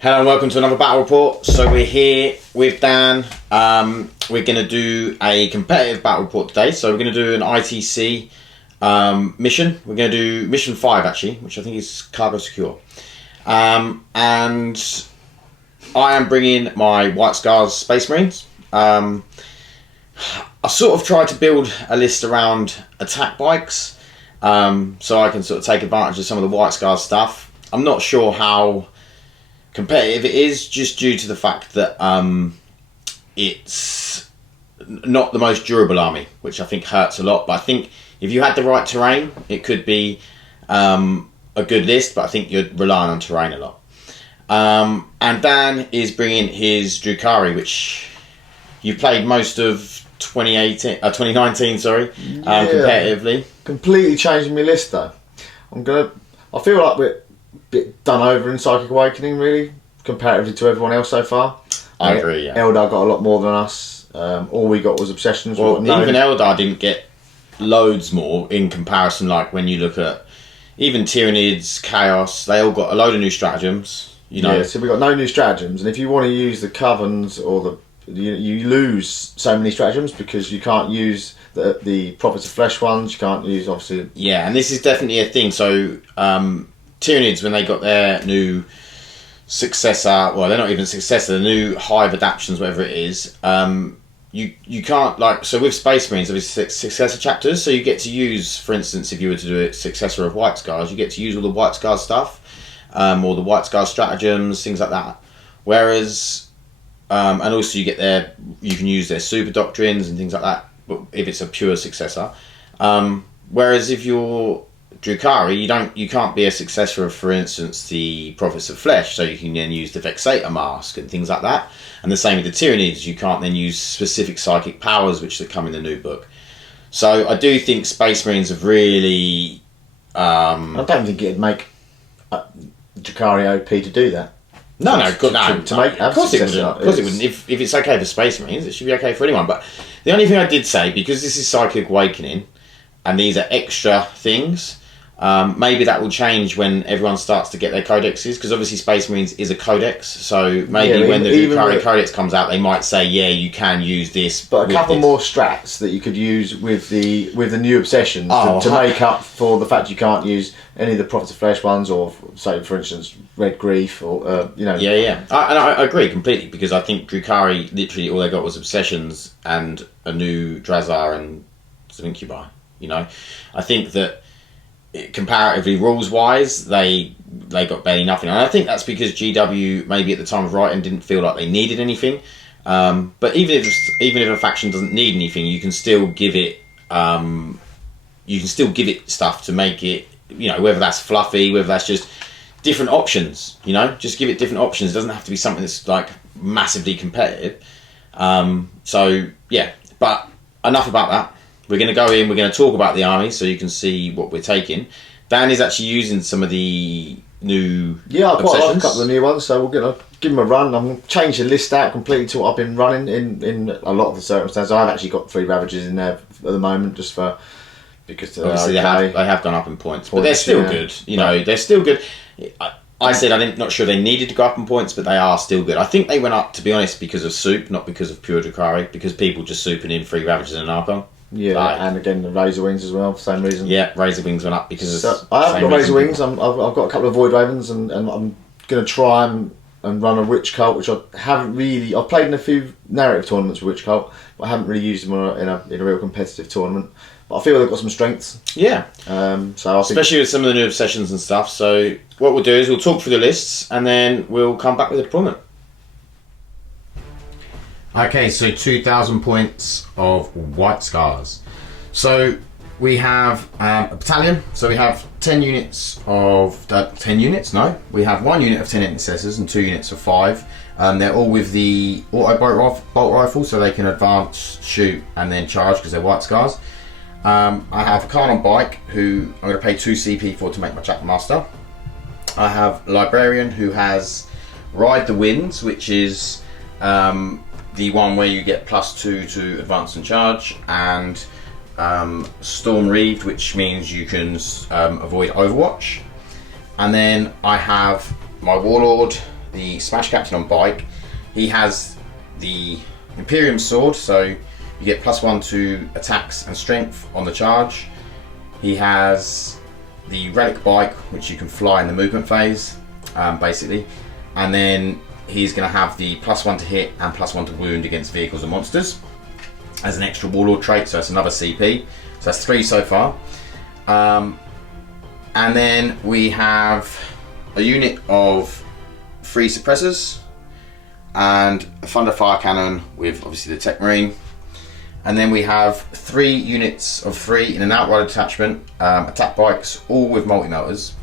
Hello and welcome to another battle report. So we're here with Dan. We're going to do a competitive battle report today. So we're going to do an ITC mission. We're going to do mission 5 actually, which I think is cargo secure. And I am bringing my White Scars Space Marines. I sort of tried to build a list around attack bikes, so I can sort of take advantage of some of the White Scars stuff. I'm not sure how competitive it is, just due to the fact that it's not the most durable army, which I think hurts a lot. But I think if you had the right terrain, it could be a good list, but I think you're relying on terrain a lot. And Dan is bringing his Drukhari, which you played most of 2019, sorry, competitively. Completely changing my list though. I feel like we're a bit done over in Psychic Awakening, really, comparatively to everyone else so far. I agree, yeah. Eldar got a lot more than us. All we got was Obsessions. Well, even Eldar didn't get loads more in comparison, like when you look at even Tyranids, Chaos, they all got a load of new stratagems, you know. Yeah, so we got no new stratagems, and if you want to use the Covens or you lose so many stratagems because you can't use the Prophets of Flesh ones, you can't use, obviously. Yeah, and this is definitely a thing. So Tyranids, when they got their new successor, well, they're not even successor, the new Hive adaptions, whatever it is, you can't, like, so with Space Marines, there's successor chapters, so you get to use, for instance, if you were to do a successor of White Scars, you get to use all the White Scars stuff, or the White Scars stratagems, things like that. Whereas, and also you can use their super doctrines and things like that, but if it's a pure successor. Whereas if you're Drukhari, you can't be a successor of, for instance, the Prophets of Flesh, so you can then use the Vexator Mask and things like that. And the same with the Tyranids, you can't then use specific psychic powers which come in the new book. So I do think Space Marines have really... I don't think it'd make Drukhari OP to do that. No, of course it wouldn't. Of course it wouldn't. If it's okay for Space Marines, it should be okay for anyone. But the only thing I did say, because this is Psychic Awakening, and these are extra things, maybe that will change when everyone starts to get their codexes, because obviously Space Marines is a codex, so maybe when the Drukhari codex comes out, they might say, yeah, you can use this. But a couple more strats that you could use with the new Obsessions to make up for the fact you can't use any of the Prophets of Flesh ones, or say, for instance, Red Grief, or you know. Yeah. I agree completely, because I think Drukhari, literally all they got was Obsessions and a new Drazar and some Incubi. You know, I think that comparatively rules wise, they got barely nothing, and I think that's because GW maybe at the time of writing didn't feel like they needed anything. But even if a faction doesn't need anything, you can still give it stuff to make it, you know, whether that's fluffy, whether that's just different options. You know, just give it different options. It doesn't have to be something that's like massively competitive. So yeah, but enough about that. We're going to go in, we're going to talk about the army so you can see what we're taking. Dan is actually using some of the new I quite Obsessions. like a couple of new ones, so we're going to give them a run. I'm going to change the list out completely to what I've been running in a lot of the circumstances. I've actually got 3 Ravagers in there at the moment, just because obviously they have gone up in points, but they're still good. You know, they're still good. I said I'm not sure they needed to go up in points, but they are still good. I think they went up, to be honest, because of soup, not because of pure Drukhari, because people just souping in 3 Ravagers and an Archon. Yeah, and again the Razor Wings as well, for the same reason. Yeah, Razor Wings went up because of I haven't got Razor Wings. I've got a couple of Void Ravens, and I'm going to try and run a Witch Cult, which I haven't really. I've played in a few narrative tournaments with Witch Cult, but I haven't really used them in a real competitive tournament. But I feel they've got some strengths. Yeah. So especially with some of the new Obsessions and stuff. So what we'll do is we'll talk through the lists, and then we'll come back with a deployment. Okay, so 2,000 points of White Scars. So we have a battalion. So we have 10 units of 10 units. No, we have 1 unit of 10 intercessors and 2 units of 5. They're all with the auto bolt rifle, so they can advance, shoot, and then charge because they're White Scars. I have a Khan on bike, who I'm going to pay 2 CP for to make my Jackmaster. I have a Librarian who has Ride the Winds, which is the one where you get +2 to advance and charge, and Storm Reaved, which means you can avoid Overwatch. And then I have my Warlord, the Smash Captain on bike. He has the Imperium sword, so you get +1 to attacks and strength on the charge. He has the relic bike, which you can fly in the movement phase, basically, and then he's going to have the +1 to hit and +1 to wound against vehicles and monsters as an extra warlord trait, so it's another CP. So that's 3 so far. And then we have a unit of 3 suppressors and a Thunder Fire Cannon with obviously the Tech Marine. And then we have 3 units of 3 in an outrider detachment, attack bikes, all with multi-melters.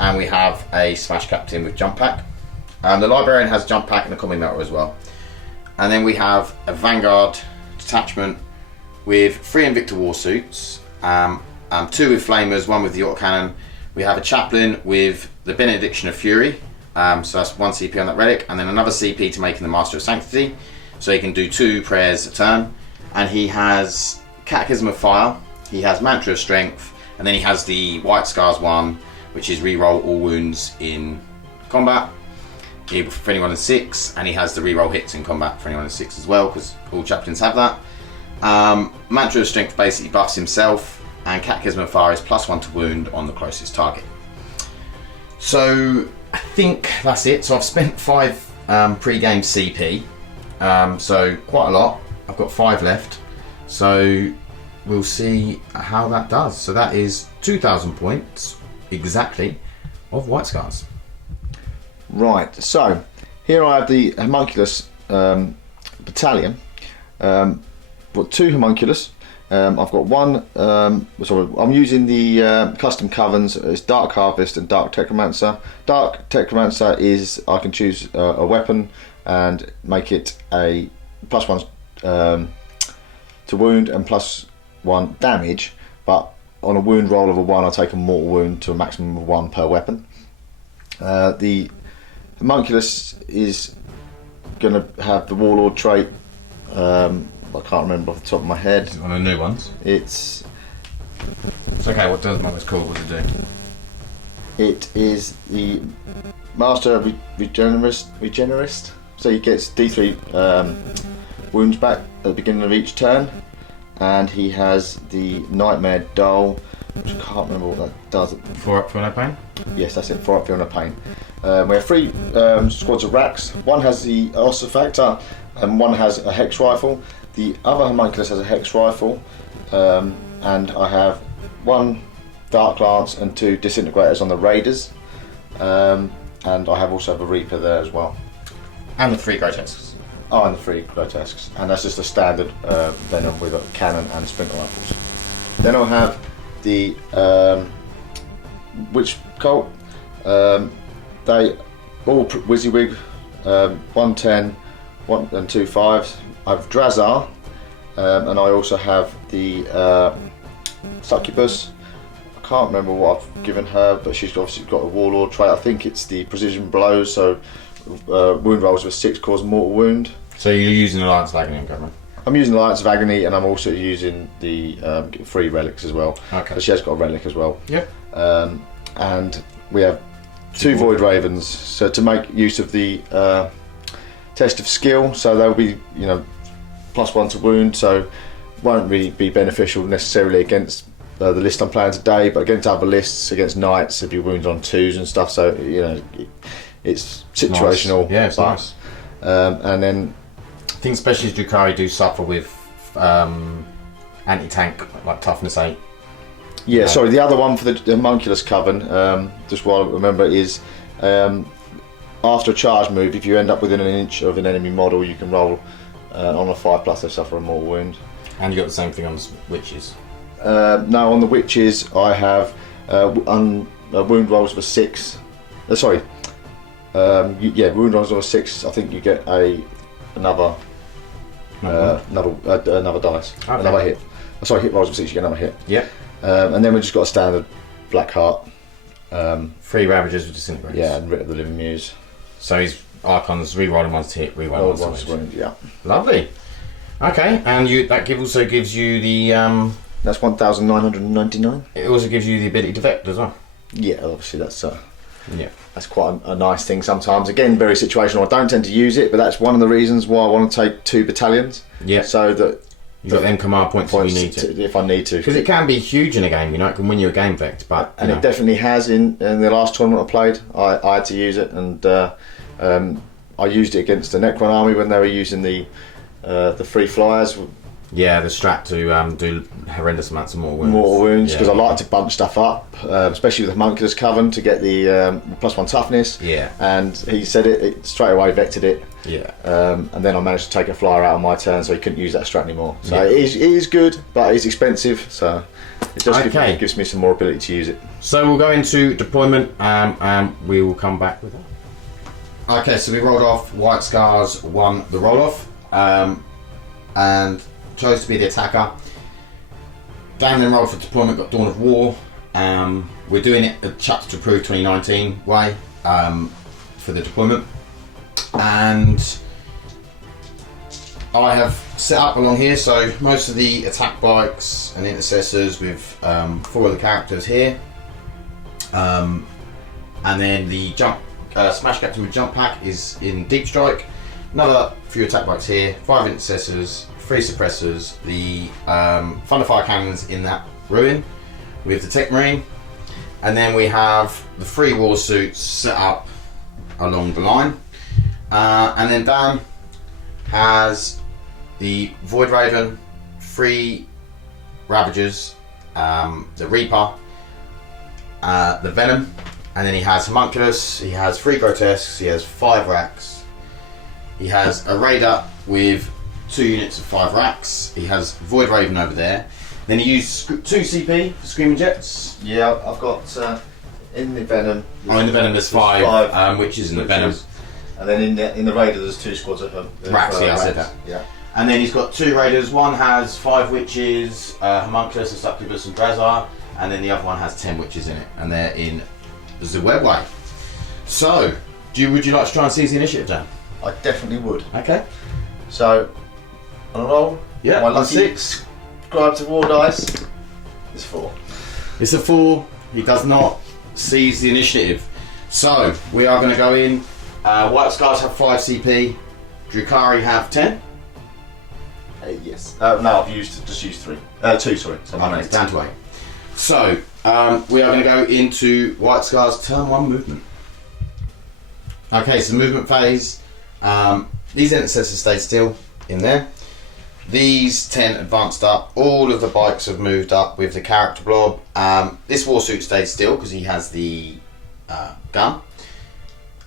And we have a Smash Captain with jump pack. The Librarian has jump pack and a combi melter as well. And then we have a Vanguard detachment with 3 Invicta war suits, 2 with flamers, 1 with the autocannon. We have a chaplain with the Benediction of Fury, so that's 1 CP on that relic, and then another CP to make him the Master of Sanctity, so he can do 2 prayers a turn. And he has Catechism of Fire, he has Mantra of Strength, and then he has the White Scars 1, which is reroll all wounds in combat for anyone in 6, and he has the reroll hits in combat for anyone in 6 as well, because all chaplains have that. Mantra of Strength basically buffs himself, and Catechism of Fire is +1 to wound on the closest target. So I think that's it. So I've spent 5 pre-game CP, so quite a lot. I've got 5 left, so we'll see how that does. So that is 2,000 points exactly of White Scars. Right, so here I have the homunculus battalion. I've got 2 homunculus. I've got 1. Sorry, I'm using the custom covens. It's Dark Harvest and Dark Technomancer. Dark Technomancer is I can choose a weapon and make it a +1 to wound and +1 damage. But on a wound roll of a 1, I'll take a mortal wound to a maximum of 1 per weapon. The homunculus is going to have the warlord trait. I can't remember off the top of my head. One of the new ones. It's okay. What does it's called? What does it do? It is the Master of Regenerist. So he gets D3 wounds back at the beginning of each turn, and he has the Nightmare Doll, which I can't remember what that does. 4 up for no pain. Yes, that's it. 4 up for no pain. We have 3 squads of racks. 1 has the Ossifactor, and 1 has a hex rifle. The other homunculus has a hex rifle, and I have 1 Dark Lance and 2 Disintegrators on the Raiders, and I also have a Reaper there as well. And the 3 Grotesques. Oh, and the 3 Grotesques, and that's just a standard Venom with a cannon and splinter rifles. Then I'll have the Witch Cult. They all WYSIWYG, 110, 1 and 2 5s. I have Drazar, and I also have the Succubus. I can't remember what I've given her, but she's obviously got a warlord trait. I think it's the precision blows, so wound rolls with 6 cause mortal wound. So you're using the Alliance of Agony, Government? I'm using the Alliance of Agony, and I'm also using the 3 relics as well. Okay. So she has got a relic as well. Yep. And we have 2 Void Ravens, so to make use of the test of skill, so they'll be, +1 to wound, so won't really be beneficial necessarily against the list I'm playing today, but against other lists, against knights, if you wound on 2s and stuff, so it's situational. Nice. Yeah, it's nice. And then I think especially Drukhari do suffer with anti-tank, like toughness 8. Yeah, sorry, the other one for the homunculus coven, just what I remember is after a charge move, if you end up within an inch of an enemy model, you can roll on a 5+, they suffer a mortal wound. And you got the same thing on the witches. No, on the witches I have wound rolls of a 6. Wound rolls of a 6. I think you get another dice, okay. Another hit. Sorry, hit rolls of 6. You get another hit. Yep. And then we just got a standard Black Heart. 3 Ravagers with Disintegrators. Yeah, and Writ of the Living Muse. So his Archons re-rolling ones to hit, re-rolling ones to wound. Yeah. Lovely. Okay, and that also gives you the. That's 1,999. It also gives you the ability to vect as well. Yeah, obviously that's Yeah. That's quite a nice thing sometimes. Again, very situational. I don't tend to use it, but that's one of the reasons why I want to take 2 battalions. Yeah. So that you've got them command points if you need to. If I need to. Because it can be huge in a game, you know, it can win you a game vect. But and it definitely has in the last tournament I played. I had to use it, and I used it against the Necron army when they were using the free flyers. Yeah, the strat to do horrendous amounts of mortal wounds. Mortal wounds, because I like to bunch stuff up, especially with the Homunculus Coven, to get the +1 toughness. Yeah. And he said it straight away, vectored it. Yeah. And then I managed to take a flyer out on my turn, so he couldn't use that strat anymore. So it is good, but it's expensive, so it just gives me some more ability to use it. So we'll go into deployment, and we will come back with that. Okay, so we rolled off. White Scars won the roll-off, and chose to be the attacker. Dan then rolled for deployment, got Dawn of War. We're doing it the Chapter to Prove 2019 way for the deployment. And I have set up along here, so most of the attack bikes and intercessors with 4 of the characters here. And then the Smash Captain with Jump Pack is in Deep Strike. Another few attack bikes here, 5 intercessors, 3 suppressors, the Thunderfire cannons in that ruin with the Tech Marine, and then we have the 3 war suits set up along the line, and then Dan has the Void Raven, 3 Ravagers, the Reaper, the Venom, and then he has Homunculus, he has 3 Grotesques, he has 5 Racks, he has a Raider with 2 units of 5 racks. He has Void Raven over there. Then he used 2 CP for Screaming Jets. Yeah, I've got in the Venom. In the Venom there's 5 witches in the Venom. And then in the Raider there's 2 squads of racks. Yeah, I said that. Yeah. And then he's got 2 Raiders. One has 5 witches, Homunculus, and Succubus, and Drazar, and then the other one has 10 witches in it, and they're in the webway. So, would you like to try and seize the initiative, Dan? I definitely would. Okay. So, on a roll, yeah, my lucky 6 Scribe to War dice is 4. It's a 4. He does not seize the initiative. So we are going to go in. White Scars have 5 CP. Drukhari have 10. Yes. No, I've just used 3. 2, sorry. So okay, it's down to 8. So we are going to go into White Scars turn 1 movement. Okay, so movement phase. These intercessors stay still in there. These 10 advanced up. All of the bikes have moved up with the character blob. This warsuit stayed still because he has the gun.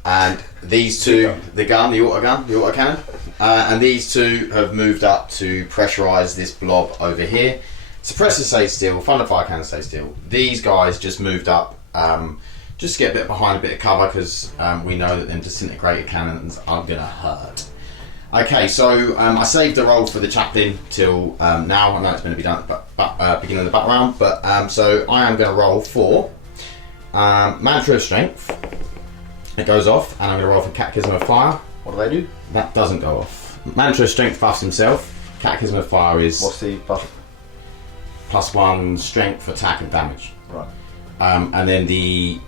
And these 2, the auto cannon. And these 2 have moved up to pressurise this blob over here. Suppressor stays still, Thunderfire cannon stays still. These guys just moved up just to get a bit behind a bit of cover because we know that them disintegrated cannons are going to hurt. Okay, so I saved the roll for the chaplain till now. I know it's going to be done at beginning of the battle round, but so I am going to roll for Mantra of Strength. It goes off, and I'm going to roll for Catechism of Fire. What do they do? That doesn't go off. Mantra of Strength buffs himself. Catechism of Fire is... What's the buff? +1 strength, attack, and damage. Right. And then the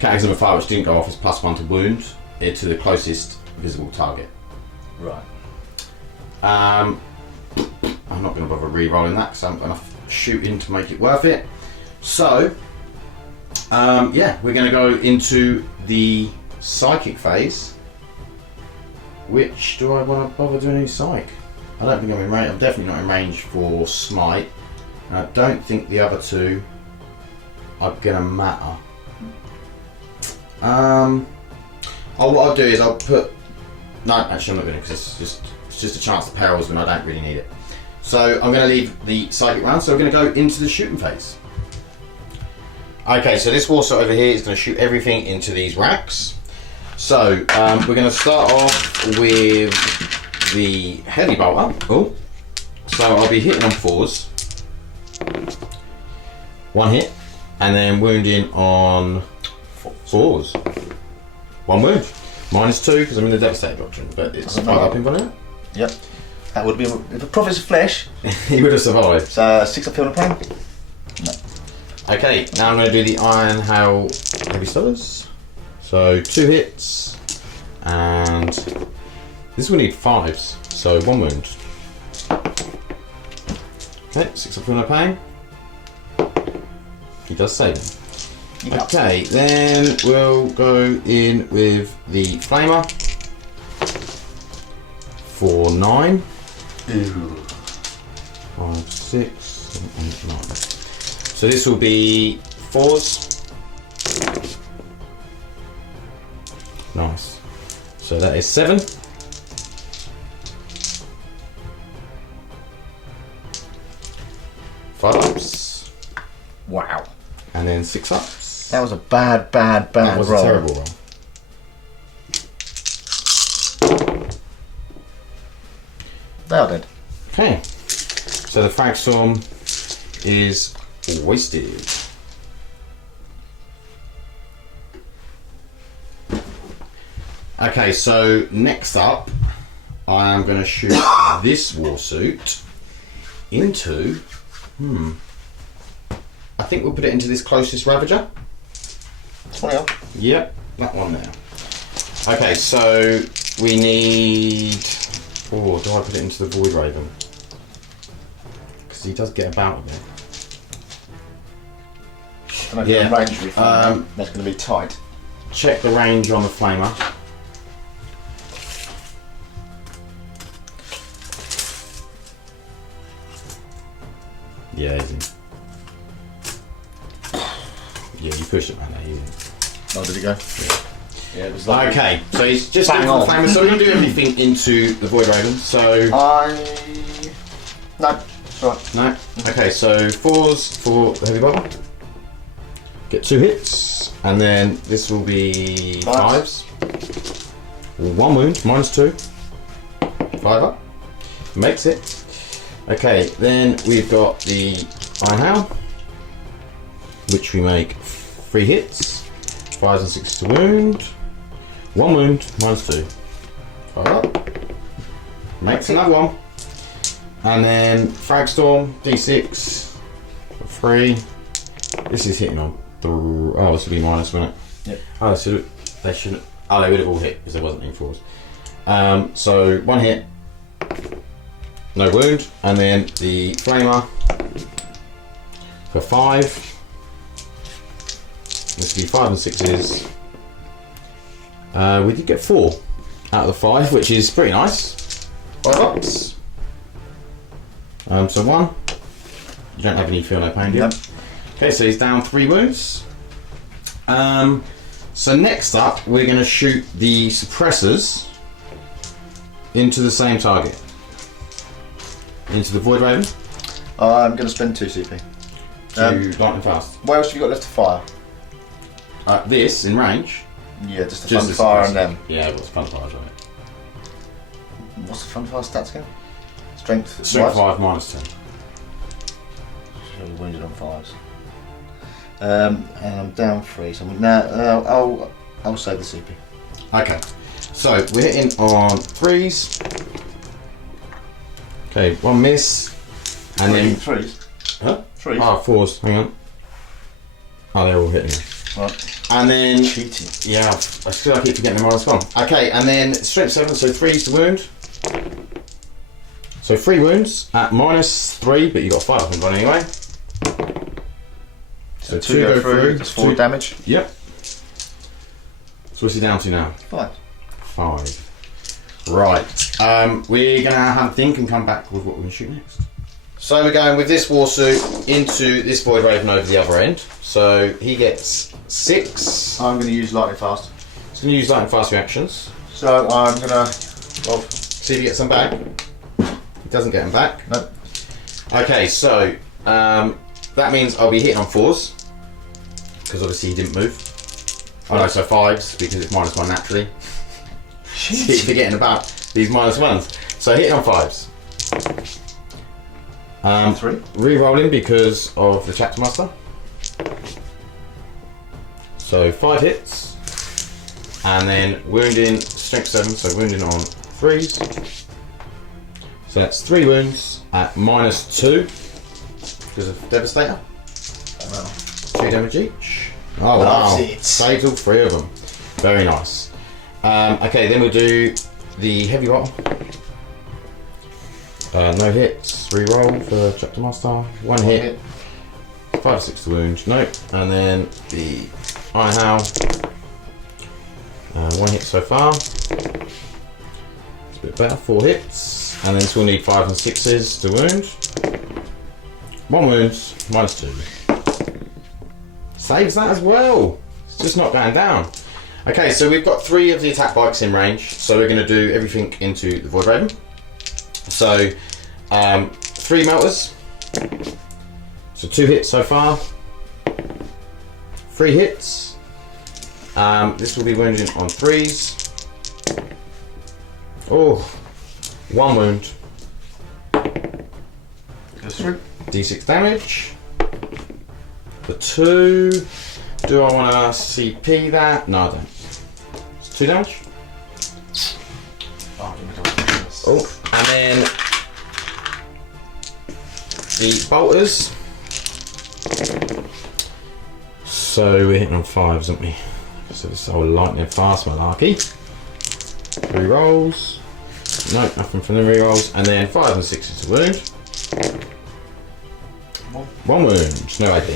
Catechism of Fire, which didn't go off, is +1 to wound to the closest visible target. Right. I'm not going to bother re-rolling that because I'm going to shoot in to make it worth it. So, yeah, we're going to go into the psychic phase. Which do I want to bother doing any psych? I don't think I'm in range. I'm definitely not in range for smite. And I don't think the other 2 are going to matter. What I'll do is I'll put... No, actually I'm not going to because it's just a chance to perils when I don't really need it. So I'm going to leave the psychic round, so we're going to go into the shooting phase. Okay, so this warsaw over here is going to shoot everything into these racks. So we're going to start off with the heavy bolter. Oh, so I'll be hitting on 4s. 1 hit, and then wounding on 4s. 1 wound. -2 because I'm in the Devastator Doctrine, but it's 5 up in value. Yep. That would be if the Prophets of Flesh. He would have survived. So 6 up on a pain. No. Okay, now I'm going to do the Iron Hail Heavy Stars. So 2 hits, and this will need 5s, so 1 wound. Okay, 6 up for no pain. He does save him. Yep. Okay, then we'll go in with the Flamer for 9. Ooh. 5, 6, 7, 8, 9. So this will be 4s. Nice. So that is 7. 5 ups. Wow. And then 6 ups. That was a bad That was roll. a terrible roll. They are dead. Okay. So the Frag Storm is wasted. Okay, so next up, I am going to shoot this Warsuit into... I think we'll put it into this closest Ravager. Well, Yep, that one there. Okay, so we need... Oh, do I put it into the Void Raven? Because he does get about a bit. Yeah, range refund. That's going to be tight. Check the range on the Flamer. Yeah, he's in. Yeah, you pushed it, man. He's in. Oh, did it go? Yeah, it was like... Okay, so he's just Bang in on. the Flamer, so we're going to do everything into the Void Raven, so... No, it's right. No? Okay, so 4s for the Heavy Bubble. Get 2 hits, and then this will be 5s. 1 wound, -2. 5 up. Makes it. Okay, then we've got the Iron Hail, which we make 3 hits, 5s and 6s to wound. 1 wound, -2. 5 up. Makes another one. And then Frag Storm, D6 for 3. This is hitting on. Oh, this would be minus, wouldn't it? Yep. Oh, so they shouldn't. Oh, they would have all hit because there wasn't any 4s. So 1 hit, no wound, and then the Flamer for 5. This will be 5 and 6s. We did get 4 out of the 5, which is pretty nice. 5 ups. So 1. You don't have any feel no pain, do you? Nope. Okay, so he's down 3 wounds. So next up, we're going to shoot the suppressors into the same target. Into the Void Raven. I'm going to spend 2 CP. Lightning fast. What else have you got left to fire? This in range. Yeah, just the Just fun the fire suppressor. and them. Yeah, what's fun fires on it? What's the fun fire stats again? Strength. Strength wise? 5 -10. Really wounded on 5s. And I'm down 3, so I'll save the CP. Okay, so we're hitting on 3s. Okay, 1 miss, and then 3s. huh? 3s. Oh, 4s. Hang on. Oh, they're all hitting. Right. And then Cheating. yeah, I still keep forgetting the -1. Okay, and then strength 7, so 3s to wound. So 3 wounds at -3, but you got 5 up and running anyway. So 2 go through. That's 4 damage. Yep. So what's he down to now? 5. 5. Right. We're gonna have a think and come back with what we're gonna shoot next. So we're going with this Warsuit into this Void Raven over the other end. So he gets 6. I'm going to use lightning fast. He's gonna use lightning fast reactions. So I'm going to... Well, See if he gets them back. He doesn't get them back. no. Okay, so that means I'll be hitting on 4s because obviously he didn't move. Oh no, so 5s because it's -1 naturally. Keep forgetting about these -1s. So hitting on 5s. 3. Re-rolling because of the Chapter Master. So 5 hits, and then wounding strength 7, so wounding on 3s. So that's 3 wounds at -2 because of Devastator. 2 damage each. Oh wow, saves all 3 of them. Very nice. Okay, then we'll do the heavy roll. No hits, reroll for Chapter Master. One hit. 5 or 6 to wound, nope. And then the Iron Howl. 1 hit so far. It's a bit better, 4 hits. And then this will need 5 and 6s to wound. 1 wound, -2. Saves that as well. It's just not going down. Okay, so we've got 3 of the attack bikes in range. So we're going to do everything into the Void Raven. So 3 melters. So 2 hits so far. 3 hits. This will be wounding on 3s. Oh, 1 wound. Goes through. D6 damage. For 2. Do I want to CP that? No, I don't. It's 2 damage. Oh, and then the bolters. So we're hitting on 5s, aren't we? So this whole lightning fast malarkey. 3 rolls. Nope, nothing from the re-rolls. And then 5 and 6s to wound. 1 wound, no AP.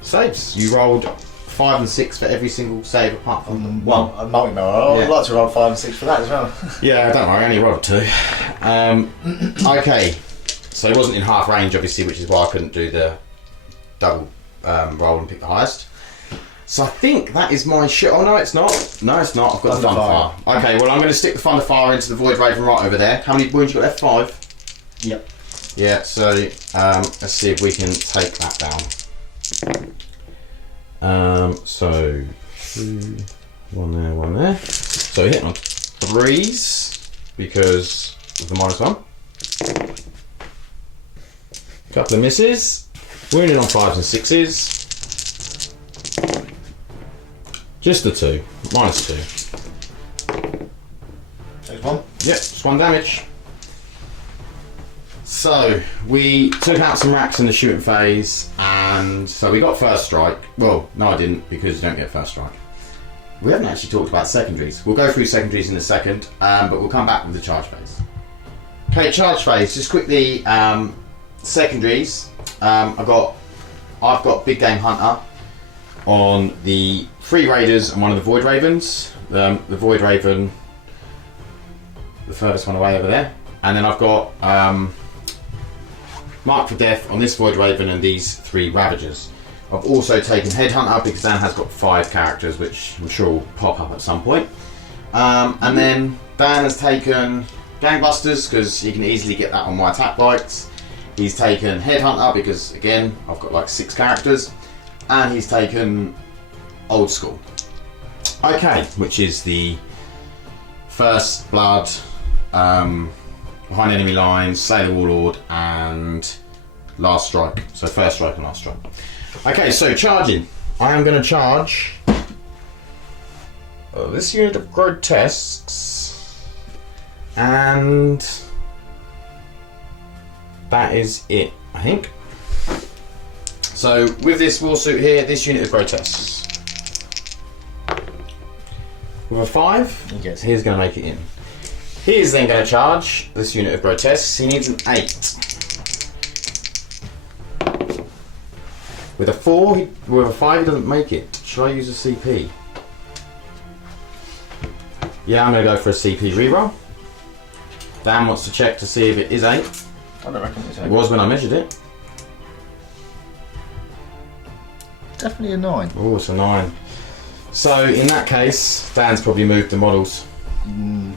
Saves. You rolled 5 and 6 for every single save apart from the 1. A multi-mill. I'd like to roll 5 and 6 for that as well. Yeah, don't worry, I only rolled 2. Okay, so it wasn't in half range obviously, which is why I couldn't do the double roll and pick the highest. So I think that is my shit. Oh no, it's not. No, it's not. I've got the Thunderfire. Okay, well I'm going to stick the Thunderfire into the Void Raven right over there. How many wounds you got left? 5? Yep. Yeah, so let's see if we can take that down. So 2, 1 there, 1 there. So hitting on 3s because of the -1. Couple of misses. Wounded on 5s and 6s. Just the 2. -2. Takes 1. Yep, just 1 damage. So we took out some racks in the shooting phase, and so we got first strike. Well, no, I didn't, because you don't get first strike. We haven't actually talked about secondaries. We'll go through secondaries in a second, but we'll come back with the charge phase. Okay, charge phase. Just quickly, secondaries. I've got Big Game Hunter on the 3 Raiders and 1 of the Void Ravens. The Void Raven, the furthest one away over there, and then I've got Mark for Death on this Void Raven and these 3 Ravagers. I've also taken Headhunter because Dan has got 5 characters, which I'm sure will pop up at some point. And then Dan has taken Gangbusters because you can easily get that on my attack bikes. He's taken Headhunter because, again, I've got like 6 characters. And he's taken Old School. Okay, which is the First Blood, Behind Enemy Lines, Slay the Warlord, and Last Strike. So First Strike and Last Strike. Okay, so charging. I am going to charge this unit of Grotesques, and that is it, I think. So with this Warsuit here, this unit of Grotesques. With a 5, he's going to make it in. He is then going to charge this unit of Grotesques. He needs an 8. With a 4, with a 5 he doesn't make it. Should I use a CP? Yeah, I'm going to go for a CP reroll. Dan wants to check to see if it is 8. I don't reckon it's 8. It was when I measured it. Definitely a 9. Oh, it's a 9. So in that case, Dan's probably moved the models. In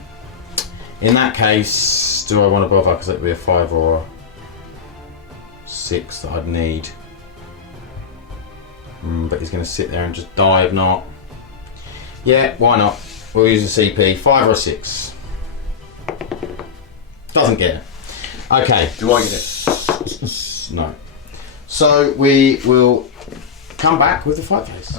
that case, do I want to bother? Because it would be a 5 or a 6 that I'd need. But he's going to sit there and just die if not. Yeah, why not? We'll use a CP. 5 or a 6. Doesn't get it. Okay. Do I get it? No. So we will come back with the fight phase.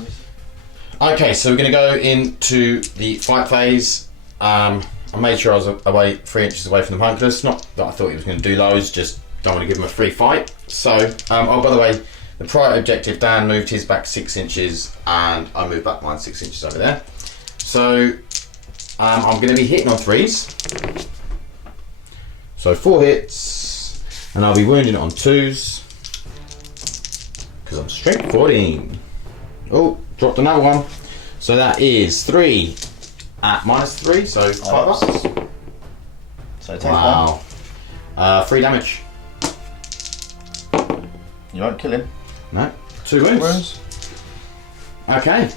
Okay, so we're going to go into the fight phase. I made sure I was away 3 inches away from the Hunkless. Not that I thought he was going to do loads, just don't want to give him a free fight. So, oh, by the way, The priority objective, Dan moved his back 6 inches, and I moved back mine 6 inches over there. So I'm going to be hitting on 3s. So 4 hits, and I'll be wounding it on 2s because I'm strength 14. Oh, dropped another one. So that is 3 at -3, so 5 ups. So take Wow. 3 damage. one. You won't kill him. No, 2 wounds. Okay.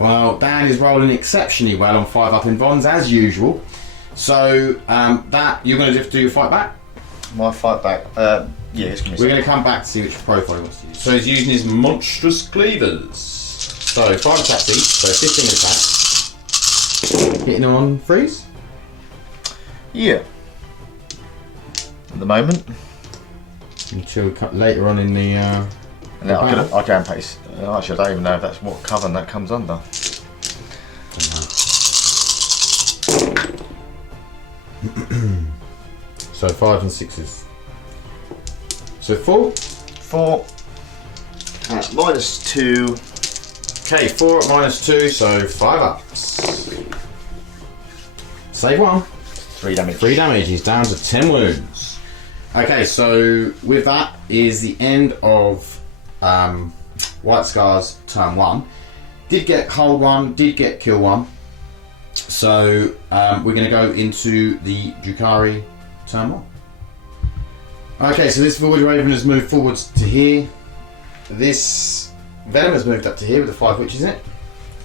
Well, Dan is rolling exceptionally well on 5 up in bonds as usual. So that you're going to have to do your fight back. My fight back. Yeah, it's gonna be. We're going to come back to see which profile he wants to use. So he's using his monstrous cleavers. So 5 attacks each, so 15 attacks. Hitting on 3s. Yeah. At the moment. Until later on in the. And then I can pace. Actually, I don't even know if that's what coven that comes under. So 5s and 6s. So 4. 4. -2. Okay, 4 at -2, so 5 ups. Save 1. 3 damage. 3 damage, he's down to 10 wounds. Okay, so with that is the end of White Scar's turn 1. Did get hold 1, did get kill 1. So we're going to go into the Drukhari turn 1. Okay, so this Void Raven has moved forwards to here. This Venom has moved up to here with the 5 witches in it.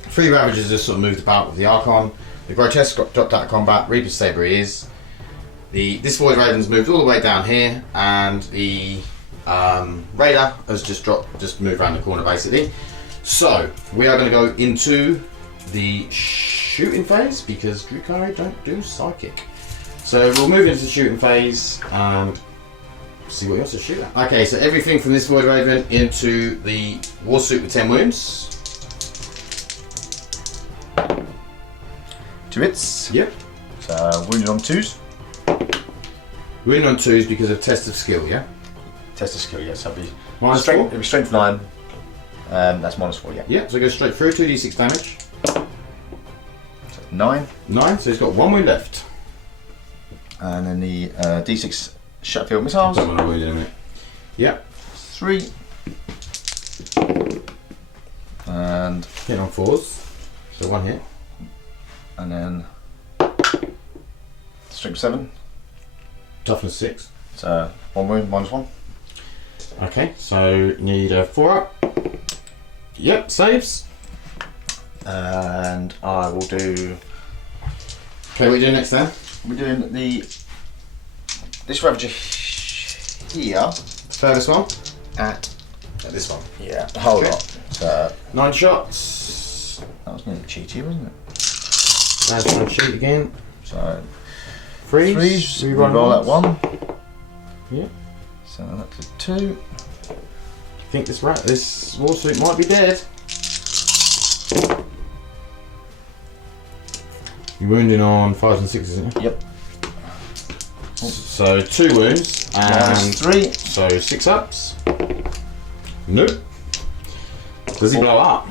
3 Ravagers just sort of moved about with the Archon. The Grotesque got dropped out of combat. Reaper's Saber is. This Void Raven's moved all the way down here, and the Raider has just moved around the corner basically. So we are going to go into the shooting phase because Drukhari don't do psychic. So we'll move into the shooting phase and see what he wants to shoot at. Okay, so everything from this Void Raven into the War Suit with 10 wounds. 2 hits. Yep. So wounded on 2s. Wounded on 2s because of test of skill, yeah? Test of skill, yes. That'll be -4? it'll be strength 9. That's -4, yeah. Yeah, so go straight through, 2d6 damage. So 9. 9, so he's got 1 wound left. And then the D6 Shutfield missiles. Don't want to wound in a minute. Yep. 3. And Hitting on 4s. So 1 hit. and then strength 7. Toughness 6. So 1 wound, -1. Okay, so need a 4 up. Yep, saves. And I will do. Okay, what are you doing next then? We're doing this Ravager here Furthest one? at This one. yeah the whole Okay. lot. So 9 shots. that was nearly cheaty, wasn't it? That's one shoot again. So 3. 3s. We roll that 1. Yeah. So that's a 2. I think this War Suit might be dead. You're wounding on 5s and 6s, isn't you? Yep. So 2 wounds and -3. so 6 ups. Nope. Does he blow up?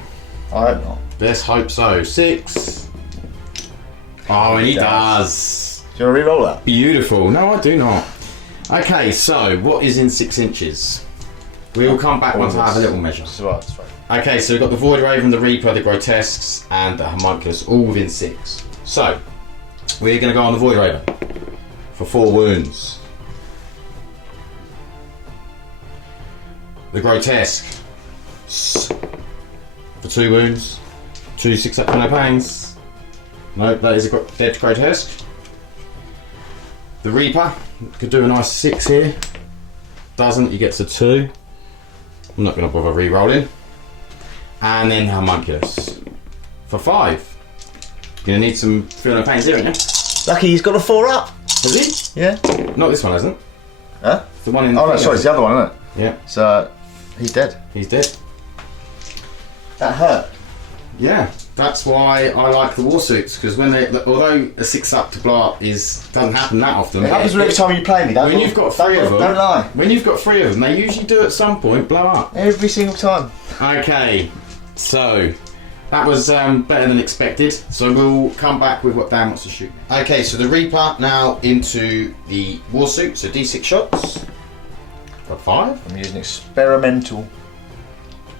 I hope not. Let's hope so. 6. Oh, and he does. Do you want to re-roll that? Beautiful. No, I do not. Okay, so what is in 6 inches? We'll come back once I have a little measure. That's right. That's right. Okay, so we've got the Void Raven, the Reaper, the Grotesques, and the Homunculus all within 6. So, we're going to go on the Void Raven for 4 wounds. The Grotesque for 2 wounds. 2 6 up for no pangs. No, that is a dead Grotesque. The Reaper could do a nice 6 here. Doesn't, he gets a 2. I'm not going to bother re-rolling. And then Homunculus for 5. You're going to need some feel no pains here, aren't you? Lucky he's got a 4 up. Has he? Yeah. Not this one, hasn't? Huh? The one in. Oh no, sorry, it's the other one, isn't it? Yeah, So he's dead. he's dead. That hurt. Yeah. That's why I like the war suits, because when they, although a 6-up to blow up doesn't happen that often. It happens every time you play me. When you've got 3 of them, don't lie. When you've got 3 of them, they usually do at some point blow up. Every single time. Okay, so that was better than expected. So we'll come back with what Dan wants to shoot. Okay, so the Reaper now into the war suit. So D6 shots. Got 5. I'm using experimental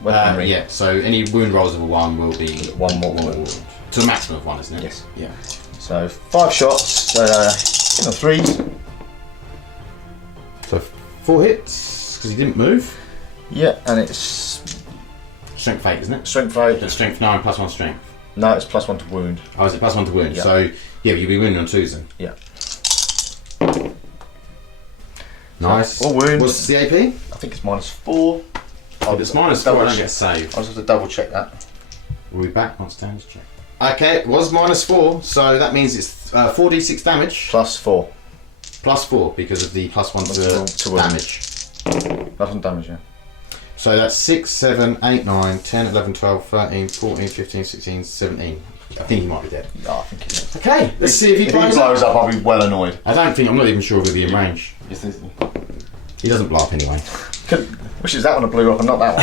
weaponry. Yeah. So any wound rolls of a 1 will be 1 more wound. To a maximum of 1, isn't it? Yes. Yeah. So 5 shots. 3s. So 4 hits because he didn't move. Yeah, and it's Strength 8, isn't it? strength 8. So strength 9 plus 1 strength. No, it's +1 to wound. Oh, is it plus 1 to wound? Yeah. So yeah, you'll be wounded on 2s then. Yeah. Nice. So, 4 wounds. What's the AP? I think it's -4. If it's -4, I don't get saved. I'll just have to double check that. We'll be back once Dan's check. Okay, it was -4, so that means it's 4d6 damage +4. +4 because of the +1 to wound. damage. That's on damage, yeah. So that's 6, 7, 8, 9, 10, 11, 12, 13, 14, 15, 16, 17. I think he might be dead. Yeah, I think it is. Okay, let's see if he If blows he blows up. up, I'll be well annoyed. I don't think, I'm not even sure if he'll be in range. Yes, it is. He doesn't blow up anyway. Wishes that one blew up and not that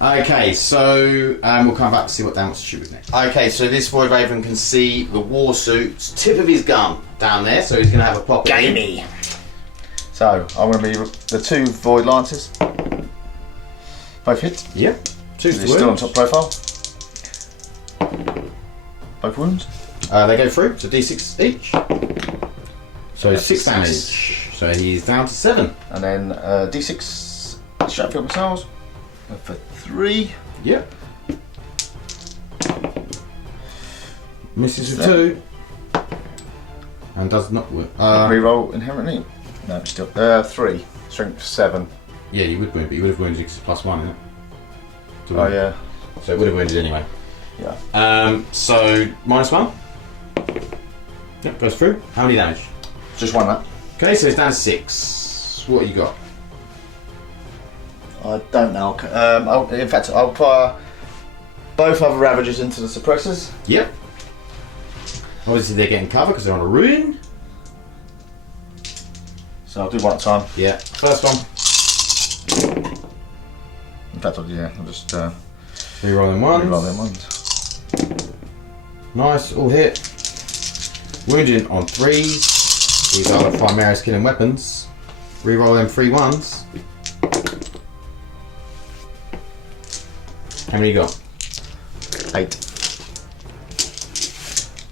one. Okay, so we'll come back to see what Dan wants to shoot with next. Okay, so this Void Raven can see the war suit's tip of his gun down there, so he's going to have a pop at him. Gamey. So I'm going to be the 2 Void Lances. Both hits. Yep. 2 They're still on top profile. Both wounds. They go through, so d6 each. So Yeah, 6 damage. So he's down to 7. And then D6 Strapfield missiles for 3. Yep. Misses with 2. And does not work. Reroll inherently. No, still 3. Strength 7. Yeah, you would wound, but you would have wounded because it's +1, isn't it? To Oh wound. yeah. So it would have wounded anyway. Yeah. So -1. Yep, goes through. How many damage? Just one that. Okay, so it's down to 6. What you got? I don't know. In fact, I'll fire both other Ravagers into the suppressors. Yep. Obviously they're getting cover because they're on a ruin. So I'll do one at a time. Yeah. First one. In fact, I'll just Reroll them ones. reroll them ones. Nice, all hit. Wounding on 3s. These are the Primaris killing weapons. Reroll them 3 ones. How many you got? 8.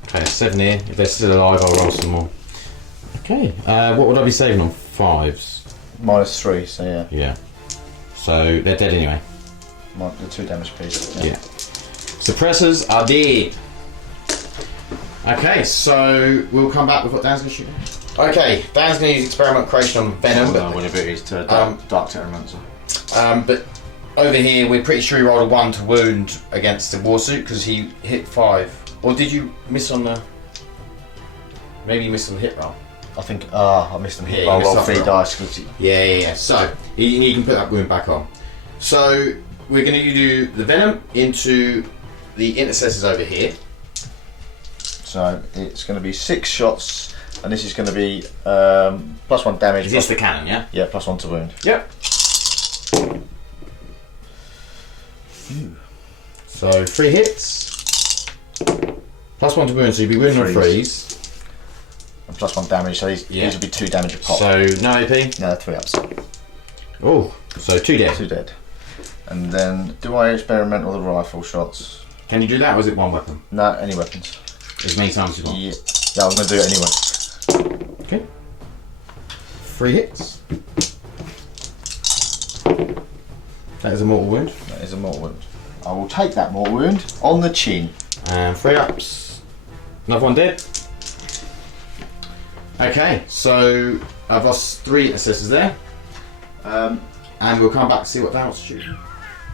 Okay, 7 here. If they're still alive, I'll roll some more. Okay, what would I be saving on 5s? -3, so yeah. Yeah. So they're dead anyway. The 2 damage piece. Yeah. Suppressors are dead. Okay, so we'll come back with what Dan's going to shoot. Okay, Dan's going to use experiment creation on Venom, but whenever it is to Dark Terramancer. but over here we're pretty sure he rolled a 1 to wound against the warsuit because he hit 5. Or did you miss on the? Maybe you missed on the hit roll. I think I missed them hit. Yeah, I'll you missed roll that 3 roll. dice because Yeah. So he can put that wound back on. So we're going to do the Venom into the intercessors over here. so it's going to be 6 shots, and this is going to be +1 damage. Is this the cannon? Yeah. Yeah, +1 to wound. Yep. So 3 hits. +1 to wound, so you'll be wounding on 3s. And +1 damage, so these will be 2 damage a pop. So no AP. No, 3 ups. Oh, so 2 dead. 2 dead. And then, do I experiment with the rifle shots? Can you do that, or is it 1 weapon? No, any weapons. As many times as you want. Yeah, I'm going to do it anyway. Okay. 3 hits. That is a mortal wound. That is a mortal wound. I will take that mortal wound on the chin. And 3 ups. Another 1 dead. Okay, so I've lost 3 assessors there. And we'll come back to see what Dan wants to shoot.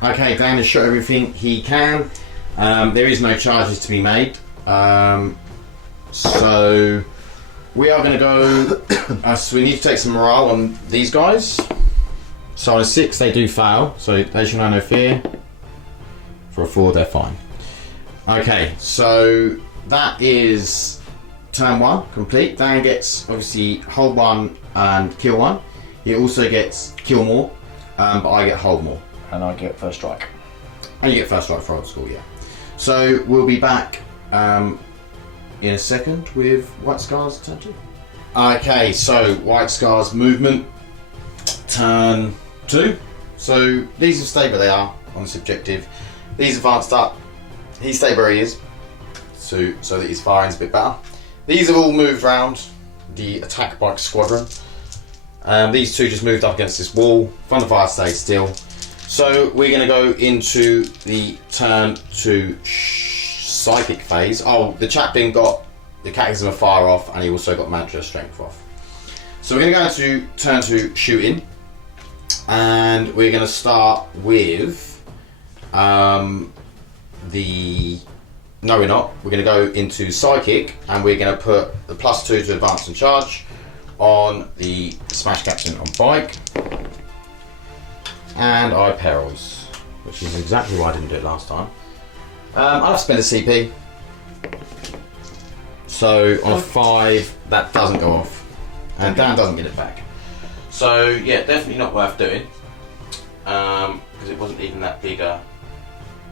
Okay, Dan has shot everything he can. There is no charges to be made. So we are going to go. So we need to take some morale on these guys. So on a 6, they do fail. So they should have no fear. For a 4, they're fine. Okay, so that is turn 1 complete. Dan gets obviously hold 1 and kill 1. He also gets kill more, but I get hold more. And I get first strike. And you get first strike for old school, yeah. So we'll be back in a second with White Scar's turn 2. Okay, so White Scar's movement, turn 2. So these have stayed where they are on this objective. These advanced up. He stayed where he is, so that his firing's a bit better. These have all moved round the attack bike squadron. These two just moved up against this wall. Front of fire stayed still. So we're going to go into the turn 2 psychic phase. Oh, the chaplain got the catechism of fire off, and he also got mantra of strength off. So we're going to go into turn 2 shooting, and we're going to start with no, we're not. We're going to go into psychic, and we're going to put the +2 to advance and charge on the smash captain on bike, and I perils, which is exactly why I didn't do it last time. I'll have to spend a CP. So on a 5, that doesn't go off, and Dan doesn't get it back. So yeah, definitely not worth doing, because it wasn't even that big a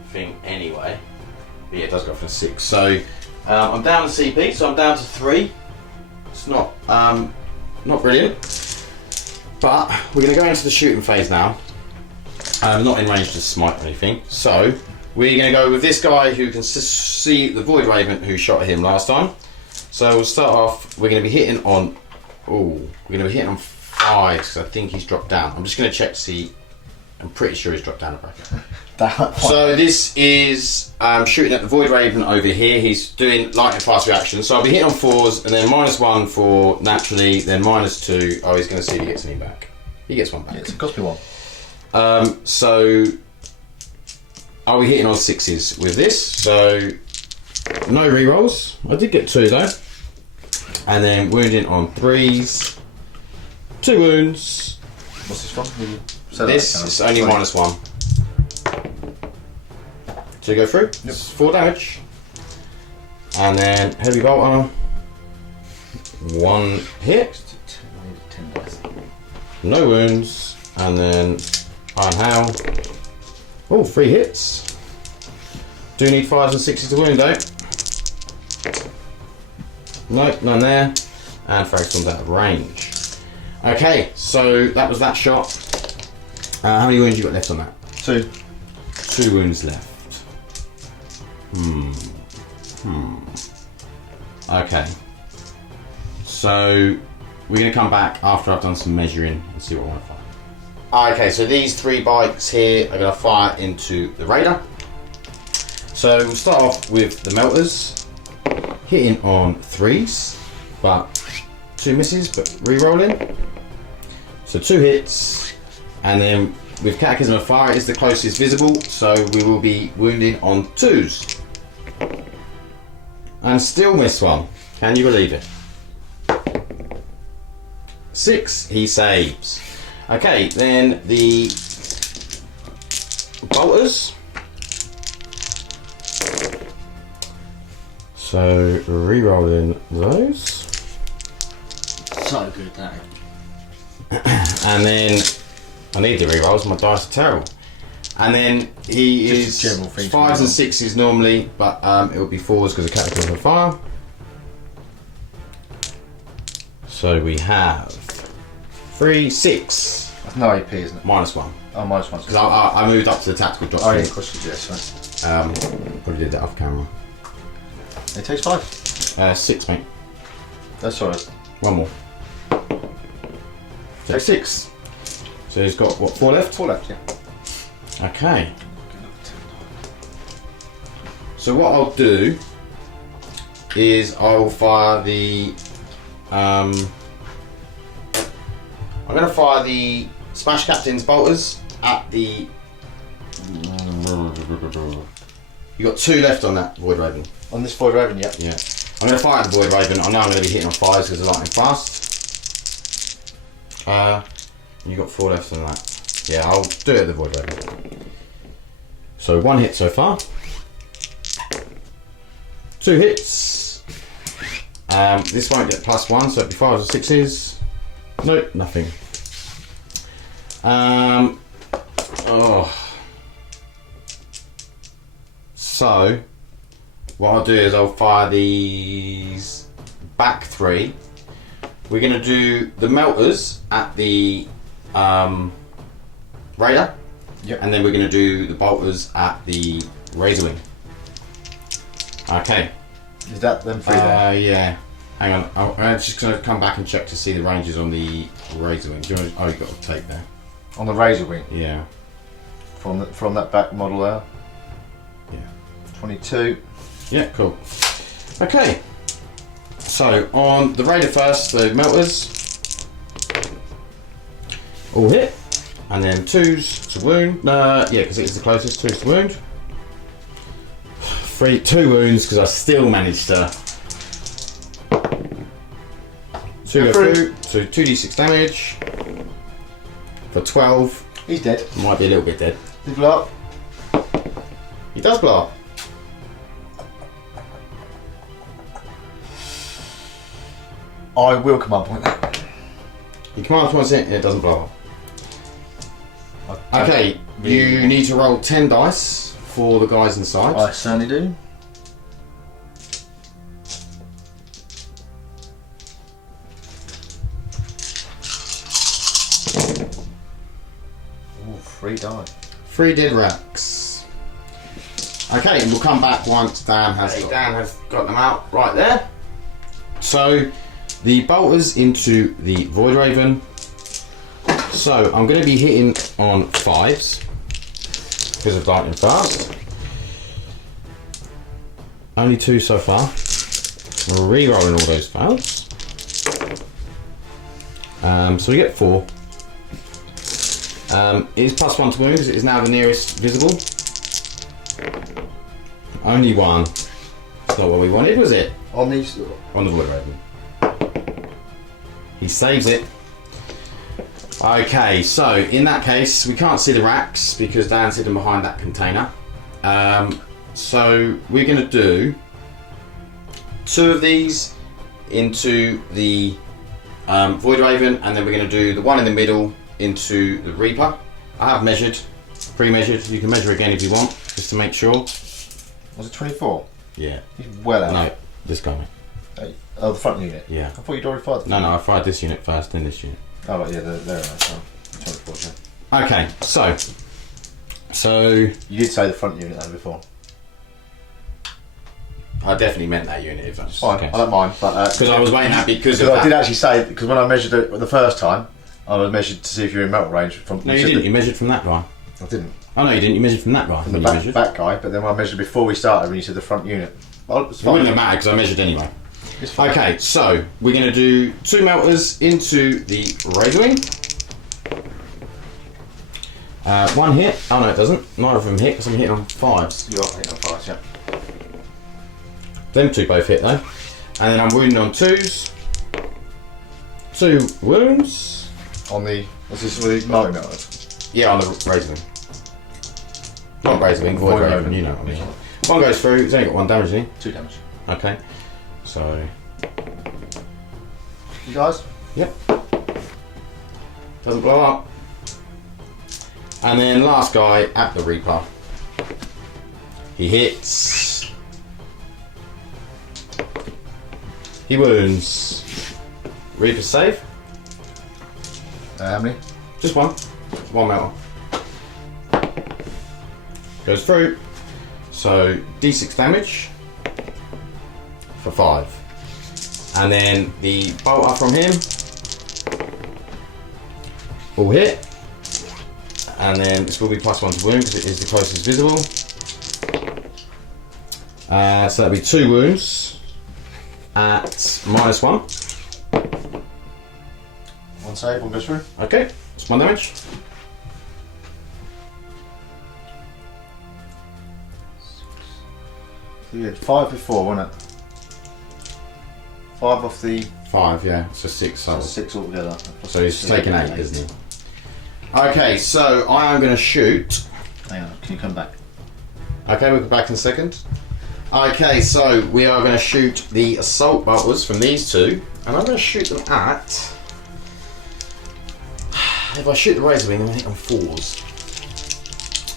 thing anyway. But yeah, it does go for a 6. So I'm down to CP, so I'm down to 3. It's not brilliant, but we're going to go into the shooting phase now. Not in range to smite or anything. So we're going to go with this guy who can see the Void Raven who shot him last time. So we'll start off. We're going to be hitting on. We're going to be hitting on 5 because I think he's dropped down. I'm just going to check to see. I'm pretty sure he's dropped down a bracket. So this is shooting at the Void Raven over here. He's doing lightning fast reaction. So I'll be hitting on 4s, and then -1 for naturally, then -2. Oh, he's going to see if he gets any back. He gets 1 back. It cost me 1. So I'll be hitting on 6s with this. So no rerolls. I did get 2 though. And then wounding on 3s. 2 wounds. What's this from? This is only -1. So you go through. Yep. 4 damage. And then heavy bolter. 1 hit. No wounds. And then iron hail. Oh, 3 hits. Do need 5s and 6s to wound though. Nope, none there. And Fragstorm's out of range. Okay, so that was that shot. How many wounds you got left on that? 2. 2 wounds left. Okay. So we're going to come back after I've done some measuring and see what I want to find. Okay, so these 3 bikes here are going to fire into the Raider. So we'll start off with the melters. Hitting on 3s, but 2 misses, but re-rolling. So 2 hits. And then with Catechism of Fire, it is the closest visible, so we will be wounding on 2s. And still miss 1. Can you believe it? 6, he saves. Okay, then the bolters. So re-rolling those. So good, that. And then I need the re-rolls, my dice are terrible. And then he Just is 5s and 6s normally, but it will be 4s because of Catechism of Fire. So we have 3, 6. That's no AP, isn't it? -1. Oh, -1. Because I moved up to the tactical drop. Oh, yeah, of course you did, yes. Probably did that off camera. It takes 5. 6, mate. That's alright. 1 more. So 6. So he's got what, 4 left? 4 left, yeah. Okay. So what I'll do is I will fire the. I'm going to fire the Smash Captain's bolters at the. You got 2 left on that Void Raven. On this Void Raven, yeah. Yeah. I'm going to fire at the Void Raven. I know I'm going to be hitting on 5s because they're lightning fast. You got 4 left on that. Yeah, I'll do it at the Void Raven. So 1 hit so far. 2 hits. This won't get +1, so it'll be 5s or 6s. Nope, nothing. So, what I'll do is I'll fire these back 3. We're going to do the melters at the Raider. Yep. And then we're going to do the bolters at the Razor Wing. Okay. Is that them 3 there? Yeah. Hang on. I'm just going to come back and check to see the ranges on the Razor Wing. Do you want to, you've got a tape there. On the Razor Wing? Yeah. From that back model there? Yeah. 22. Yeah, cool. Okay. So, on the Raider first, the melters. All hit. And then 2s to wound. Yeah, because it is the closest. 2s to wound. 2 wounds, because I still managed to... 2 go through, so 2d6 damage. For 12. He's dead. Might be a little bit dead. He blow up. He does blow up. I will command point that. You command points it and it doesn't blow up. Okay, really you need to roll 10 dice for the guys inside. I certainly do. Ooh, 3 die. 3 dead racks. Okay, and we'll come back once Dan has got them out right there. So, the bolters into the Void Raven. So, I'm going to be hitting on 5s because of lightning fast. Only 2 so far. We're re-rolling all those fails. So we get 4. It is +1 to wounds. It is now the nearest visible. Only 1. That's not what we wanted, was it? On these. On the Void Raven. He saves it. Okay, so in that case, we can't see the racks because Dan's hidden behind that container. So we're going to do 2 of these into the Void Raven, and then we're going to do the one in the middle into the Reaper. I have measured, pre-measured. You can measure again if you want, just to make sure. Was it 24? Yeah. He's well out. No, this guy. Oh, the front unit? Yeah. I thought you'd already fired the No, I fired this unit first, then this unit. Oh, right, yeah, there. 24, yeah. Okay, so You did say the front unit though before. I definitely meant that unit if that's Fine, the case. I don't mind, but Because I was waiting at because of I that. did actually say, because when I measured it the first time, I was measured to see if you're in metal range. No, you didn't. You measured from that guy. I didn't. Oh no, you didn't. You measured from that guy. From the back guy, but then when I measured before we started, when you said the front unit. Well, it's It fine. wouldn't have mattered because I measured anyway. It's fine. Okay, so we're going to do 2 melters into the Razor Wing. 1 hit. Oh no, it doesn't. Neither of them hit because I'm hitting on 5s. You are hitting on 5s, yeah. Them 2 both hit though. And then I'm wounding on 2s. 2 wounds. On the, what's this, the multi-melters? Yeah, on the Razor Wing. Not Razor Wing, Void Raven, you know what I mean. 1 goes through, it's only got 1 damage, isn't he? 2 damage. Okay. So, You guys? yep. Doesn't blow up. And then last guy at the Reaper. He hits. He wounds. Reaper save. How many? Just 1. 1 metal. Goes through. So D6 damage for 5. And then the bolter from him will hit. And then this will be +1 to wound because it is the closest visible. So that'll be 2 wounds at -1. 1 save, 1 goes through. Okay, it's 1 damage. So you had 5 before, wasn't it? 5 off the 5, yeah, so 6. So, 6 altogether. so he's taking 8, isn't he? Okay, so I am going to shoot. Hang on, can you come back? Okay, we'll be back in a second. Okay, so we are going to shoot the assault bolters from these two, and I'm going to shoot them at. If I shoot the Razor Wing, I'm going to hit on 4s.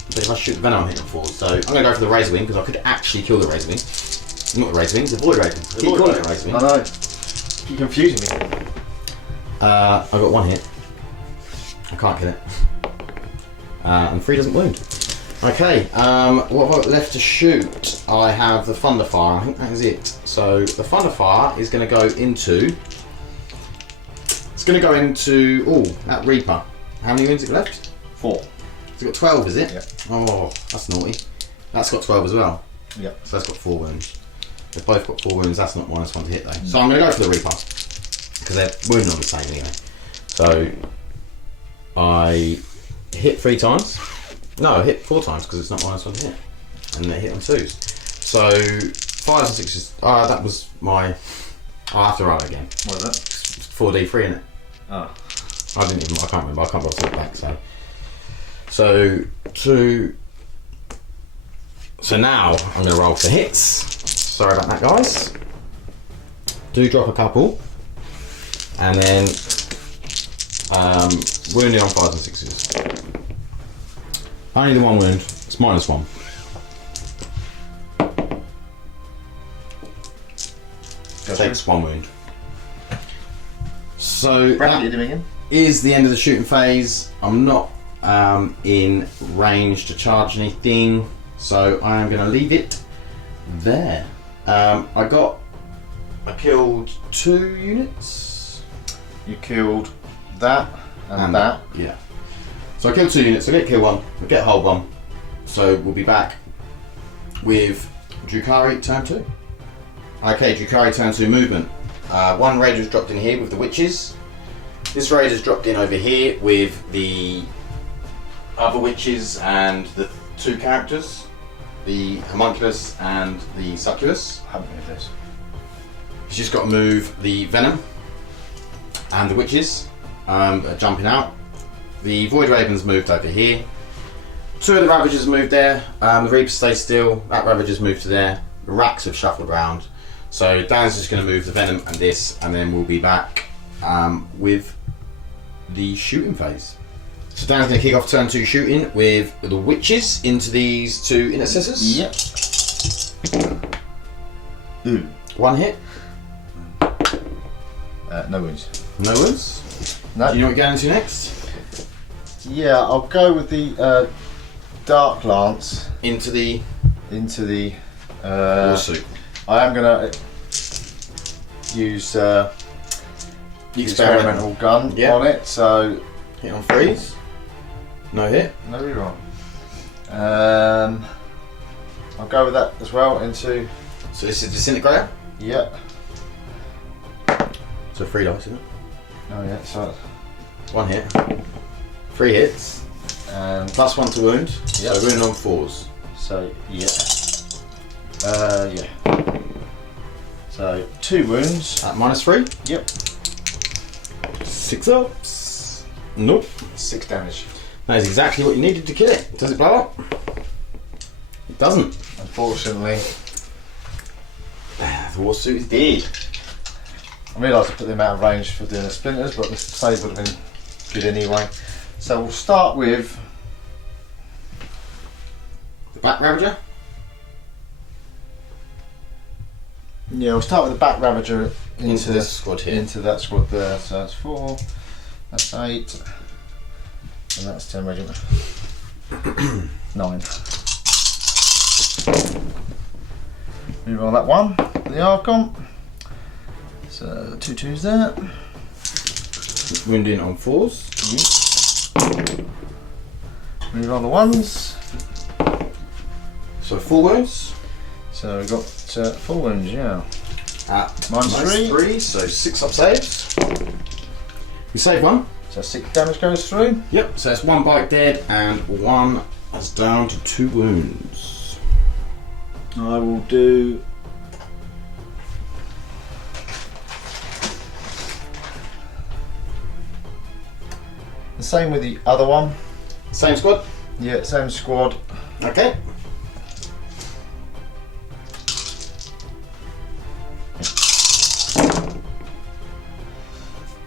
But if I shoot the Venom, I'm hitting on 4s. So I'm going to go for the Razor Wing because I could actually kill the Razor Wing. Not the Razor Wing, it's the Void Raven. Keep calling it Razor Wing. I know. Keep confusing me. I got 1 hit. I can't kill it. And 3 doesn't wound. Okay, what have I got left to shoot? I have the Thunderfire. I think that is it. So the Thunderfire is going to go into. It's going to go into. Oh, that Reaper. How many wounds has it left? 4. It's got 12, is it? Yeah. Oh, that's naughty. That's got 12 as well. Yeah. So that's got 4 wounds. They've both got 4 wounds. That's not minus 1 to hit though. So I'm going to go for the Reaper because they're wounded on the same anyway. So I hit 3 times. No, I hit 4 times because it's not minus 1 to hit. And they hit on 2s. So 5s and 6s. That was my. I'll have to roll again. What is that? 4d3 in it. Oh. I can't remember. I can't bother to look back. So 2. So now I'm going to roll for hits. Sorry about that, guys. Do drop a couple. And then wounded on 5s and 6s. Only the 1 wound. It's minus 1. Takes 1 wound. So that is the end of the shooting phase. I'm not in range to charge anything, so I am going to leave it there. I killed 2 units. You killed that and that. Yeah. So I killed 2 units. I get kill 1. I get hold 1. So we'll be back with Drukhari turn 2. Okay, Drukhari turn 2 movement. 1 raider's dropped in here with the witches. This raider's dropped in over here with the other witches and the 2 characters, the homunculus and the succubus. I haven't heard this. He's just got to move the venom and the witches are jumping out. The void ravens moved over here. 2 of the ravagers moved there. The reaper stays still. That ravager's moved to there. The racks have shuffled around. So Dan's just going to move the venom and this, and then we'll be back with the shooting phase. So Dan's going to kick off turn 2 shooting with the witches into these 2 intercessors. Yep. 1 hit. No wounds. No wounds. No. Do you know what you're going into next? Yeah, I'll go with the Dark Lance Into the lawsuit. I am going to use the experimental gun on it, so hit on 3s. No hit. no reroll. I'll go with that as well into. So this is disintegrator. Yeah. So 3 dice, isn't it? Oh yeah. So 1 hit. 3 hits. and Plus 1 to wound. Yep. So wound on 4s. so yeah. Yeah. So 2 wounds. At minus 3. Yep. 6 ups. Nope. 6 damage. That is exactly what you needed to kill it. Does it blow up? It doesn't. Unfortunately, The war suit is dead. I realised I put them out of range for doing the splinters, but the save would have been good anyway. So we'll start with The Black Ravager. we'll start with the back ravager Into this squad here. Into that squad there. So that's 4, that's 8, and that's 10 regiment. 9. Move on that one. The Archon. So 2 2s there. Wounding on 4s. Move on the 1s. So 4 wounds. So we've got 4 wounds, yeah. At Minus 3. So 6 up saves. We save 1. So 6 damage goes through. Yep, so it's 1 bite dead and 1 is down to 2 wounds. I will do the same with the other one. Same squad? Yeah, same squad. Okay.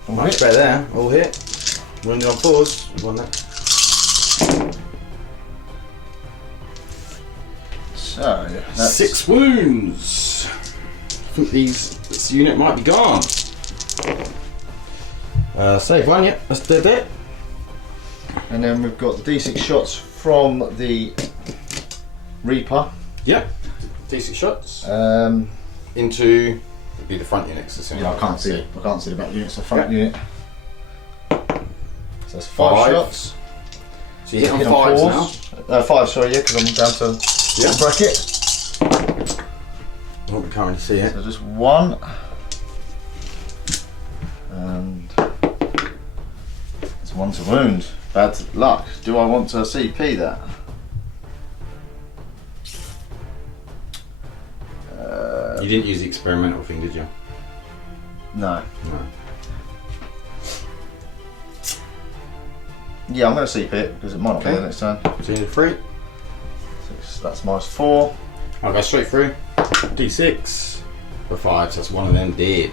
Much better there. All hit. Wounded on 4s. Won that. So that's 6 wounds. I think this unit might be gone. Save 1, yep, that's dead there. And then we've got the D6 shots from the Reaper. Yep. D6 shots. Into it'd be the front units. Yeah, I can't see it. I can't see the back unit. So front unit. So that's 5 shots. So you hit on 5s now. 5, sorry, yeah, because I'm down to bracket. Oh, we can't really see it. So just 1. And it's 1 to wound. Bad luck. Do I want to CP that? You didn't use the experimental thing, did you? No. No. Yeah, I'm going to CP it because it might not be the next turn. So you need 3. 6, that's -4. I'll go straight through. D6 for 5, so that's one of them dead.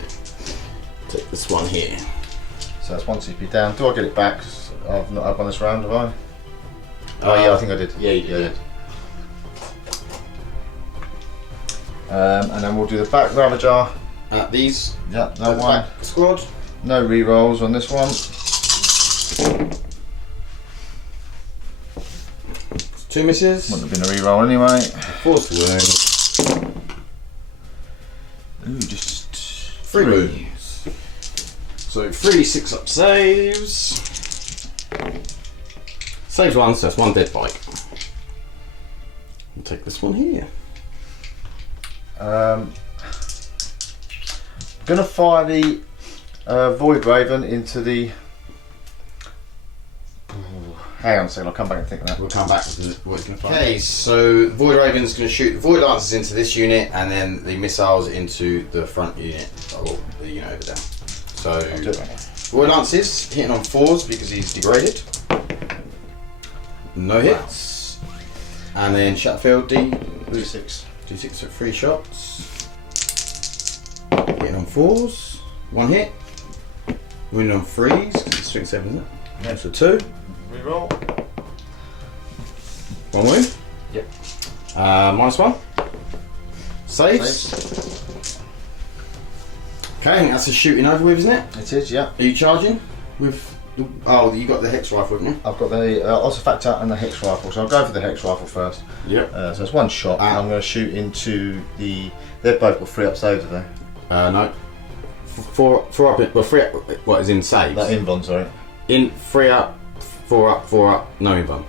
Take this one here. So that's 1 CP down. Do I get it back? 'Cause I've not up on this round, have I? Oh yeah, I think I did. Yeah, you did. And then we'll do the back Ravager. These. Yeah, that one. Squad. No re-rolls on this one. 2 misses. Wouldn't have been a re-roll anyway. 4th wound. Ooh, just 3 wounds. So 3 6-up saves. Saves 1, so that's 1 dead bike. I'll take this one here. Gonna fire the Void Raven into the. Hang on a second, I'll come back and think of that. We'll come back to what it's going to fire. Okay, so Void Raven's going to shoot the Void Lancers into this unit and then the missiles into the front unit, or the unit over there. So, Void Lancers hitting on 4s because he's degraded. No hits. And then Shatterfield D6. D6 for 3 shots. Hitting on 4s. 1 hit. Wounded on 3s because it's strength 7, isn't it? Yeah. So 2. Reroll. 1 wound. Yep. -1. Saves. Okay, that's a shooting over with, isn't it? It is, yeah. Are you charging with? Oh, you got the hex rifle, haven't you? I've got the Artifactor and the Hex Rifle, so I'll go for the Hex Rifle first. Yep. So it's 1 shot, and I'm going to shoot into the. They've both got 3 up saves, have they? No. 4 up. Well, 3 up. What is in saves? That invuln, sorry. In 3 up, 4 up, 4 up. No invuln.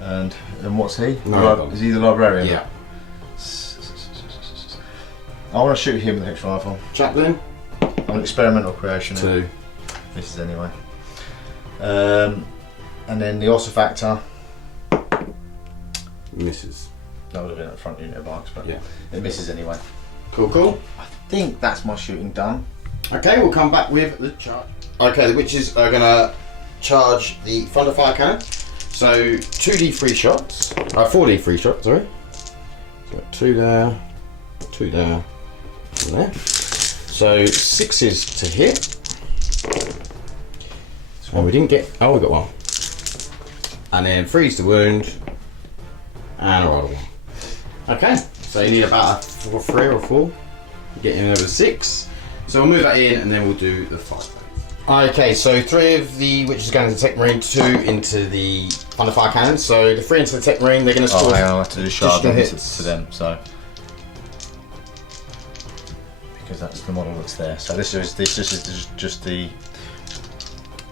And what's he? No invuln. Is he the librarian? Yeah. I want to shoot him with the Hex Rifle. Chaplain. I'm an experimental creation. 2. This is anyway. And then the Artifactor. Misses. That would have been at the front unit of arcs, but Yeah. it misses anyway. Cool, cool. I think that's my shooting done. Okay, we'll come back with the charge. Okay, the witches are gonna charge the Thunderfire Cannon. So 2d3 shots. 4d3 shots, sorry. So 2 there, 2 there, 1 there. So 6s to hit. Oh, we didn't get. Oh, we got 1. And then 3's to wound. And a roll of 1. Okay, so you need about a 3 or 4. Get him over 6. So we'll move that in and then we'll do the 5. Okay, so 3 of the witches are going to the Tech Marine, 2 into the Thunderfire Cannon. So the 3 into the Tech Marine, they're going to score. Oh, hang on, I have to do shard hits to them, so. Because that's the model that's there. So this is just the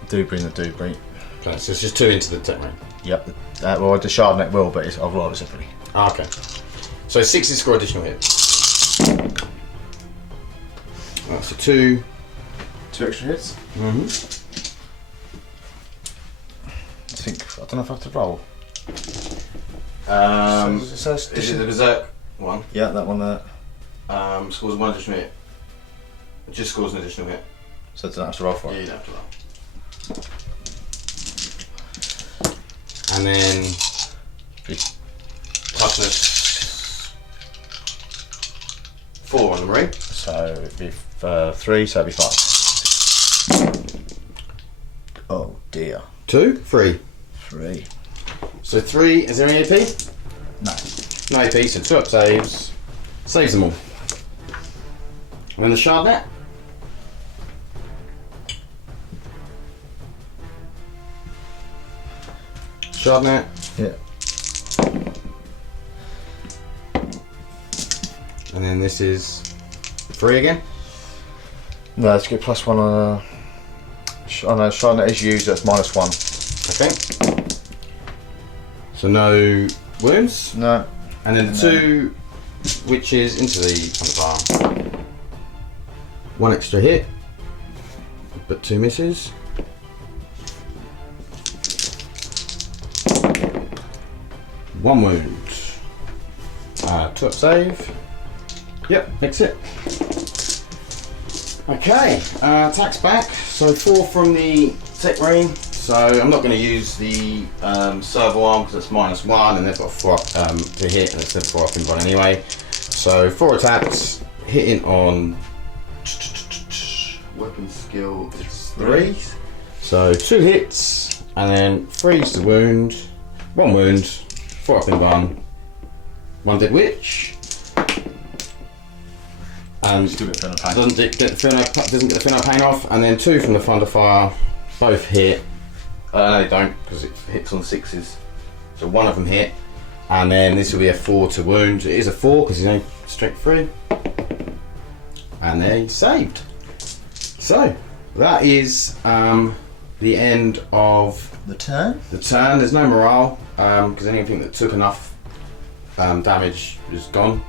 Dubri and the Dubri. Okay, so it's just 2 into the Tech Marine. Yep. Well, the shard neck will, but I'll roll it separately. Okay. So 6 is score additional hits. Right, so 2. 2 extra hits. Mm-hmm. I don't know if I have to roll. Is it the Berserk one? Yeah, that one there. Scores 1 additional hit. It just scores an additional hit. So I don't have to roll for Yeah, it. you don't have to roll. And then toughness 4 on the Marine. So it'd be 3, so it'd be 5. dear. 2, 3. 3. So 3, is there any AP? No. No AP, so 2 up saves. Saves them all. And then the shard net. Shard net. Yeah. And then this is 3 again. No, let's get +1 on a. Oh no, shard net is used, that's -1. Okay. So no wounds. No. And then the 2 witches into the front of the arm. 1 extra hit, but 2 misses. One wound. 2 up save. Yep, makes it. Okay, attacks back. So 4 from the tech ring. So I'm not going to use the servo arm because it's -1 and they've got 4 up to hit and it's then 4 up in one anyway. So 4 attacks, hitting on weapon skill is 3. So 2 hits and then 3's the wound, 1 wound, 4 up in 1 dead witch. And doesn't get the Finno pain off, and then 2 from the Thunder Fire, both hit. No, they don't, because it hits on 6s. So 1 of them hit, and then this will be a 4 to wound. It is a 4 because he's only strength 3, and there he's saved. So that is the end of The turn? the turn. There's no morale because anything that took enough damage is gone,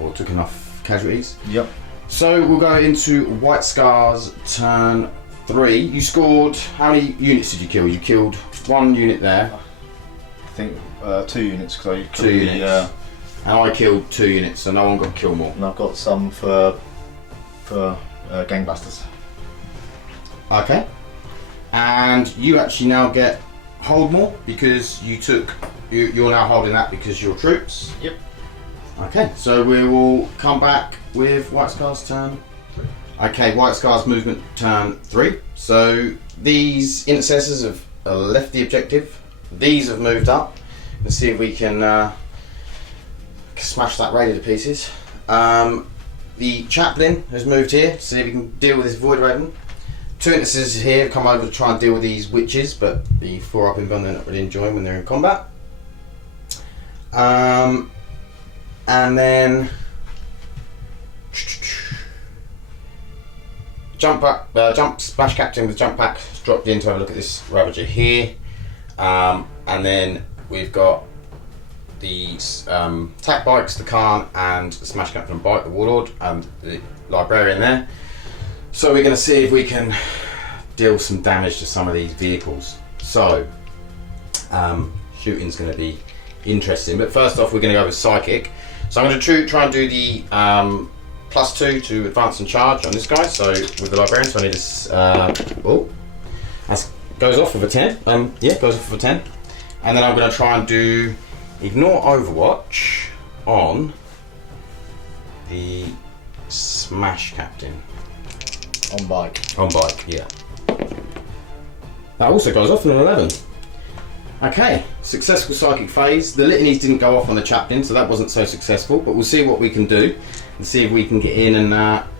or took enough casualties. Yep. So we'll go into White Scar's turn 3. You scored, how many units did you kill? You killed 1 unit there. I think 2 units because I killed 2 units. And I killed 2 units, so no one got kill more. and I've got some for gangbusters. Okay. And you actually now get hold more because you're now holding that because you're troops. Yep. Okay, so we will come back with White Scar's turn. Okay, White Scar's movement turn 3. So these intercessors have left the objective. These have moved up. Let's see if we can smash that raider to pieces. The chaplain has moved here, see if we can deal with this Void Raven. 2 intercessors here come over to try and deal with these witches, but the 4 up in one they're not really enjoying when they're in combat. And then jump splash captain with jump pack dropped in to have a look at this Ravager here, and then we've got the tack bikes, the Khan, and the smash captain bike, the warlord, and the librarian there. So we're going to see if we can deal some damage to some of these vehicles. So shooting's going to be interesting, but first off we're going to go with psychic. So I'm going to try and do the +2 to advance and charge on this guy. So with the librarian, so I need this. Oh, that goes off with a 10. Yeah, goes off with a 10. And then I'm going to try and do ignore Overwatch on the smash captain. On bike. On bike, yeah. That also goes off with an 11. Okay, successful psychic phase. The litanies didn't go off on the chaplain, so that wasn't so successful, but we'll see what we can do and see if we can get in and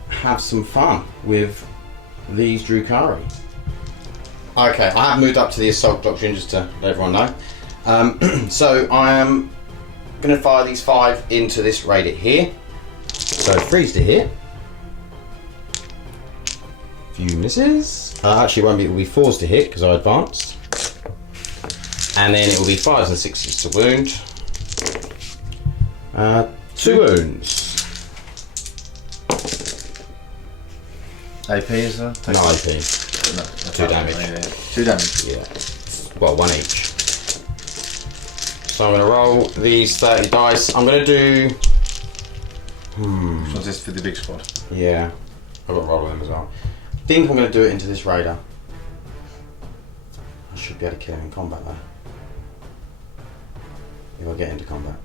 have some fun with these Drukhari. Okay, I have moved up to the assault doctrine just to let everyone know. So I am going to fire these 5 into this raider here. So freeze to hit. Few misses. Actually, it will be 4s to hit because I advanced. And then it will be 5s and 6s to wound. 2 wounds. AP is there? No AP. No, 2 damage. 2 damage. Yeah. Well, 1 each. So I'm going to roll these 30 dice. I'm going to do... Which one's this for the big squad? Yeah. I've got to roll them as well. I think I'm going to do it into this raider. I should be able to kill him in combat though. If I get into combat.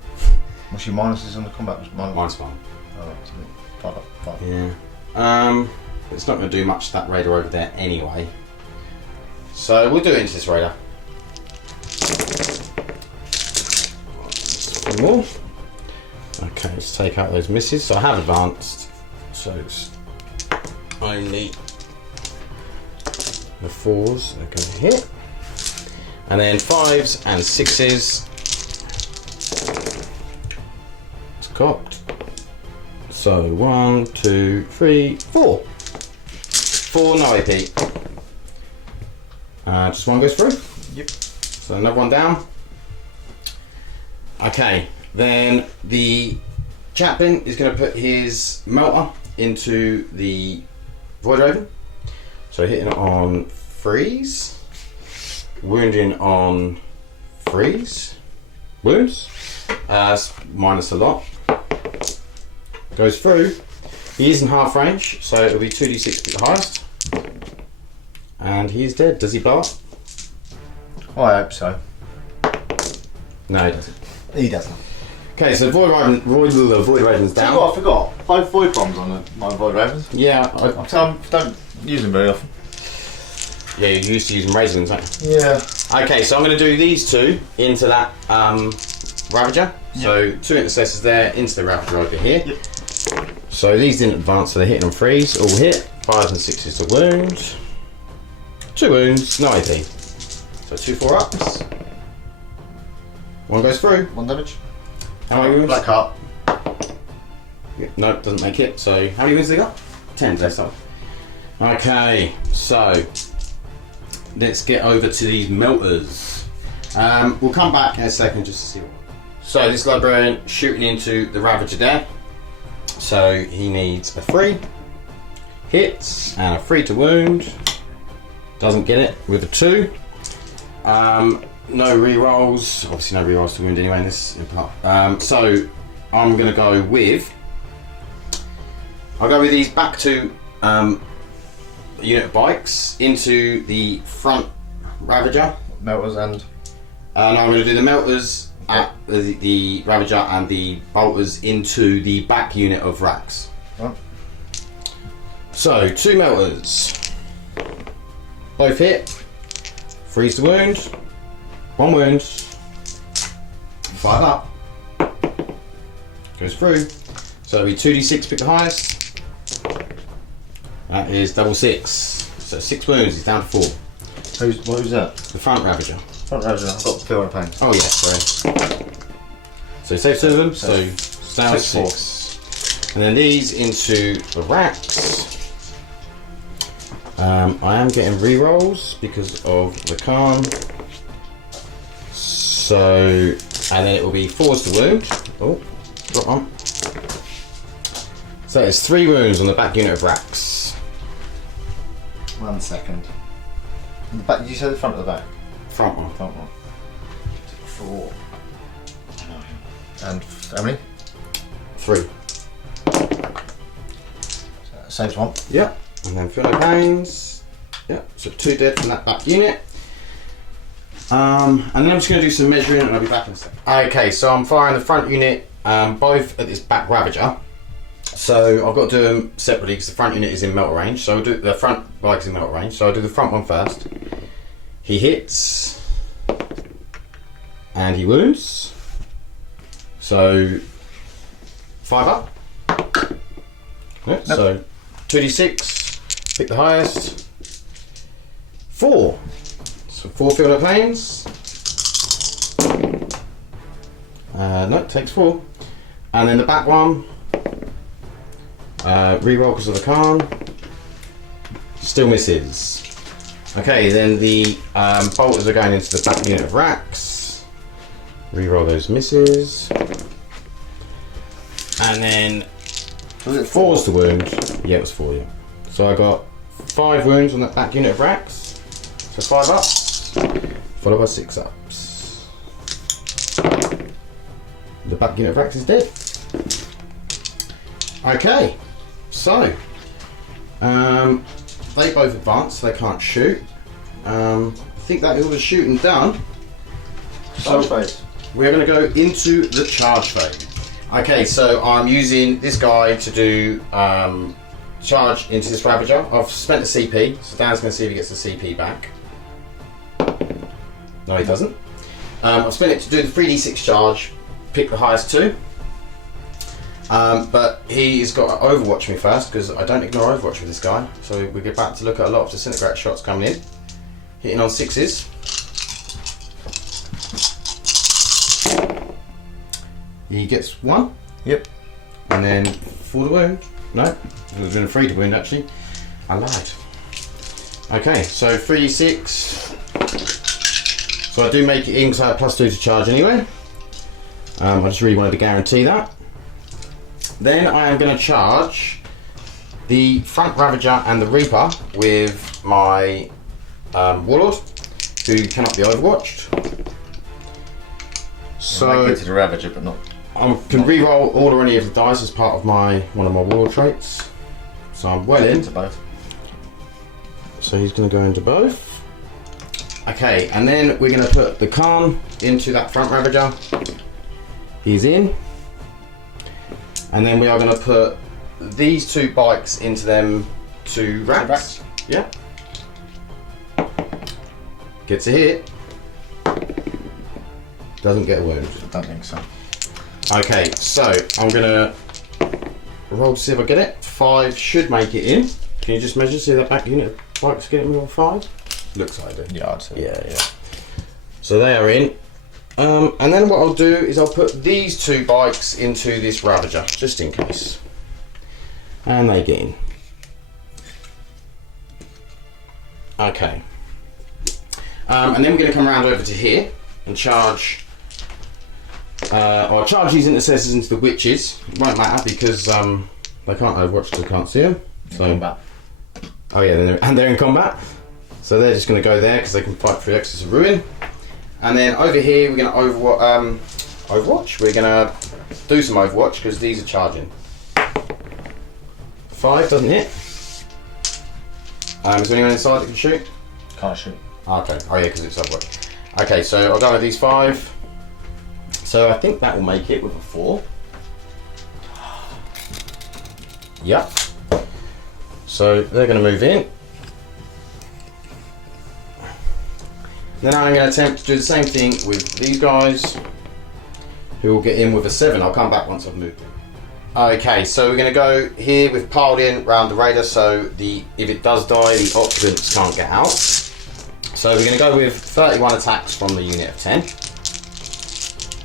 What's your minuses on the combat? Mine's fine. Oh, it's a bit fine. Yeah. It's not going to do much to that raider over there anyway. So we'll do it into this raider. One more. Okay, let's take out those misses. So I have advanced, so it's only the 4s that are going to hit, and then 5s and 6s. It's cocked. So 1, 2, 3, 4. 4, no AP. Just one goes through. Yep. So another one down. Okay, then the chaplain is going to put his melter into the Void Raven. So hitting it on freeze, wounding on freeze, wounds, minus a lot. Goes through. He is in half range, so it'll be 2d6 at the highest. And he's dead. Does he blow up? Oh, I hope so. No, he doesn't. He doesn't. Okay, so Void Raven's down. I forgot. 5 void bombs on my Void Ravens. Yeah, I don't use them very often. yeah, you're used to using raisins, aren't you? Yeah. Okay, so I'm going to do these 2 into that Ravager. Yep. So 2 intercessors there into the Ravager over here. Yep. So these didn't advance, so they're hitting on freeze. All hit. 5s and 6s to wound. 2 wounds, no AP. So 2 4-ups. 1 goes through. 1 damage. How many wounds? Black Heart. No, doesn't make it. So how many wounds they got? 10. That's all. Okay, so let's get over to these melters. We'll come back in a second just to see what. So this librarian shooting into the Ravager there. So he needs a 3 hits and a 3 to wound. Doesn't get it with a 2. No rerolls. Obviously no rerolls to wound anyway in this part. So I'm going to go with. I'll go with these back to unit of bikes into the front Ravager. Melters and. And I'm going to do the melters at the Ravager and the bolters into the back unit of racks. Right. So 2 melters. Both hit. Freeze the wound. 1 wound. 5 up. Goes through. So it'll be 2d6, pick the highest. That is double 6. So 6 wounds, he's down to 4. Who's that? The front Ravager. Front Ravager. I've got 2 on a pain. Oh yeah, sorry. So save 2 of them, so it's down to 6. And then these into the racks. I am getting rerolls because of the Khan. So, and then it will be 4s to wound. Oh, got one. So it's 3 wounds on the back unit of racks. 1 second. The back, did you say the front or the back? Front one. Front one. 4. And how many? 3. Saves 1. Yep. And then feel no pains. Yep. So 2 dead from that back unit. And then I'm just going to do some measuring and I'll be back in a second. Okay, so I'm firing the front unit both at this back Ravager. So I've got to do them separately because the front unit is in melter range. So I'll do the front bike's in melter range. So I'll do the front one first. He hits and he wounds. So 5 up. Yeah, so 2d6, pick the highest. 4. So 4 field of planes. No, it takes 4. And then the back one. Reroll because of the Khan. Still misses. Okay, then the bolters are going into the back unit of racks. Reroll those misses. And then 4's the wound. Yeah, it was 4, yeah. So I got 5 wounds on that back unit of racks. So 5 ups, followed by 6 ups. The back unit of racks is dead. Okay, so they both advance, so they can't shoot. I think that all the shooting done. Charge phase. We're going to go into the charge phase. Okay, so I'm using this guy to do charge into this Ravager. I've spent the CP, so Dan's going to see if he gets the CP back. No, he doesn't. I've spent it to do the 3d6 charge, pick the highest 2. But he's got to overwatch me first, because I don't ignore overwatch with this guy. So we get back to look at a lot of disintegrate shots coming in. Hitting on 6s. He gets 1. Yep. And then for the wound. No, it was been a 3 to wound actually. I lied. Okay, so 3d6. So I do make it in because I have +2 to charge anyway. I just really wanted to guarantee that. Then I am going to charge the front Ravager and the Reaper with my Warlord, who cannot be overwatched. So Make it to the Ravager, but not. I can re-roll all or any of the dice as part of one of my Warlord traits. So I'm well in. Into both. So he's going to go into both. Okay, and then we're going to put the Khan into that front Ravager. He's in. And then we are going to put these 2 bikes into them 2 racks. Yeah. Gets a hit. Doesn't get a wound. I don't think so. Okay, so I'm going to roll to see if I get it. 5 should make it in. Can you just measure, see that back unit of bikes getting on 5? Looks like it. Yeah, I'd say. Yeah. So they are in. And then what I'll do is I'll put these 2 bikes into this Ravager, just in case. And they get in. Okay. And then we're going to come around over to here and charge. Or charge these intercessors into the witches. It won't matter because they can't overwatch because they can't see them. So, Combat. oh yeah, and they're in combat. So they're just going to go there because they can fight through Excess of Ruin. And then over here we're going to overwatch. We're going to do some overwatch because these are charging. 5 doesn't hit. Is there anyone inside that can shoot? Can't shoot. Okay. Oh yeah, because it's overwatch. Okay, so I'll go with these 5. So I think that will make it with a 4. Yep. So they're going to move in. Then I'm going to attempt to do the same thing with these guys, who will get in with a 7. I'll come back once I've moved in. Okay, so we're going to go here with piled in round the Raider, so if it does die, the occupants can't get out. So we're going to go with 31 attacks from the unit of 10.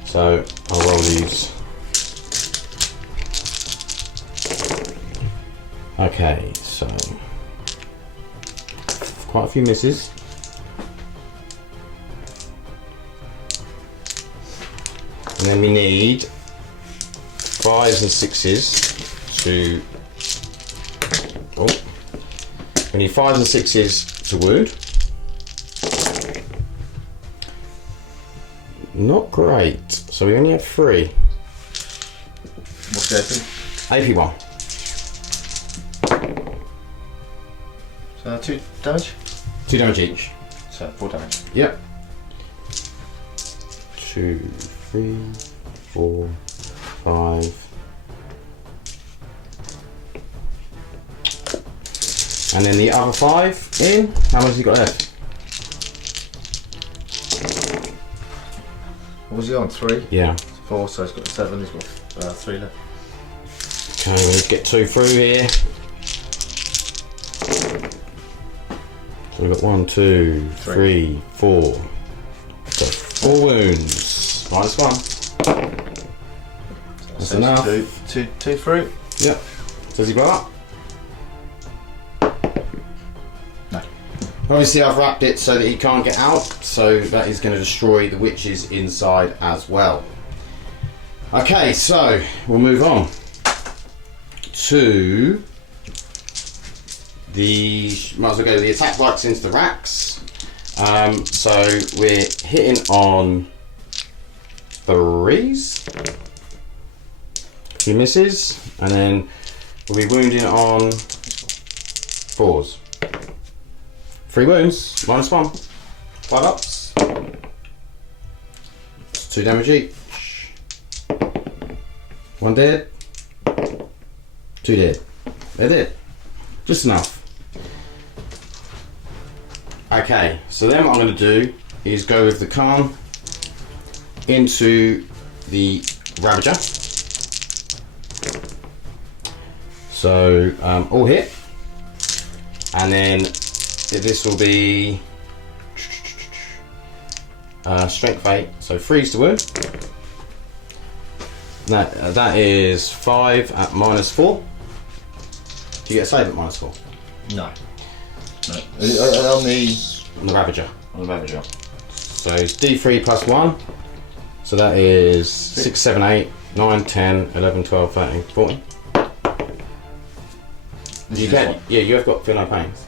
So I'll roll these. Okay, so quite a few misses. And then we need 5s and 6s to. Oh, we need 5s and 6s to wound. Not great. So we only have 3. What's the AP? AP 1. So 2 damage? 2 damage each. So 4 damage. Yep. 2, 3, 4, 5. And then the other 5 in. How much has he got left? What was he on? 3? Yeah. 4, so he's got 7, he's got 3 left. Okay, let's get 2 through here. So we've got 1, 2, 3, 4. So 4 wounds. -1. That's So enough. 2 through? Yep. Does he blow up? No. Obviously I've wrapped it so that he can't get out, so that is going to destroy the witches inside as well. Okay, so we'll move on to might as well go to the attack bikes into the racks. So we're hitting on 3s. He misses, and then we'll be wounding on 4s. 3 wounds, -1. 5 ups. 2 damage each. 1 dead. 2 dead. They're dead. Just enough. Okay, so then what I'm going to do is go with the Khan into the Ravager. So all hit, and then this will be strength 8, so freeze to wound. That is 5 at -4. Do you get a save at -4? No. On On the Ravager. the Ravager. So it's D3 plus 1. So that is 6, 7, 8, 9, 10, 11, 12, 13, 14. You can, yeah, you have got feel no pains.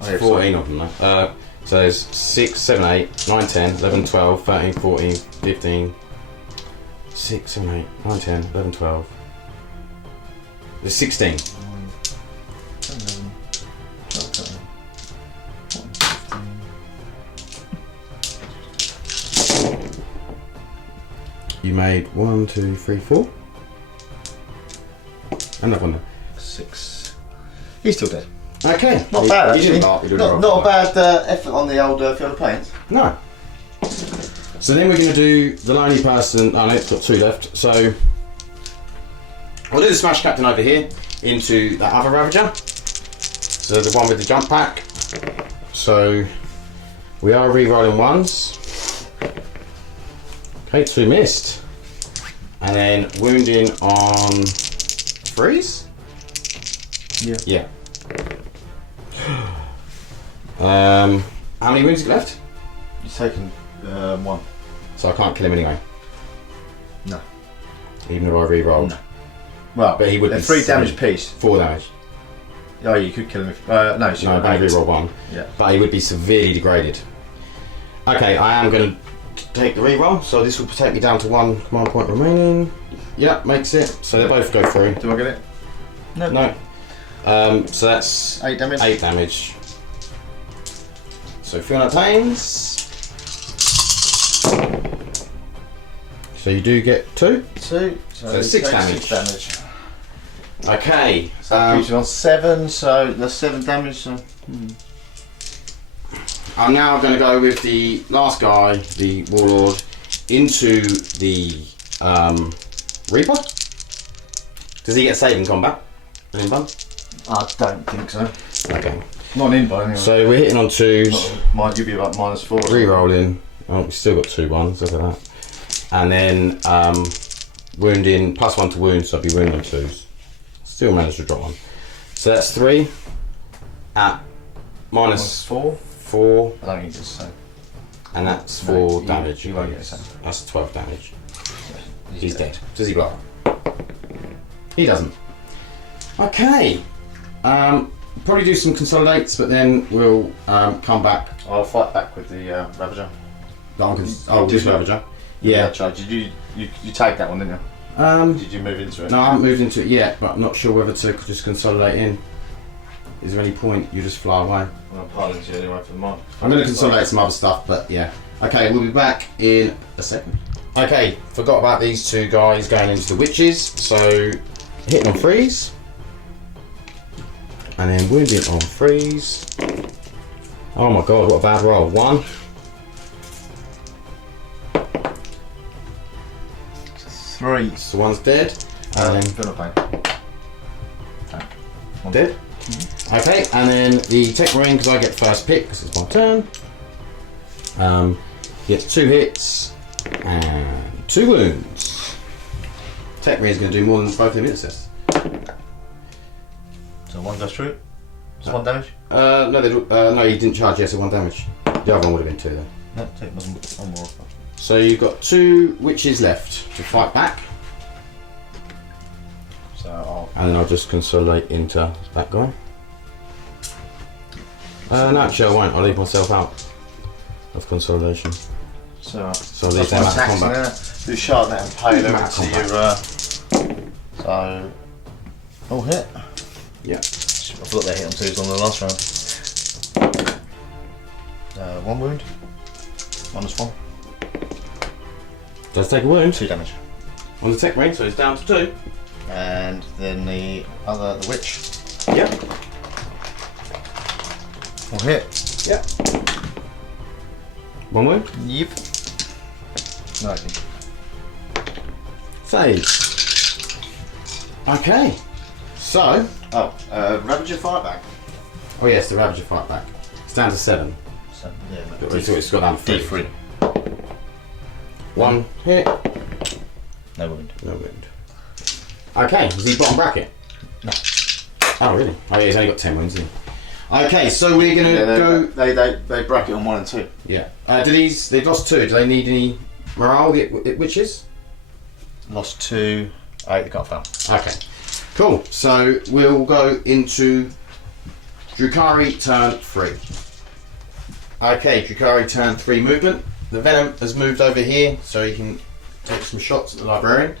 Oh, yeah, 14 of them though. So there's 6, 7, 8, 9, 10, 11, 12, 13, 14, 15. 6, 7, 8, 9, 10, 11, 12. There's 16. 11, 12, 13, 14, 15. You made 1, 2, 3, 4. Another one there. 6. He's still dead. Okay. Not bad, You actually. didn't laugh, you did Not a bad effort on the old Field of Plains. No. So then we're going to do the lonely person. Oh no, it's got 2 left. So we'll do the Smash Captain over here into that other Ravager. So the one with the jump pack. So we are re-rolling 1s. Okay, 2 missed. And then wounding on freeze? Yeah. Yeah. How many wounds you left? He's taken 1. So I can't kill him anyway. No. Even if I re-rolled. No. Well, But he would they're be 3 damage 7. piece. 4 damage. Oh, you could kill him if. No, so No, you've I got 8. re-roll 1. Yeah. But he would be severely degraded. Okay, I am going to take the re-roll. So this will take me down to 1 command point remaining. Yep, makes it. So they both go through. Do I get it? No. So that's 8 damage. 8 damage. So Fiona Pains. So you do get 2. 2. So 6 damage. 6 damage. Okay. So that keeps you on 7, so that's 7 damage. So. I'm now going to go with the last guy, the Warlord, into the Reaper. Does he get save in combat? An invuln? I don't think so. Okay. Not an invuln anyway. So we're hitting on 2s, You'll be about -4. re-rolling. Oh, we've still got 2 1s, look at that. And then wounding, +1 to wound, so I'll be wounding on 2s. Still managed to drop 1. So that's 3 at -4. -4. I don't think it's so. And that's No, 4 you- damage. you won't get a save. That's 12 damage. He's dead. Does he blow up? He doesn't. Okay. Probably do some consolidates, but then we'll come back. I'll fight back with the Ravager. Just Ravager. Yeah. Charge. You take that one, didn't you? Did you move into it? No, I haven't moved into it yet, but I'm not sure whether to just consolidate in. Is there any point you just fly away? I'll pile into you anyway for the mark. I'm going to consolidate some other stuff, but yeah. Okay, we'll be back in a second. Okay, forgot about these 2 guys going into the witches. So, hitting on freeze. And then wounding on freeze. Oh my god, what a bad roll. 1. 3. So one's dead. And then Feel no pain. dead. Okay, and then the Tech Marine, because I get first pick, because it's my turn. Gets 2 hits and 2 wounds. Tech Marine's going to do more than both of them assists. So 1 goes through. It's 1 damage. No, he didn't charge. Yes, so 1 damage. The other one would have been 2 then. No, take one more. So you've got 2 witches left to fight back, So I'll. and then I'll just consolidate into that guy. No, actually I won't. I'll leave myself out of consolidation. So I'll leave them out of combat. Do shard net and pay them Out of to your. So. Oh, hit. Yeah. I thought they hit on 2s on the last round. 1 wound. -1. Does take a wound 2 damage. on the Tech Marine, so it's down to 2. And then the witch. Yep. Will hit. Yep. 1 wound. Yep. No, I think. Save. Okay. So. Oh, Ravager Fireback. Oh yes, the Ravager fight back. It's down to 7. So, yeah, It's got down to 3. D3. 1 hit. No wound. No wound. Okay, is he bottom bracket? No. Oh really? Oh yeah, he's only got 10 wounds, isn't he? Okay, so we're gonna go. They bracket on 1 and 2. Yeah. They've lost 2. Do they need any morale? The witches? Lost 2. 8. They got found. Okay. Cool. So we'll go into Drukhari turn 3. Okay, Drukhari turn 3 movement. The Venom has moved over here, so he can take some shots at the Librarian.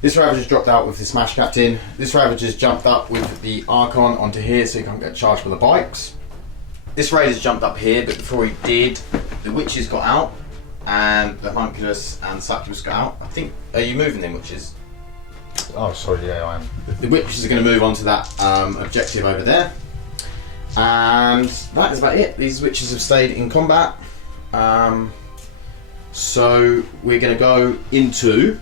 This Ravager's dropped out with the Smash Captain. This Ravager's jumped up with the Archon onto here, so he can't get charged with the bikes. This Raider's jumped up here, but before he did, the Witches got out, and the Hunculus and Succubus got out. I think, are you moving them, Witches? Oh, sorry, yeah, I am. The Witches are going to move on to that objective over there. And that is about it. These Witches have stayed in combat. So we're going to go into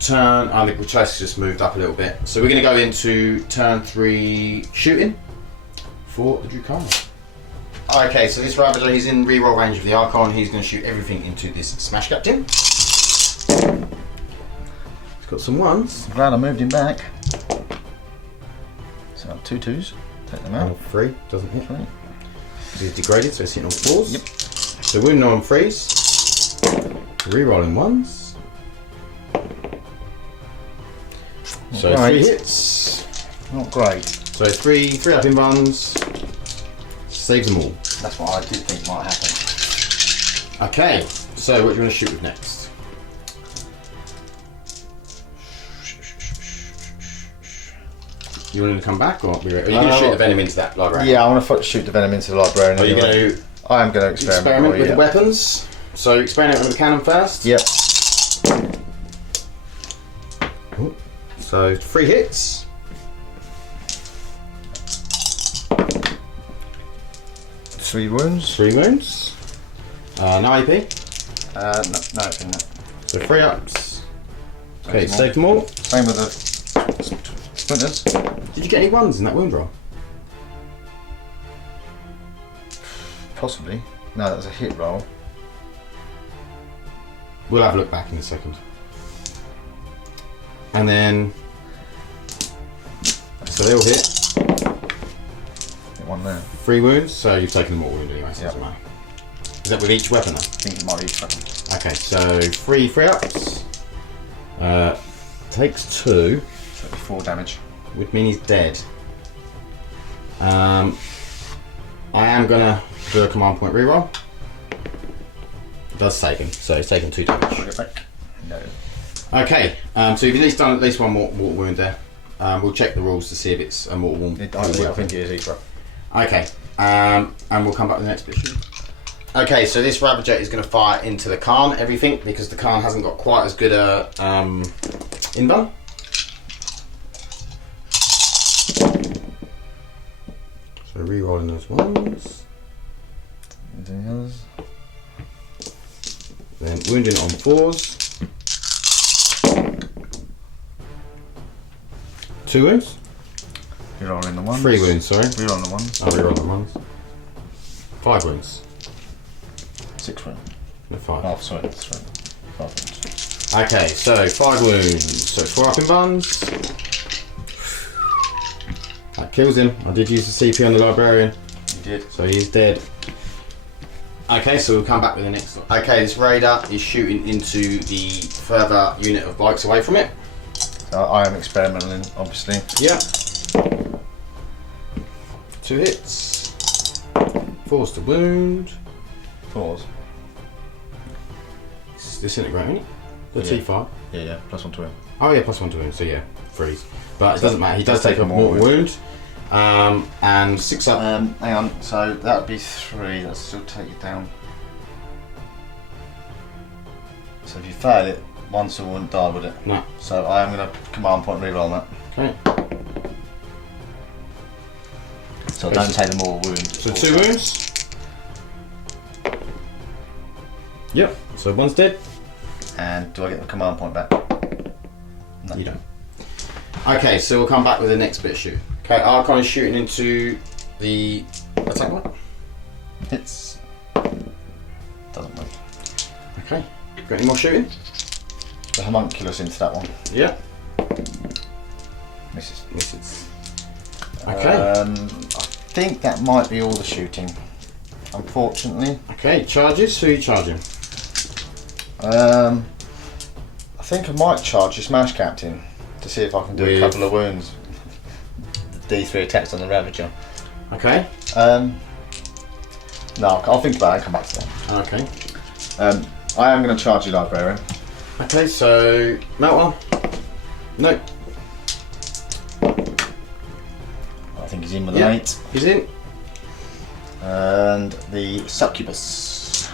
turn. I think the chase just moved up a little bit. So we're going to go into turn 3 shooting for the Drukhari. Okay, so this Ravager, he's in reroll range of the Archon. He's going to shoot everything into this Smash Captain. He's got some 1s. I'm glad I moved him back. So 2 2s. Take them out. 3 doesn't hit. He's degraded, so he's hitting on 4s. Yep. So wound on 3s. Rerolling 1s. So Right. 3 hits. Not great. So 3 up in runs. Save them all. That's what I did think might happen. Okay, so what do you want to shoot with next? You want him to come back, or are you going to shoot the venom into that library? Yeah, I want to shoot the venom into the librarian. Are you anyway. going to I am going to experiment with the weapons? So experiment with the cannon first. Yep. Ooh. So 3 hits. 3 wounds. 3 wounds. No AP. No, no. So 3 ups. Okay, Save save them all. Same with the splinters. Did you get any 1s in that wound roll? Possibly. No, that was a hit roll. We'll have a look back in a second. And then, so they all hit. Hit 1 there. 3 wounds, so you've taken them all wound anyway, so it Yep. doesn't matter. Is that with each weapon then? I think it might be each weapon. Okay, so 3 ups. Takes 2. So 4 damage. Would mean he's dead. I am gonna do a command point reroll. It does save him, so he's taken 2 damage. Get back. No. Okay, so you've at least done at least 1 mortal wound there. We'll check the rules to see if it's a mortal wound. I think it is each weapon. Okay, and we'll come back to the next bit. Okay, so this Ravager is going to fire into the Khan, everything, because the Khan hasn't got quite as good a invuln. So re-rolling those 1s. Anything else? Then wounding on 4s. 2 wounds. Rerolling the 1s. 3 wounds, sorry. Rerolling the 1s. I'll re-roll the 1s. 5 wounds. 6 wounds. No, 5. Oh, sorry, that's right. 5 wounds. Okay, so 5 wounds. So 4 up in buns. That kills him. I did use the CP on the librarian. You did. So he's dead. Okay, so we'll come back with the next one. Okay, this raider is shooting into the further unit of bikes away from it. So I am experimenting, obviously. Yeah. 2 hits. 4's to wound. 4s. It's disintegrating it. The Yeah. T5. Yeah, +1 to him. Oh yeah, +1 to wound, so yeah, 3s. But it doesn't matter, he does take a mortal wound. And 6 up. Hang on, so that would be 3, that'll still take you down. So if you fail it, 1 still wouldn't die, would it? No. So I am going to command point reroll that. Okay. So I don't take the mortal wound. So 2 wounds. Yep. So one's dead. And do I get the command point back? No. You don't. Okay, so we'll come back with the next bit of shoot. Okay, Archon is shooting into the attack one. It's doesn't work. Okay. Got any more shooting? The homunculus into that one. Yeah. Misses. Misses. Okay. I think that might be all the shooting. Unfortunately. Okay, charges. Who are you charging? I think I might charge your Smash Captain to see if I can do a couple of wounds. The D3 attacks on the Ravager. Okay. No, I'll think about it and come back to that. Okay. I am going to charge your Librarian. Okay, so melt one. Nope. I think he's in with an 8. He's in. And the Succubus.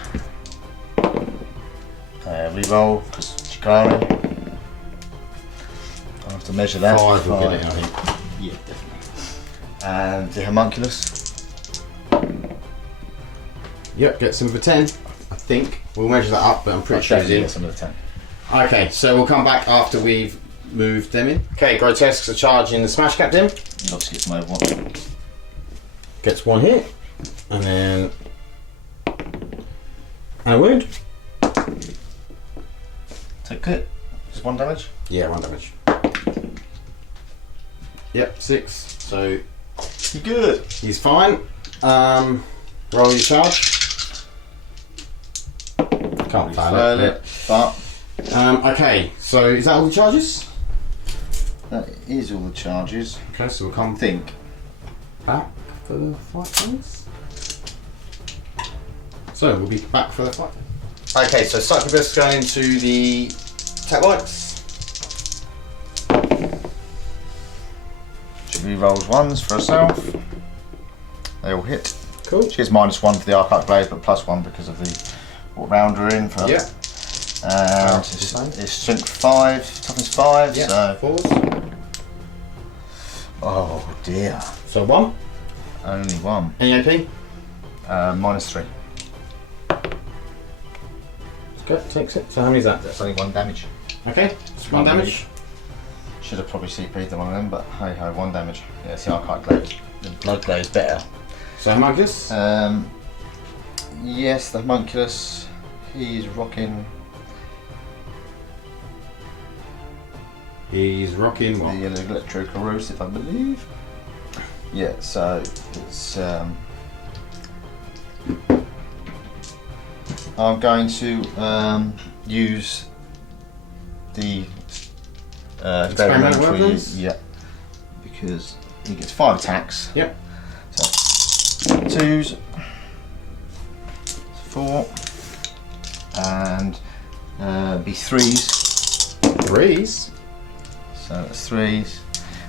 Reroll, because Drukhari. I'll have to measure that. 5 will get it, I think. Yeah, definitely. And the homunculus. Yep, gets him with a 10. I think. We'll measure that up, but I'm pretty sure he's in. Some of the 10. Okay, so we'll come back after we've moved them in. Okay, Grotesques are charging the Smash Captain. You obviously get some over one. Gets one hit. And then... and a wound. Take it. Just 1 damage. Yeah, 1 damage. Yep, 6. So You're good. he's fine. Roll your charge. Can't fail it. But Okay, so is that all the charges? that is all the charges. Okay, so we'll come Think. back for the fight, please. So we'll be back for the fight. Okay, so Succubus going to the attack lights. She re-rolls 1s for herself. They all hit. Cool. She gets -1 for the Arcite Blade, but +1 because of the what round we're in for. Yeah. And it's strength 5, toughness 5. Yeah. So 4s. oh dear, So 1. only 1. Any AP? -3. Okay, takes it. So how many is that? That's only 1 damage. Okay, it's 1 damage. Should have probably CP'd one of them, but hey ho, 1 damage. Yeah, it's the Arcite Blade. The Blood Glade is better. So Magus? Yes, the homunculus. He's rocking He's rocking what? the electrocorrosive, I believe. Yeah, so it's. I'm going to use the Experimental experimental weapons? Yeah, because he gets 5 attacks. Yep. So 2s, 4, and be 3s. 3s? So that's 3s.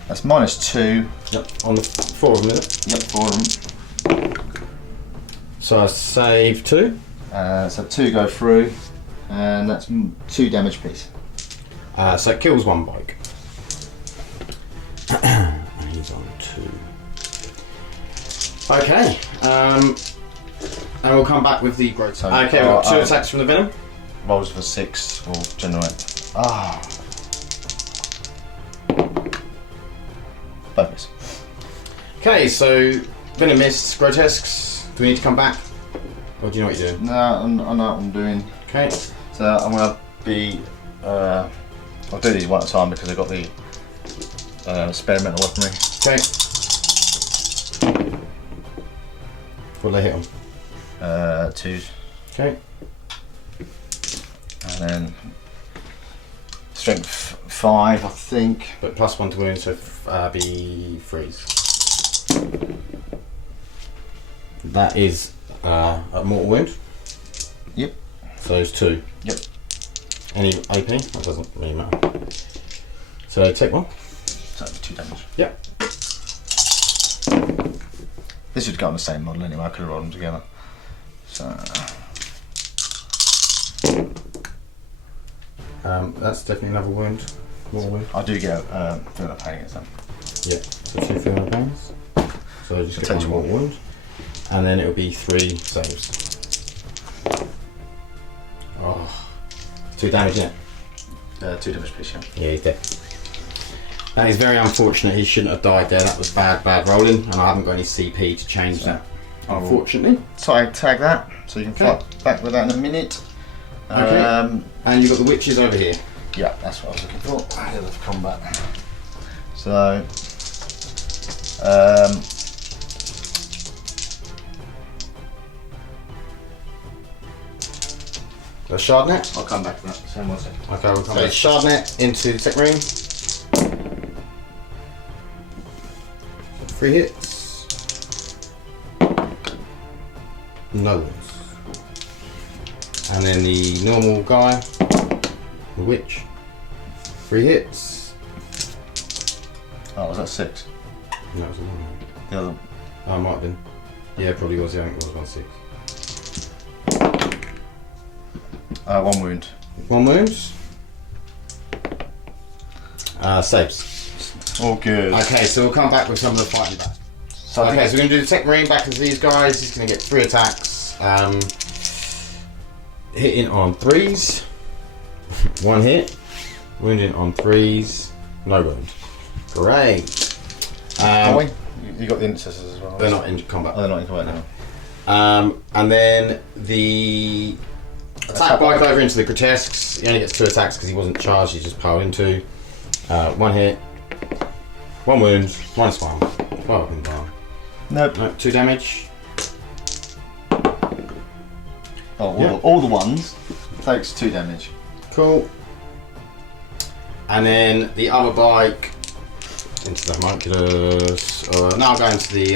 That's -2. Yep, on the 4 of them, is it? Yep, 4 of them. So I save 2. So 2 go through, and that's 2 damage piece. So it kills 1 bike. And he's on 2. Okay. And we'll come back with the great. So, Okay, we've got 2 attacks from the venom. Rolls for 6 will generate. Ah. Both miss. Okay, so venom missed. Grotesques. Do we need to come back? Or do you know what you're doing? No, I know what I'm doing. Okay. So I'm going to be. I'll do these one at a time because I've got the experimental weaponry. Okay. What'll they hit on? 2s. Okay. And then strength 5, I think. But +1 to wound, so be freeze. That is a mortal wound. Yep. So those 2. Yep. Any AP? That doesn't really matter. So take 1. So that's 2 damage. Yep. This would go on the same model anyway. I could have rolled them together. So That's definitely another wound. Mortal wound. I do get feeling of pain against them. Yep. So 2 feeling pains. So just So get takes 1 mortal wound. And then it'll be 3 saves. Oh, 2 damage, yeah. 2 damage, please. Yeah, he's dead. That is very unfortunate. He shouldn't have died there. That was bad rolling, and I haven't got any CP to change that. Unfortunately. So I tag that, so you can fight back with that in a minute. Okay. And you've got the witches over here. Yeah, that's what I was looking for. Ahead of combat. So, The Shardnet. I'll come back to that. So one second. Okay, we'll come back. Shardnet into the tech room. 3 hits. No ones. And then the normal guy, the witch. 3 hits. Oh, was that 6? No, it was a 1. The other one. Oh, it might have been. Yeah, probably was. Yeah, I think it was 1/6. 1 wound. 1 wound. Saves. All good. Okay, so we'll come back with some of the fighting back. So Okay, so we're going to do the Tech Marine back into these guys. He's going to get 3 attacks. Hitting on 3s. 1 hit. Wounding on 3s. No wound. Great. You got the intercessors as well. They're not in combat. Oh, they're not in combat now. And then the attack bike over into the grotesques. He only gets 2 attacks because he wasn't charged, he just piled into. 1 hit, 1 wound, 1 spine. 12 in bar. Nope. 2 damage. All the ones takes 2 damage. Cool. And then the other bike into the homunculus. Now I'm going to the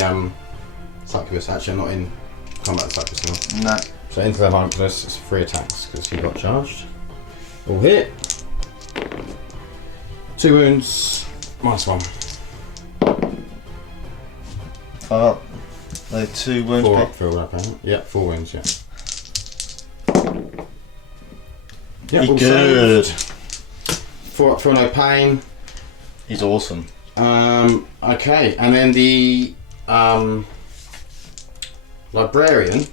succubus. Actually, I'm not in combat with succubus now. No. So into the homunculus, it's 3 attacks because he got charged. All hit. 2 wounds, -1. 5 up. They're 2 wounds. 4 up for all that. Yeah, 4 wounds, yeah. Yeah, all good. saved. 4 up for no pain. He's awesome. Okay, and then the librarian.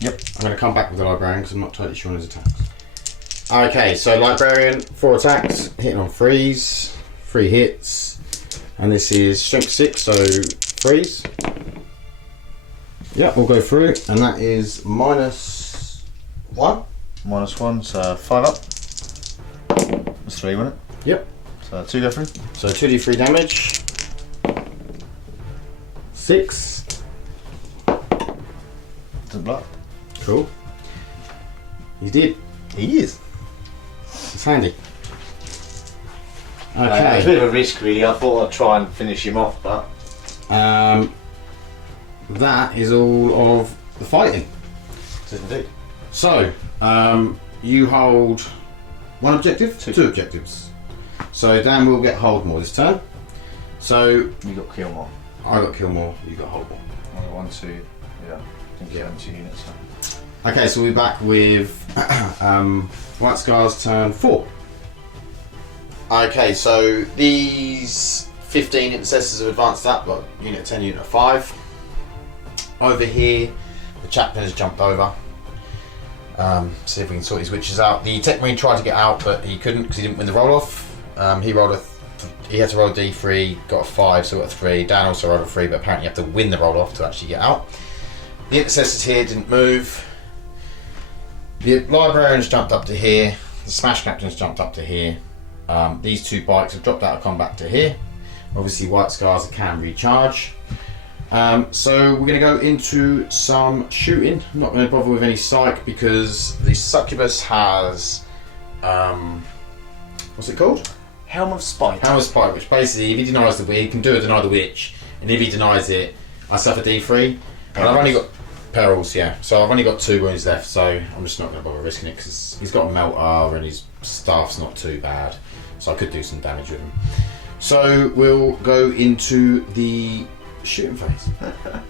Yep. I'm going to come back with the librarian because I'm not totally sure on his attacks. Okay, so librarian, 4 attacks, hitting on 3s, 3 hits, and this is strength 6, so 3s. Yeah, we'll go through, and that is -1. -1, so 5 up. That's 3, wasn't it? Yep. So 2 go through. So 2d3 damage. 6. Doesn't block. Cool. He did. He is. It's handy. It's a Okay. bit of a risk, really. I thought I'd try and finish him off, but That is all of the fighting. it is indeed. So, you hold 1 objective, 2 objectives. So Dan will get hold more this turn. So You got kill more. I got kill more, you got hold more. I got 1, 2. Yeah. I think you have 2 units. So. Okay, so we'll be back with White Scar's turn 4. Okay, so these 15 intercessors have advanced up, like unit 10, unit 5. Over here, the chaplain has jumped over. See if we can sort his witches out. The Tech Marine tried to get out, but he couldn't because he didn't win the roll off. He had to roll a D3, got a 5, so got a 3. Dan also rolled a 3, but apparently you have to win the roll off to actually get out. The intercessors here didn't move. The librarians jumped up to here. The smash captains jumped up to here. These 2 bikes have dropped out of combat to here. Obviously, White Scars can recharge. So we're going to go into some shooting. I'm not going to bother with any psych because the succubus has what's it called? Helm of Spite. Helm of Spite, which basically, if he denies the witch, he can do a deny the witch, and if he denies it, I suffer D3. And I've only got perils, yeah. So I've only got 2 wounds left, so I'm just not going to bother risking it because he's got a melter and his staff's not too bad, so I could do some damage with him. So we'll go into the shooting phase.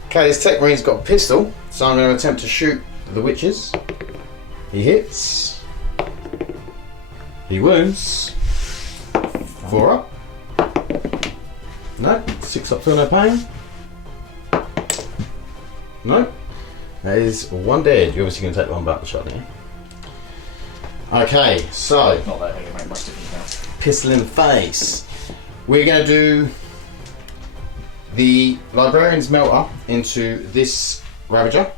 Okay, this Tech Marine's got a pistol, so I'm going to attempt to shoot the witches. He hits. He wounds. 4 up. No. 6 up, feel no pain. No. That is 1 dead. You're obviously going to take the one back the shot, aren't you? Okay, so Not that it make much difference pistol in the face. We're going to do the Librarian's Melter into this Ravager.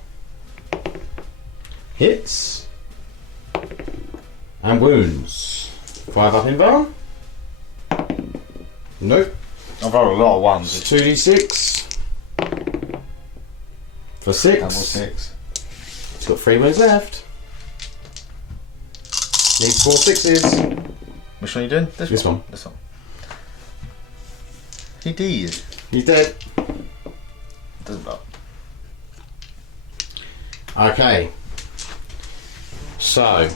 Hits and wounds. 5 up in bar. Nope. now. I've rolled a lot of ones. 2d6 for 6. Double 6. It's got 3 wounds left. Needs 4 6s. Which one are you doing? This one. This one. He did. He's dead. Doesn't blow. Okay. So,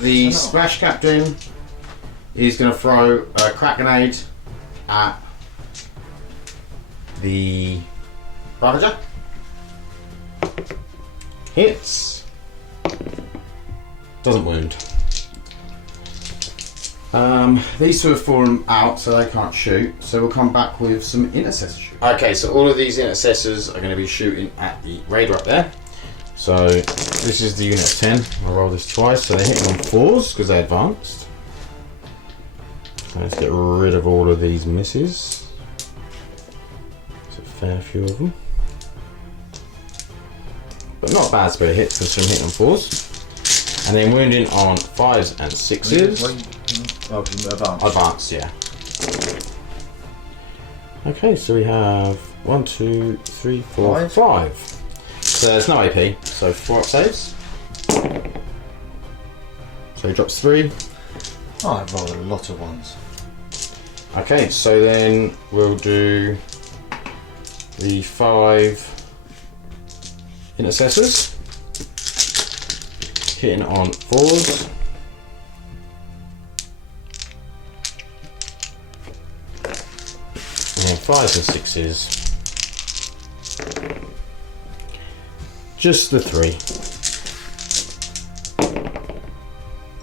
the Splash Captain is going to throw a crack grenade at the Ravager. Hits. Doesn't wound. These two have fallen out, so they can't shoot. So we'll come back with some intercessors. Okay, so all of these intercessors are going to be shooting at the raider up there. So this is the unit of 10. I'll roll this twice, so they're hitting on 4s because they advanced. So let's get rid of all of these misses. There's a fair few of them. But not a bad spare hit for some hitting on 4s. And then wounding on 5s and 6s. Oh, advance. Advance, yeah. Okay, so we have 1, 2, 3, 4, 5. So there's no AP, so 4 up saves. So he drops 3. Oh, I've rolled a lot of ones. Okay, so then we'll do the 5 intercessors. Hitting on 4s. And 5s and 6s. Just the 3.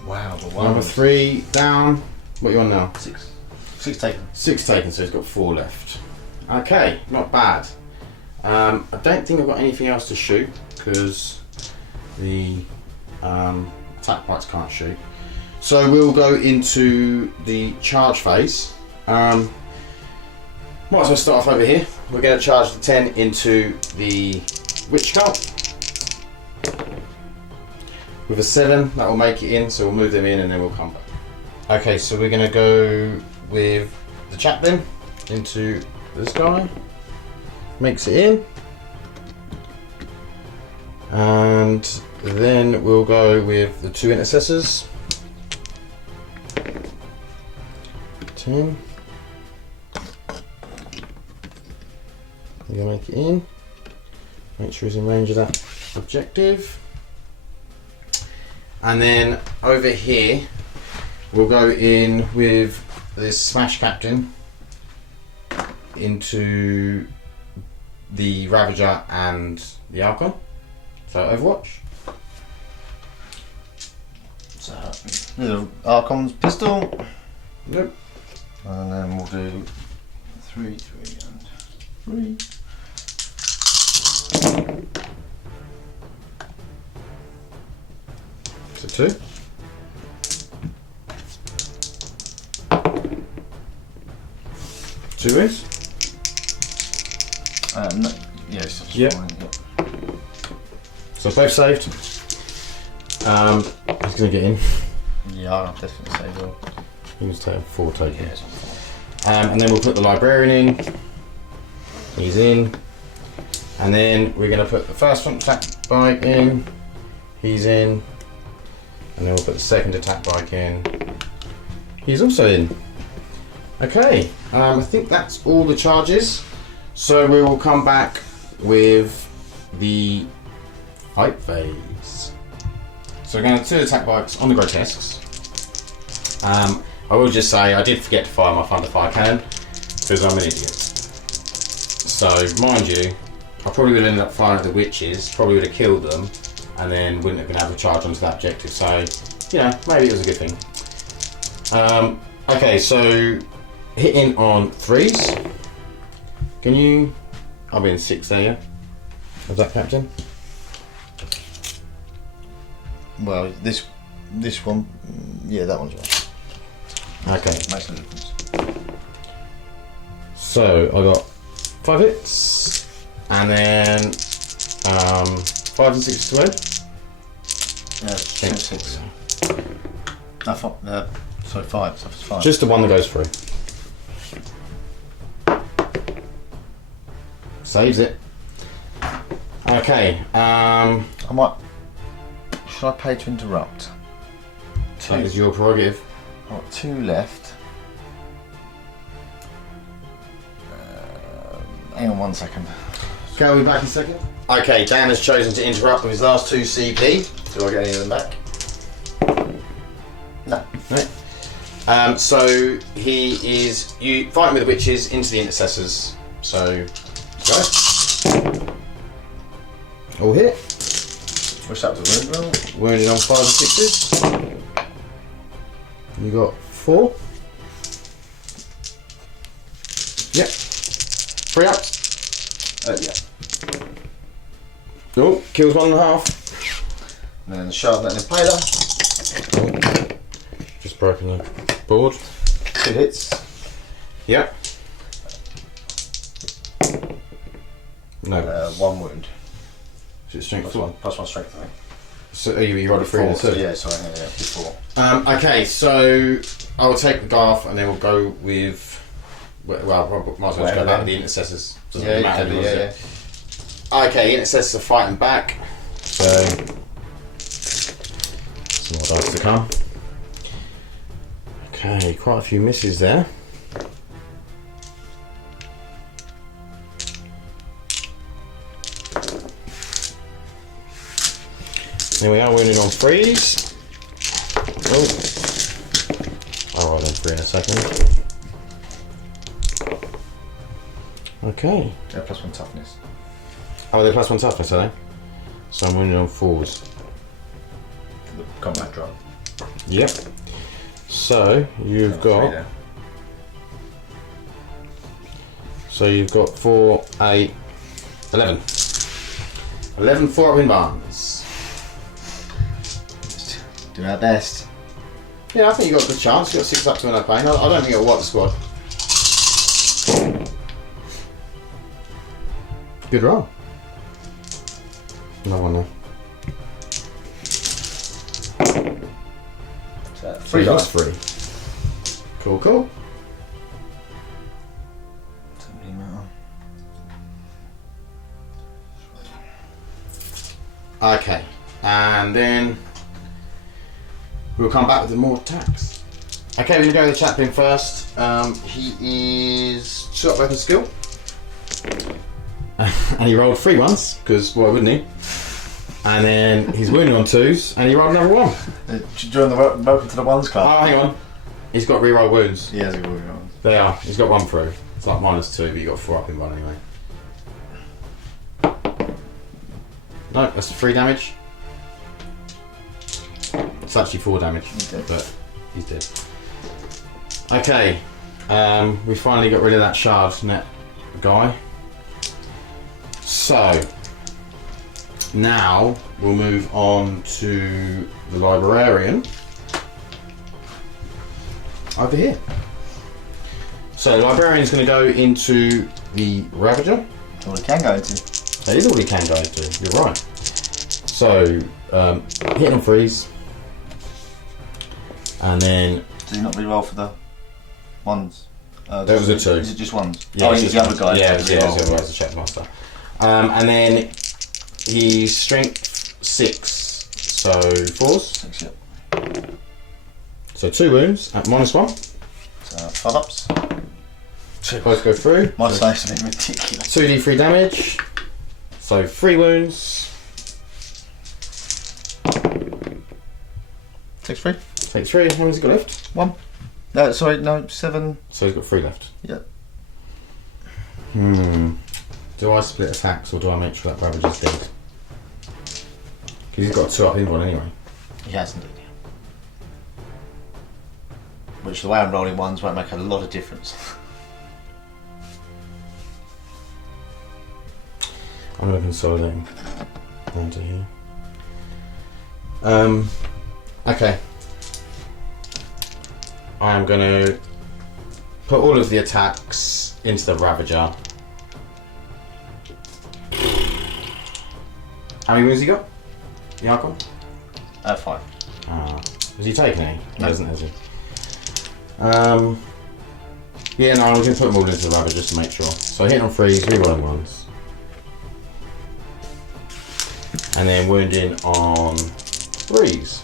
Wow, but Number 3 down. What are you on now? 6. 6 taken. 6 taken, so he's got 4 left. Okay, not bad. I don't think I've got anything else to shoot because the attack bites can't shoot. So we'll go into the charge phase. Might as well start off over here. We're going to charge the 10 into the Witch Cult. With a 7, that will make it in, so we'll move them in and then we'll come back. Okay, so we're going to go with the Chaplain into this guy. Makes it in. And then we'll go with the 2 intercessors. 10. We're going to make it in. Make sure he's in range of that objective. And then over here, we'll go in with this Smash Captain into the Ravager and the Archon. So Overwatch. So, little Archon's pistol. Nope. And then we'll do 3, 3, and 3. So 2. Two is? No, yes. Yep. Fine, yeah. So both saved. He's going to get in. Yeah, I'll definitely say well. He's take 4 tokens. Yeah, it's on fire. And then we'll put the Librarian in. He's in. And then we're going to put the first front attack bike in. He's in. And then we'll put the second attack bike in. He's also in. Okay, I think that's all the charges. So we will come back with the fight phase. So we're going to have 2 attack bikes on the Grotesques. I will just say I did forget to fire my Thunder Fire Cannon because I'm an idiot. So mind you, I probably would have ended up firing at the witches, probably would have killed them, and then wouldn't have been able to charge onto that objective. So, you know, maybe it was a good thing. Okay, so hitting on 3s. Can you? I'll be in 6 there, yeah? Is that Captain? Well, this one, yeah, that one's right. Okay. Makes no difference. So I got 5 hits, and then 5 and 6 to load. Yeah, 6. No, 5. Sorry, 5. So it's 5. Just the one that goes through. Saves it. Okay. I might. Should I pay to interrupt? That is your prerogative. I've got 2 left. Hang on 1 second. Okay, we'll be back in a second. Okay, Dan has chosen to interrupt with his last 2 CP. Do I get any of them back? No. Right. So he is fighting with the witches into the intercessors. So go. All hit. What's that with the wound roll? Wounded on 5 and 6s. You got 4. Yep. 3 ups. Yeah. Oh, kills 1.5. And then the shard and impaler. Just broken the board. 2 hits. Yep. No. 1 wound. Is it strength 1? Plus 1 strength, I think. So you rolled a 3 and a 2. Yeah, sorry, yeah, before. Okay, so I'll take the Garth and then we'll go with. Well, might as well just go back to the intercessors. Doesn't really matter, does it? Okay, the intercessors are fighting back. So some more dice to come. Okay, quite a few misses there. There we are, wounded on 3s. Oh. I'll roll on 3 in a second. Okay. Yeah, plus 1 toughness. Oh, they're plus 1 toughness, are they? So I'm wounded on 4s. The combat drop. Yep. So you've got. So you've got 4, 8, 11. 11 4-up in barns. Do our best. Yeah, I think you got a good chance. You got 6 up to no pain. I don't think it'll wipe the squad. Good roll. Another one there. So 3 dice. 3. Cool, cool. Doesn't really matter. Okay, and then we'll come back with the more attacks. Okay, we're going to go with the chaplain first. He is 2-up weapon skill. And he rolled 3 once, because why wouldn't he? And then he's wounded on 2s, and he rolled another 1. Join the welcome to the ones club. Oh, hang on. He's got reroll wounds. He has a good one. They are. He's got 1 through. It's like -2, but you got 4 up in 1 anyway. No, that's 3 damage. It's actually 4 damage, but he's dead. Okay, we finally got rid of that shard net guy. So now we'll move on to the librarian over here. So the librarian's going to go into the Ravager. All he can go into. That is all he can go into, you're right. So, hitting on 3s. And then... Did he not re-roll for the ones? There was a 2. Is it just ones? Yeah, oh, he's the other guy. Yeah, the other guy, the checkmaster. And then he's strength 6, so 4s. 6, yep. So 2 wounds at -1. So 5 ups. Both go through. My slice have been ridiculous. 2d3 damage. So 3 wounds. Takes 3. Takes 3. How many's he got left? 1. No, sorry, no, 7. So he's got 3 left. Yep. Do I split attacks or do I make sure that Ravager's dead? Because he's got a 2-up in 1 anyway. He has indeed. Which the way I'm rolling ones won't make a lot of difference. I'm going to consolidate onto here. Okay. I am going to put all of the attacks into the Ravager. How many wounds you got? The Archon? 5. Has he taken any? No, hasn't, has he? Yeah, no, I'm going to put them all into the Ravager just to make sure. So hit on 3s, rerolling 1s. And then wounding on 3s.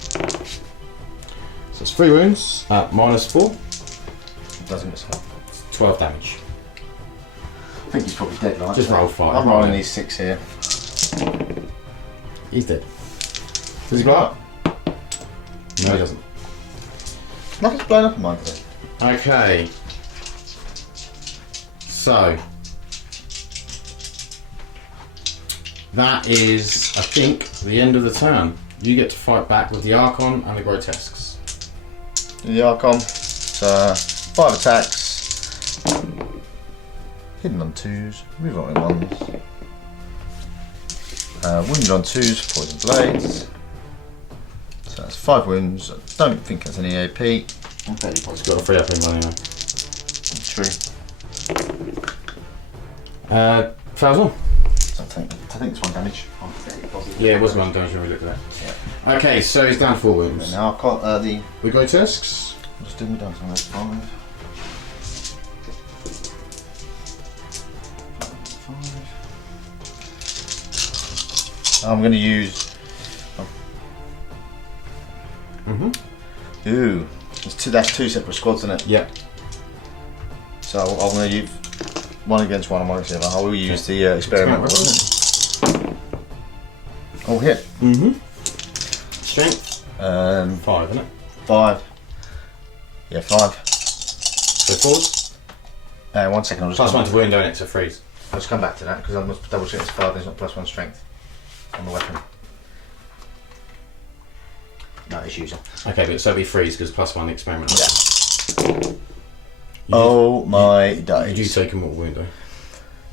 So it's 3 wounds at -4. Doesn't miss help. 12 damage. I think he's probably dead, right? Just roll 5. I'm rolling these 6 here. He's dead. Does he blow up? No, he doesn't. Nothing's blown up in mine today. Okay. So that is, I think, the end of the turn. You get to fight back with the Archon and the Grotesques. The Archon, it's 5 attacks, hidden on 2s, rerolling 1s, wounded on 2s, poison blades. So that's 5 wounds. I don't think that's any AP. Okay, you've got a free up in running now. True. Fails on. I think it's 1 damage. I'm fairly positive. Yeah, it was 1 damage when we looked at that. Yeah. Okay, so he's down 4 wounds. And now I've got the Grotesques. I'm just doing me down, so that's 5. 5. I'm going to use. Ooh, that's 2 separate squads, isn't it? Yep. So I'm going to use 1 against 1 and 1 against the other. I will use the experiment. Oh, hit. Strength. 5, isn't it? 5. Yeah, 5. So 4s. 1 second. I'll just +1 to wound, don't it? To freeze. I'll just come back to that because I must double check it's 5. There's not +1 strength on the weapon. No, it's usual. Okay, but so it'll be freeze because +1 experiment. Yeah. Oh my days. You do take a mortal wound though.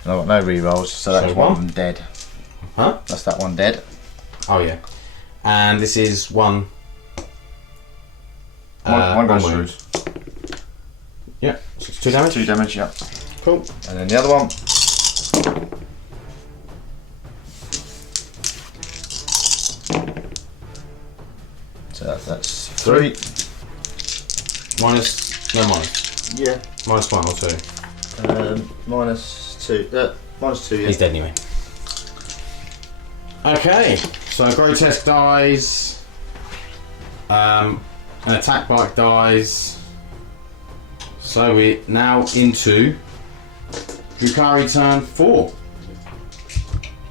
And I've got no rerolls, so that's So 1 of one? them dead. Huh? That's that 1 dead. Oh yeah. And this is 1. One goes wound. through. Yeah. So it's 2 damage. 2 damage, yeah. Cool. And then the other one. So that's 3. Minus. No minus. Yeah. -1 or 2. -2. -2, yeah. He's dead anyway. Okay. So Grotesque dies. An attack bike dies. So we're now into Drukhari turn 4.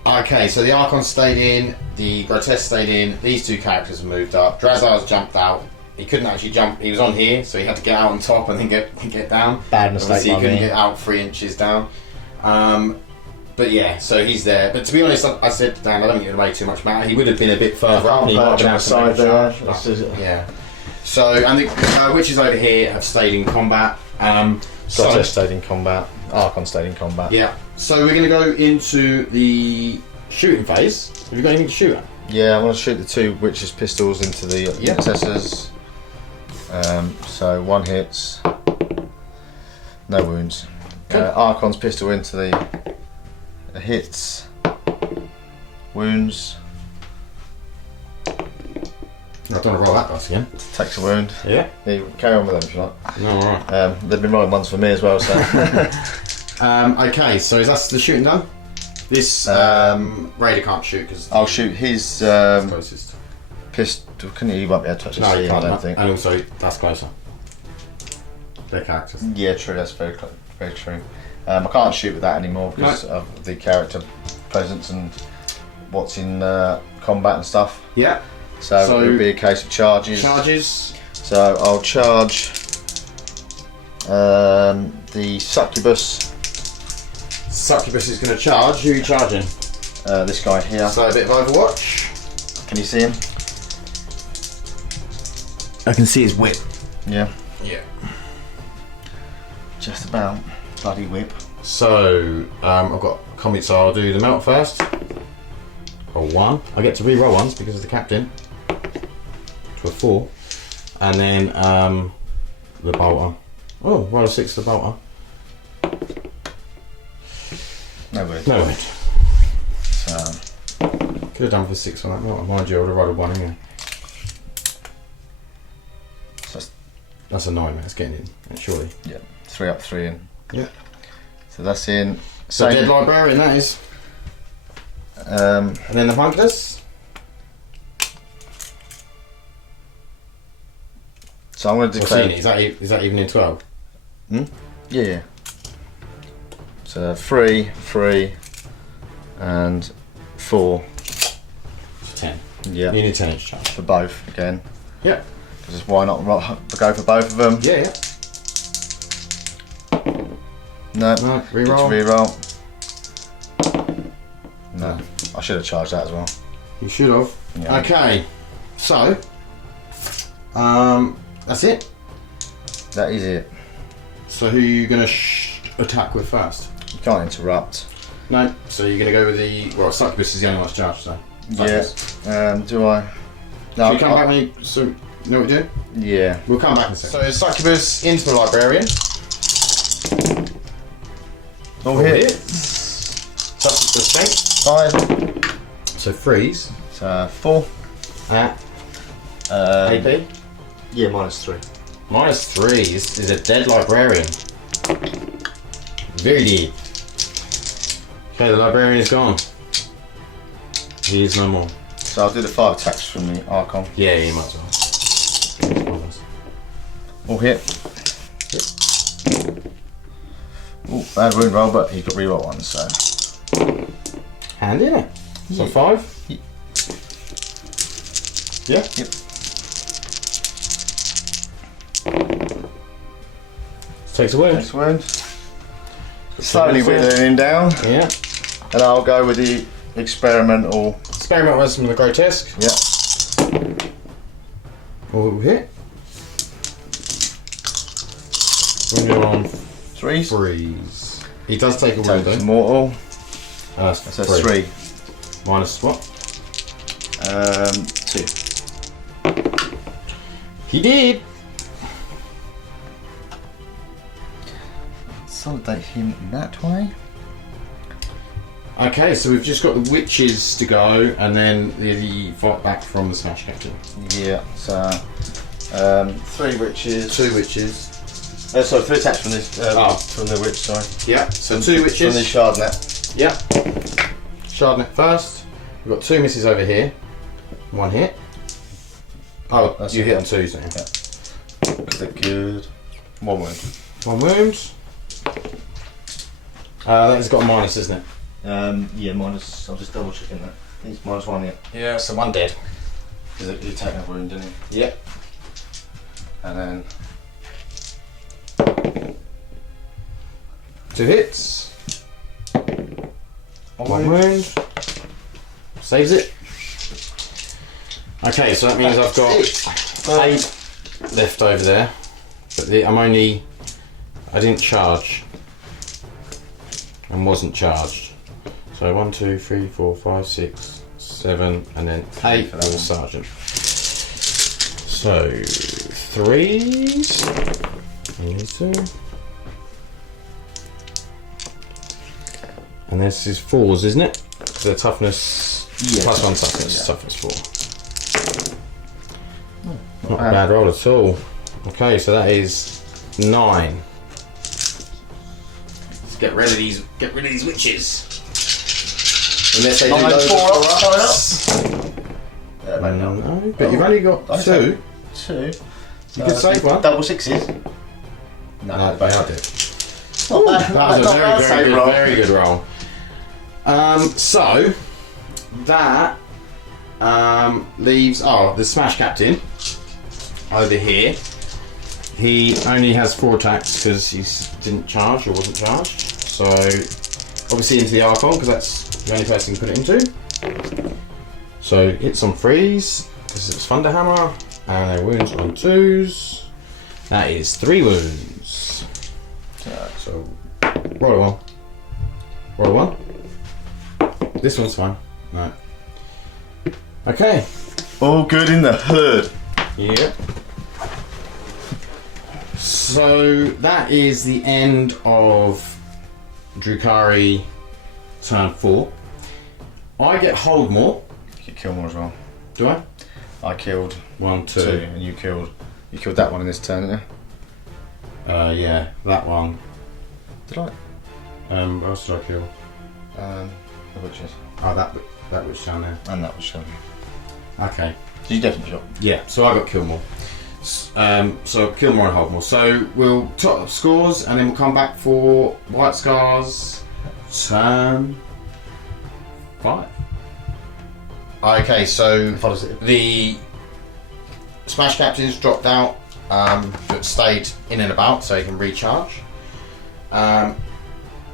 Okay, so the Archon stayed in, the Grotesque stayed in, these 2 characters have moved up. Drazar's jumped out. He couldn't actually jump, he was on here, so he had to get out on top and then get down. Bad mistake. Obviously he by couldn't me. get out 3 inches down. But yeah, so he's there. But to be honest, I said, Dan, I don't think it would have made too much matter. He would have been a bit further up. And he might have been able to make a charge, but, yeah. So, and the witches over here have stayed in combat. Grotesque stayed in combat. Archon stayed in combat. Yeah. So we're going to go into the shooting phase. Have you got anything to shoot at? Yeah, I want to shoot the 2 witches' pistols into the intercessors. So 1 hits, no wounds. Archon's pistol into the hits, wounds. I don't want to roll that dice again. Takes a wound. Yeah. Yeah, you can carry on with them if you like. No, alright. They've been rolling ones for me as well, so. Okay, so is that the shooting done? This Raider can't shoot because I'll shoot his closest. pistol. You won't be able to touch No, his you I can't. don't think. And also, that's closer. Their characters. Yeah, true. That's very true. I can't shoot with that anymore because of the character presence and what's in combat and stuff. Yeah. So it'll be a case of charges. Charges. So I'll charge the succubus. Succubus is going to charge. Who are you charging? This guy here. So a bit of Overwatch. Can you see him? I can see his whip. Yeah. Yeah. Just about. Bloody whip. So I've got combat, so I'll do the melt first. Roll 1. I get to re-roll ones because of the captain. for 4. And then the bolter. Oh, roll a 6 for the bolter. No weird. No wait. So, Could have done for 6 on that bolter. Mind you, I would have rolled a 1 anyway. so that's, That's a 9, mate. It's getting in, surely. yeah, 3 up, 3 in. Yeah. So that's in. So dead librarian, that is. And then the punkness. So I'm going to declare. Is that even in 12? Yeah. So 3, 3, and 4. 10. Yeah. You need 10 each charge. For both again. Yeah. Because why not go for both of them? Yeah, yeah. No. No, reroll. Reroll. No. I should have charged that as well. You should have. Yeah. Okay. So, that's it. That is it. So who are you going to attack with first? You can't interrupt. No. So you're going to go with the... Well, Succubus is the only one that's charged, so. Yeah. Do I? No. So you come back when you... So, you know what we do? Yeah. We'll come back in a second. So Succubus into the Librarian. All hit. Succubus strength. 5. So freeze. So 4. At AP. Yeah, -3. -3 is a dead Librarian. Very dead. Okay, the Librarian is gone. He is no more. So I'll do the 5 attacks from the Archon. Yeah, you might as well. All hit. Oh, bad wound roll, but he's got reroll 1, so. Handy, innit? So 5? Yeah? Yep. Takes a wound. Next wound. Slowly whittling him down, Yeah. and I'll go with the experimental. Experiment with some of the grotesque. Yeah. All hit. When you're on 3. freeze. He does take a wound Takes though. mortal. That's So 3. Minus what? 2. He did! Consolidate him that way. Okay, so we've just got the witches to go and then the fight back from the Smash Captain. Yeah. So 3 witches. 2 witches. Sorry, 3 attacks from this. From the witch. Sorry. Yeah, so 2 From witches. the shard net. Yeah. Shardnet first. We've got 2 misses over here. 1 hit. Oh, That's you a hit hit. on 2s now. Yeah. Because they're good. 1 wound. 1 wound. That has got a minus, isn't it? Yeah, minus. I'll just double checking that. I think it's -1 yet. Yeah, so 1 dead. Because you take that wound, didn't you? Yep. And then 2 hits. 1 1 wound. wound. Saves it. Okay, so that means I've got 8 left over there. But I didn't charge. And wasn't charged. So 1, 2, 3, 4, 5, 6, 7, and then 8 for the sergeant. So 3s. And these 2. And this is 4s, isn't it? The toughness. Yeah, Plus 1 toughness, toughness. yeah. Toughness 4. Not a bad roll at all. Okay, so that is 9. Let's get rid of these. Get rid of these witches. Unless they do loads of no, but you've only got 2. 2. You could save one. Double 6s. No, they are dead. Oh, That was a very good roll. So that leaves the Smash Captain over here. He only has 4 attacks because he didn't charge or wasn't charged. So obviously into the Archon because that's the only person you can put it into. So hits on freeze because it's Thunder Hammer and then wounds on 2s. That is 3 wounds. So roll a 1. Roll a 1. This one's fine. No. Okay. All good in the hood. Yeah. So that is the end of Drukhari turn 4. I get hold more. You could kill more as well. Do I? I killed 1, 2. 2, and you killed that one in this turn, didn't you? Yeah, that one. Did I? What else did I kill? The witches. Oh, that was down there. And that was shot. Okay. So you definitely shot. Yeah, so I got Killmore. So Killmore and Holdmore. So we'll top up scores and then we'll come back for White Scars turn 5. Okay, so the Smash Captains dropped out, but stayed in and about so he can recharge.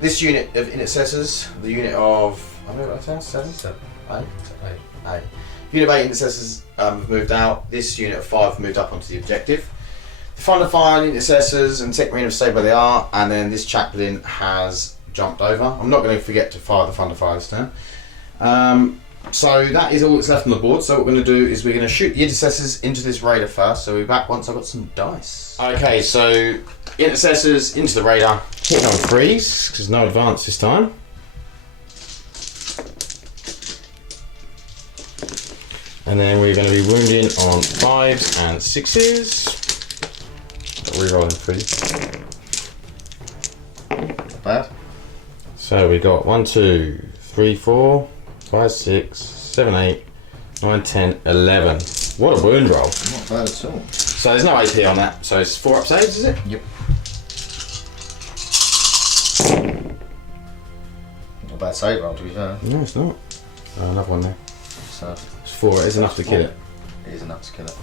This unit of intercessors, the unit of, I don't know what I said, 7? 8. Unit of 8 intercessors moved out. This unit of 5 moved up onto the objective. The Thunder Fire intercessors and Tech Marine have stayed where they are, and then this chaplain has jumped over. I'm not going to forget to fire the Thunder Fire this turn. So that is all that's left on the board. So what we're going to do is we're going to shoot the intercessors into this raider first. So we'll be back once I've got some dice. Okay, so intercessors into the raider. Hit on 3s because there's no advance this time. And then we're going to be wounding on 5s and 6s. Rerolling 3. Not bad. So we got 1, 2, 3, 4, 5, 6, 7, 8, 9, 10, 11. What a wound roll. Not bad at all. So there's no AP on that. So it's 4 up saves, is it? Yep. Not a bad save roll, to be fair. No, it's not. Oh, another one there. So It's 4. It is enough to kill it. it is enough to kill it.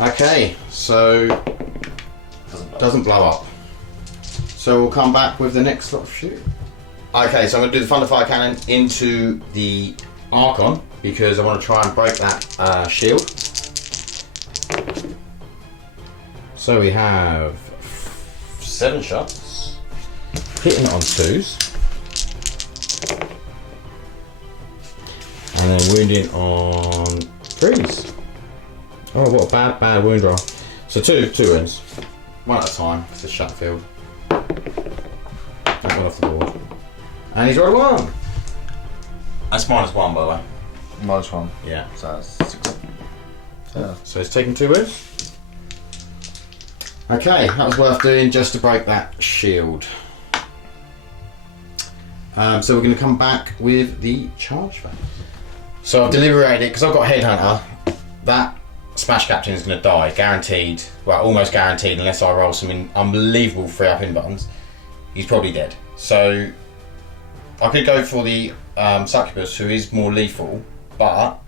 Okay, so doesn't blow up. So we'll come back with the next lot of shoot. Okay, so I'm going to do the Thunder Fire Cannon into the Archon because I want to try and break that shield. So we have 7 shots, hitting it on 2s, and then wounding on 3s. Oh, what a bad wound roll. So two wounds, 1 at a time. It's a shut field. That one off the board. And he's rolled 1. That's -1, by the way. -1. Yeah. So that's 6. Yeah. So it's taken 2 wounds. Okay, that was worth doing just to break that shield. So we're going to come back with the charge phase. So I've deliberated it because I've got Headhunter. That Smash Captain is going to die, guaranteed. Well, almost guaranteed, unless I roll some unbelievable 3-up in buttons. He's probably dead. So I could go for the Succubus, who is more lethal, but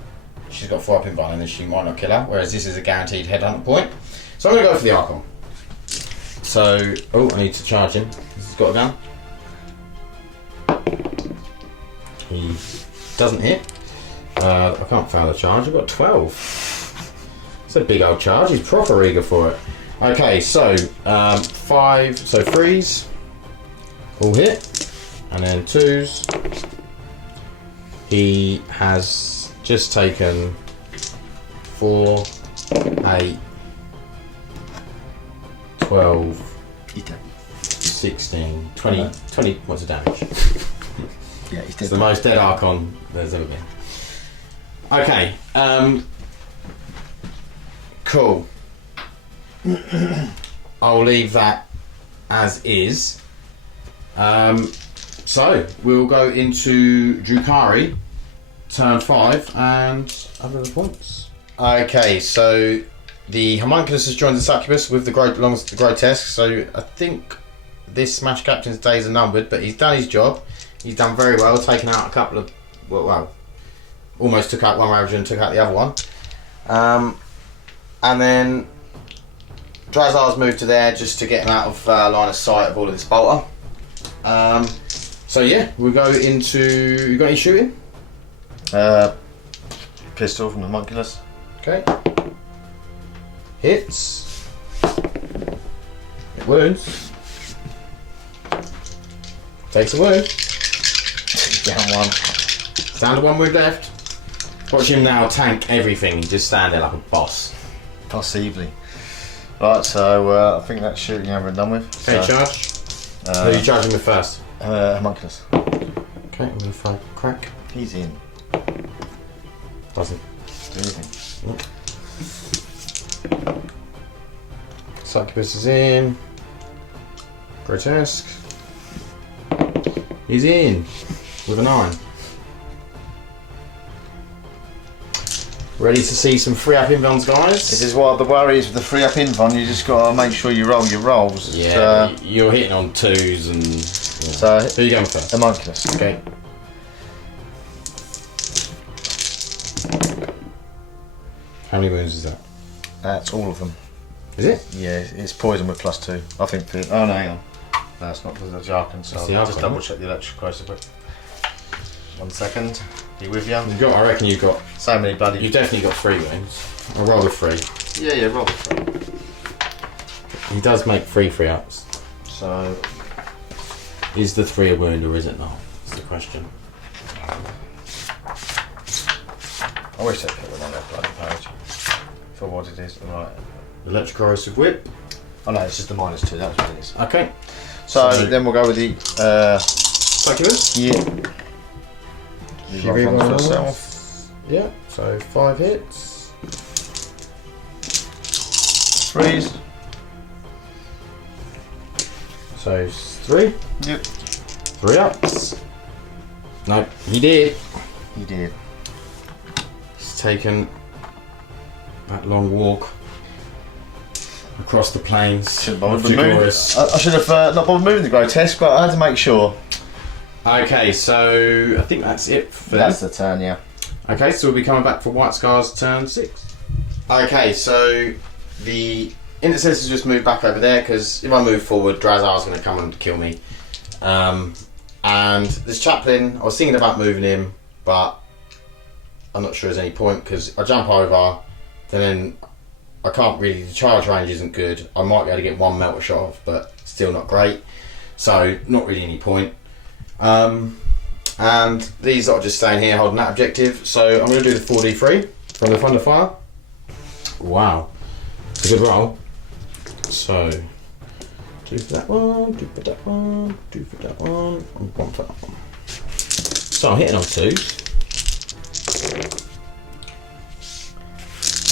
she's got 4-up in button and she might not kill her. Whereas this is a guaranteed Headhunter point. So I'm going to go for the Archon. So, oh, I need to charge him. He's got a gun. He doesn't hit. I can't fail the charge. I've got 12. It's a big old charge. He's proper eager for it. Okay, so 5. So 3s all hit, and then 2s. He has just taken 4, 8, 12, 16, 20, 20 points of damage. Yeah, he's dead. It's the most dead Archon there's ever been. Okay, cool. I'll leave that as is. So we'll go into Drukhari, turn 5, and other points. Okay, so the Homunculus has joined the Succubus with the belongs to the Grotesque. So I think this Smash Captain's days are numbered, but he's done his job. He's done very well, taken out a couple of well, almost took out one Ravager and took out the other one. And then Drazar's moved to there just to get him out of line of sight of all of this bolter. So yeah, we'll go into. You got any shooting? Pistol from the Homunculus. Okay. Hits. It wounds. Takes a wound. Down 1. Down to 1 wound left. Watch him now tank everything and just stand there like a boss. Possibly. Right, so I think that's shooting over and done with. Okay, So, charge. Who are you charging with first? Homunculus. Okay, I'm gonna fire crack. He's in. Doesn't. Do anything. Succubus is in. Grotesque. He's in with a 9. Ready to see some free up invons, guys? This is what the worry is with the free up invon. You just got to make sure you roll your rolls. Yeah, you're hitting on 2s and. Yeah. So who are you going first? Homunculus. Okay. How many wounds is that? That's all of them. Is it? Yeah, it's poison with +2. I think. Oh no, hang on. No, it's not because of the Jarkin. So It's the I'll just Jarkin, double check the electric crucible. 1 second. Be with you. You've got. I reckon you've got. So many bloody. You've definitely got 3 wounds. I'll roll with 3. Yeah, roll the 3. He does make 3 free ups. So Is the 3 a wound or is it not? That's the question. I wish they'd put them on that bloody page for what it is. Right. Electric corrosive whip. Oh no, it's just the -2. That's what it is. Okay. So So- then we'll go with the. Succubus. Yeah. She Roll ones for rerolls. herself. Yeah. So 5 hits. 3s. So 3. Yep. 3 ups. No, he did. He did. He's taken that long walk across the plains. Should have of bothered moving. Drukhari. I should have not bothered moving the grotesque, but I had to make sure. Okay, so I think that's it for That's them. the turn, yeah. Okay, so we'll be coming back for White Scars turn 6. Okay, so the intercessors just moved back over there because if I move forward, Drazar's going to come and kill me. And this chaplain, I was thinking about moving him, but I'm not sure there's any point because I jump over, then I can't really. The charge range isn't good. I might be able to get 1 melter shot off, but still not great. So not really any point. And these are just staying here holding that objective. So I'm going to do the 4d3 from the Thunder Fire. Wow, it's a good roll. So 2 for that one, 2 for that one, 2 for that one, and 1 for that one. So I'm hitting on 2s.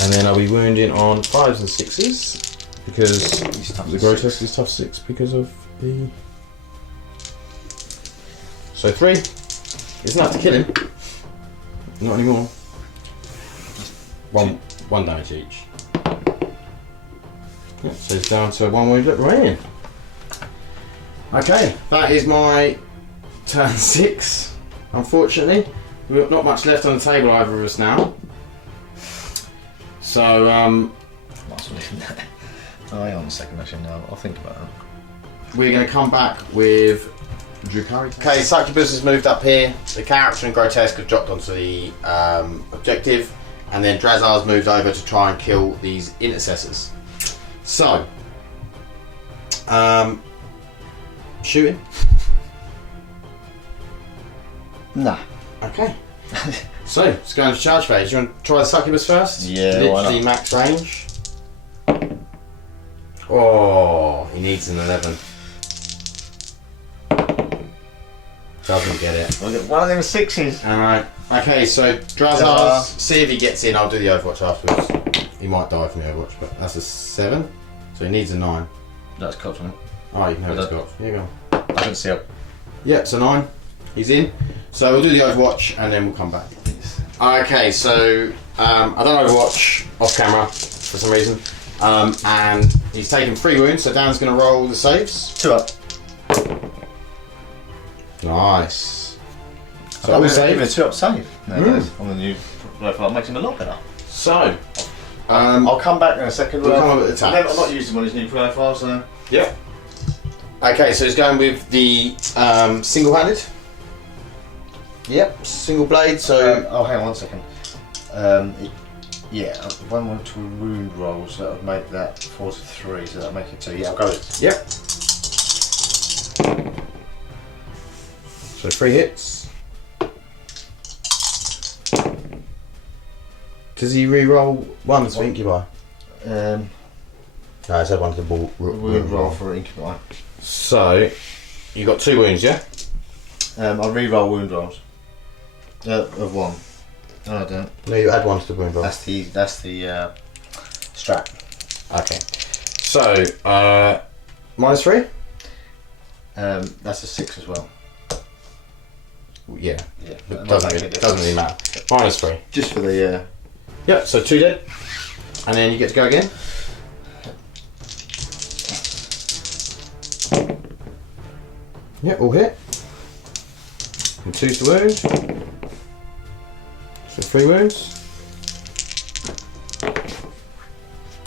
And then I'll be wounding on 5s and 6s because the grotesque is tough 6 because of the. So 3 isn't enough to kill him. Not anymore. One damage each. Yeah, so it's down to 1 wound remaining. Okay, that is my turn 6. Unfortunately, we've got not much left on the table, either of us now. So, Might as well leave that. Oh, hang on a second, actually, no, I'll think about that. we're going to come back with Drukhari. Okay, Succubus has moved up here. The character and grotesque have dropped onto the objective, and then Drazar's moved over to try and kill these intercessors. So, shooting. Nah. Okay. So, let's go into charge phase. You want to try the Succubus first? Yeah, why Literally max range. Oh, he needs an 11. Doesn't get it. We'll get one of them 6s. Alright. Okay, so Drazar's, see if he gets in. I'll do the Overwatch afterwards. He might die from the Overwatch, but that's a 7. So he needs a 9. That's cut from it. Oh, you can have it, Scott. Here you go. I can see it. Yeah, it's a 9. He's in. So we'll do the Overwatch and then we'll come back. Okay, so I don't Overwatch off camera for some reason. And he's taken 3 wounds, so Dan's going to roll the saves. 2 up. Nice. So I'm all even a saved. 2 up save. Nowadays. On the new profile, makes him a lot better. So, I'll come back in a second. We'll come up with the attacks. I'm not using one of his new profiles, so. yeah. Okay, so he's going with the single-handed. Yep, single blade. So oh, hang on 1 second. Yeah, 1 went to wound roll, so that would make that 4 to 3, so that'll make it 2. Yeah, I'll go with it. yep. So 3 hits. Does he re-roll 1s for Incubi? Um, No, let's add one to the wound roll for Incubi. So, you got 2 wounds, yeah? I re-roll wound rolls. Of 1. No, I don't. No, you add 1 to the wound roll. That's the strat. Okay. So, -3? That's a 6 as well. Yeah. Yeah. It doesn't really matter. -3. Just for the. Yep, so 2 dead. And then you get to go again. Yep, all hit. And 2's the wound. So 3 wounds.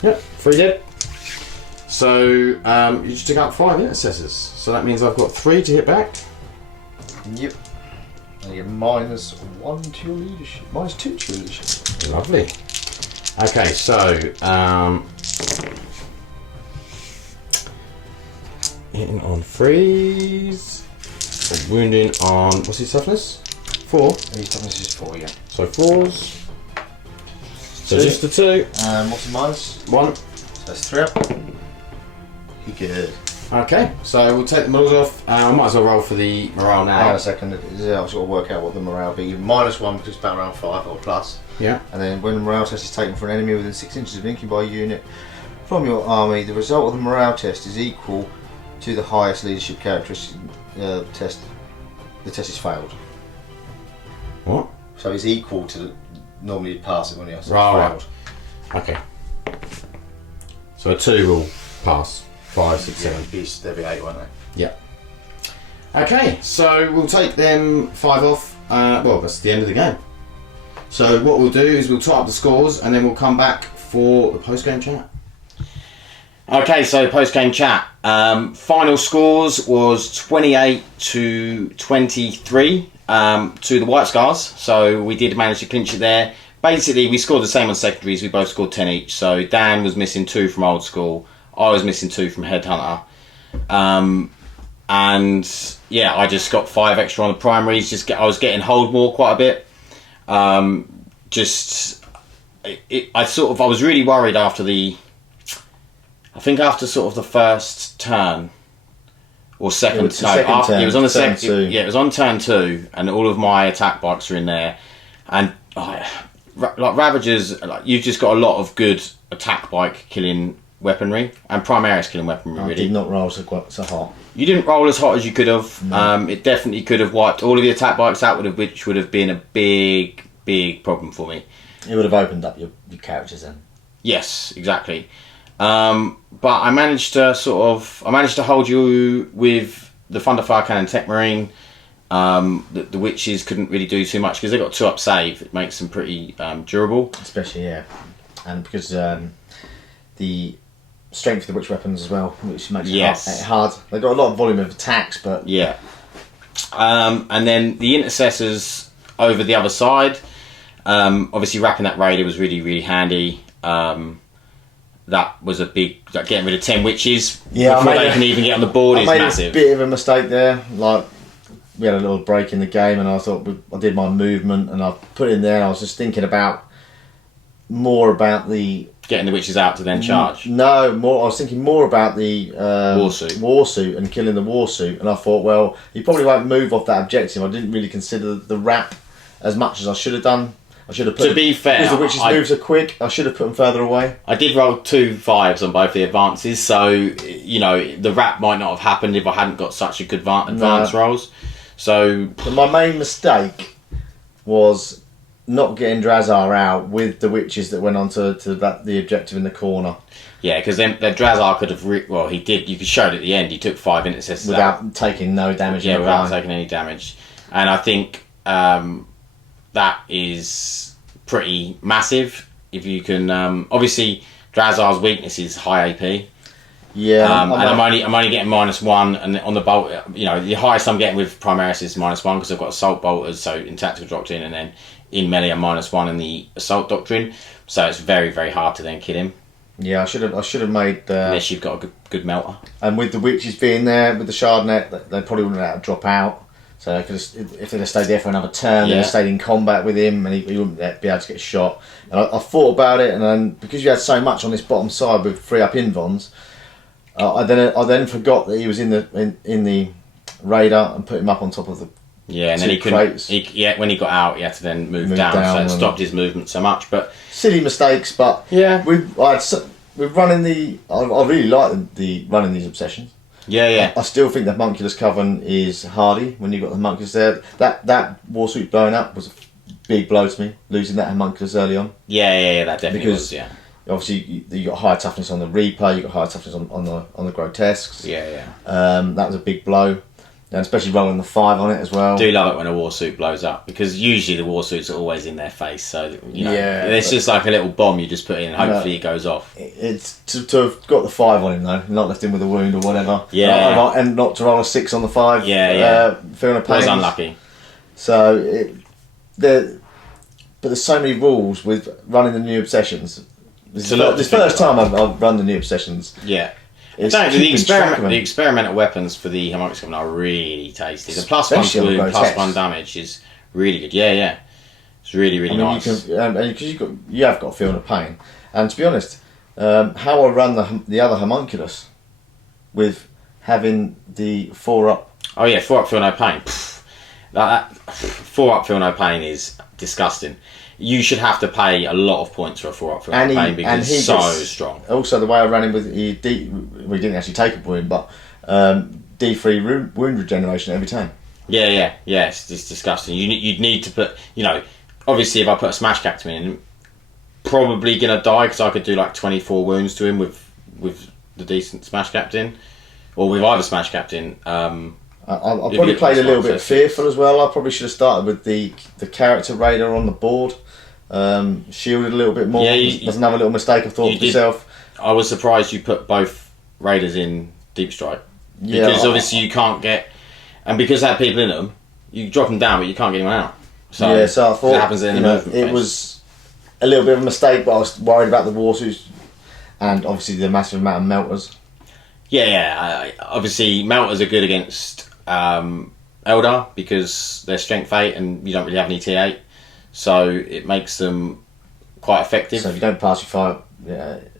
Yep, 3 dead. So you just took out 5 intercessors. So that means I've got 3 to hit back. Yep. And you get -1 to your leadership. -2 to your leadership. Lovely. Okay, so hitting on 3s, wounding on, what's his toughness? 4. His toughness is 4, yeah. So 4s. So 2. just the 2. What's the minus? 1. So that's 3 up. You good. Okay, so we'll take the models off. I might as well roll for the morale Hang on now. a second. I've got to work out what the morale be. -1 because it's about around 5 or plus. Yeah. And then when the morale test is taken for an enemy within 6 inches of an Incubi unit from your army, the result of the morale test is equal to the highest leadership characteristic test. The test is failed. What? So it's equal to normally you'd pass it when else. Right. Okay. So a 2 will pass. 5, 6, 7. There'll be 8, won't they? Yeah. Okay, so we'll take them 5 off. Well, that's the end of the game. So what we'll do is we'll top up the scores and then we'll come back for the post-game chat. Okay, so post-game chat. Final scores was 28 to 23 to the White Scars. So we did manage to clinch it there. Basically, we scored the same on secondaries. We both scored 10 each. So Dan was missing 2 from Old School. I was missing 2 from Headhunter. And yeah, I just got 5 extra on the primaries. I was getting hold more quite a bit. I was really worried after after sort of the first turn or second. It was on the second turn. Yeah, it was on turn 2, and all of my attack bikes are in there, and like Ravagers, you've just got a lot of good attack bike killing weaponry and Primaris killing weaponry. I did not roll so hot. You didn't roll as hot as you could have. No. It definitely could have wiped all of the attack bikes out, which would have been a big problem for me. It would have opened up your characters then. Yes, exactly. But I managed to hold you with the Thunderfire Cannon Tech Marine. The witches couldn't really do too much because they got 2 up save. It makes them pretty durable. Especially, yeah. And because the strength of the witch weapons as well, which makes it hard. They've got a lot of volume of attacks, but... Yeah. And then the intercessors over the other side. Obviously, wrapping that raider was really, really handy. That was a big... getting rid of 10 witches before they can even get on the board is massive. I made a bit of a mistake there. Like, we had a little break in the game, and I thought I did my movement, and I put it in there, and I was just thinking more about the... Getting the witches out to then charge. No, I was thinking more about the warsuit and killing the warsuit, and I thought, well, he probably won't move off that objective. I didn't really consider the wrap as much as I should have done. I should have put. To be fair, because the witches' moves are quick, I should have put them further away. I did roll 2 5s on both the advances, so the wrap might not have happened if I hadn't got such a good advance rolls. So, but my main mistake was not getting Drazar out with the witches that went on to the objective in the corner. Yeah, because then the Drazar could have... he did. You could show it at the end. He took 5 intercessors without taking no damage. Yeah, without taking any damage. And I think that is pretty massive. If you can... obviously, Drazar's weakness is high AP. Yeah. And I'm only getting -1, and on the bolt, the highest I'm getting with Primaris is -1 because I've got Assault Bolters, so in Tactical Doctrine, and then in melee I'm -1 in the Assault Doctrine, so it's very, very hard to then kill him. Yeah, I should have made... unless you've got a good melter. And with the witches being there, with the Shardnet, they probably wouldn't have to drop out. So they if they'd have stayed there for another turn, they'd have stayed in combat with him, and he wouldn't be able to get shot. And I thought about it, and then because you had so much on this bottom side with 3-up invons, I then forgot that he was in the radar and put him up on top of the and then he couldn't. When he got out, he had to then move down, so it stopped his movement so much. But silly mistakes. But with running I really like the running these obsessions. I still think the homunculus coven is hardy when you've got the homunculus there. That warsuit blowing up was a big blow to me, losing that homunculus early on. That definitely was. Yeah, obviously you got higher toughness on the Reaper, you got higher toughness on the Grotesques. That was a big blow. And especially rolling the 5 on it as well. I do love it when a warsuit blows up, because usually the warsuits are always in their face, so it's just like a little bomb you just put in and hopefully it goes off. It's to have got the 5 on him though, not left him with a wound or whatever. And not to roll a 6 on the 5. Feeling a pain. Was unlucky. So but there's so many rules with running the new obsessions. This is the first time I've run the new obsessions. The experimental weapons for the homunculus coven are really tasty. The +1 wound, +1 damage is really good. It's really nice. Because you have got feeling of pain. And to be honest, how I run the other homunculus with having the 4-up. 4-up feel no pain. That 4-up feel no pain is disgusting. You should have to pay a lot of points for a 4-up feel no pain because it's so strong. Also, the way I ran him with we didn't actually take a wound, but D3 wound regeneration every time. It's disgusting. You'd need to put, obviously if I put a smash captain in, probably gonna die because I could do like 24 wounds to him with the decent smash captain, or with either smash captain. I probably played a little bit fearful as well. I probably should have started with the character radar on the board, shielded a little bit more. That's another little mistake I thought of myself. I was surprised you put both raiders in deep strike, because obviously you can't get, and because they have people in them, you drop them down but you can't get anyone out. So I thought that happens in the movement phase. Was a little bit of a mistake, but I was worried about the warsuits and obviously the massive amount of melters. Obviously melters are good against Eldar because they're strength 8 and you don't really have any T8, so it makes them quite effective. So if you don't pass your 5,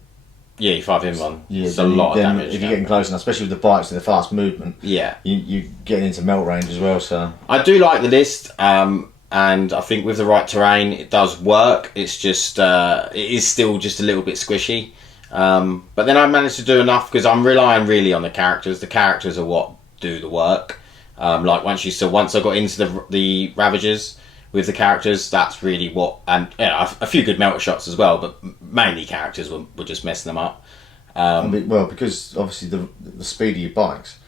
you 5 in one. It's a lot of damage. If you're getting close enough, especially with the bikes and the fast movement, you get into melt range as well. So I do like the list, and I think with the right terrain, it does work. It's just it is still just a little bit squishy. But then I managed to do enough because I'm relying really on the characters. The characters are what do the work. Like once I got into the Ravagers with the characters, that's really what, and a few good melter shots as well, but mainly characters were just messing them up. Because obviously the speed of your bikes,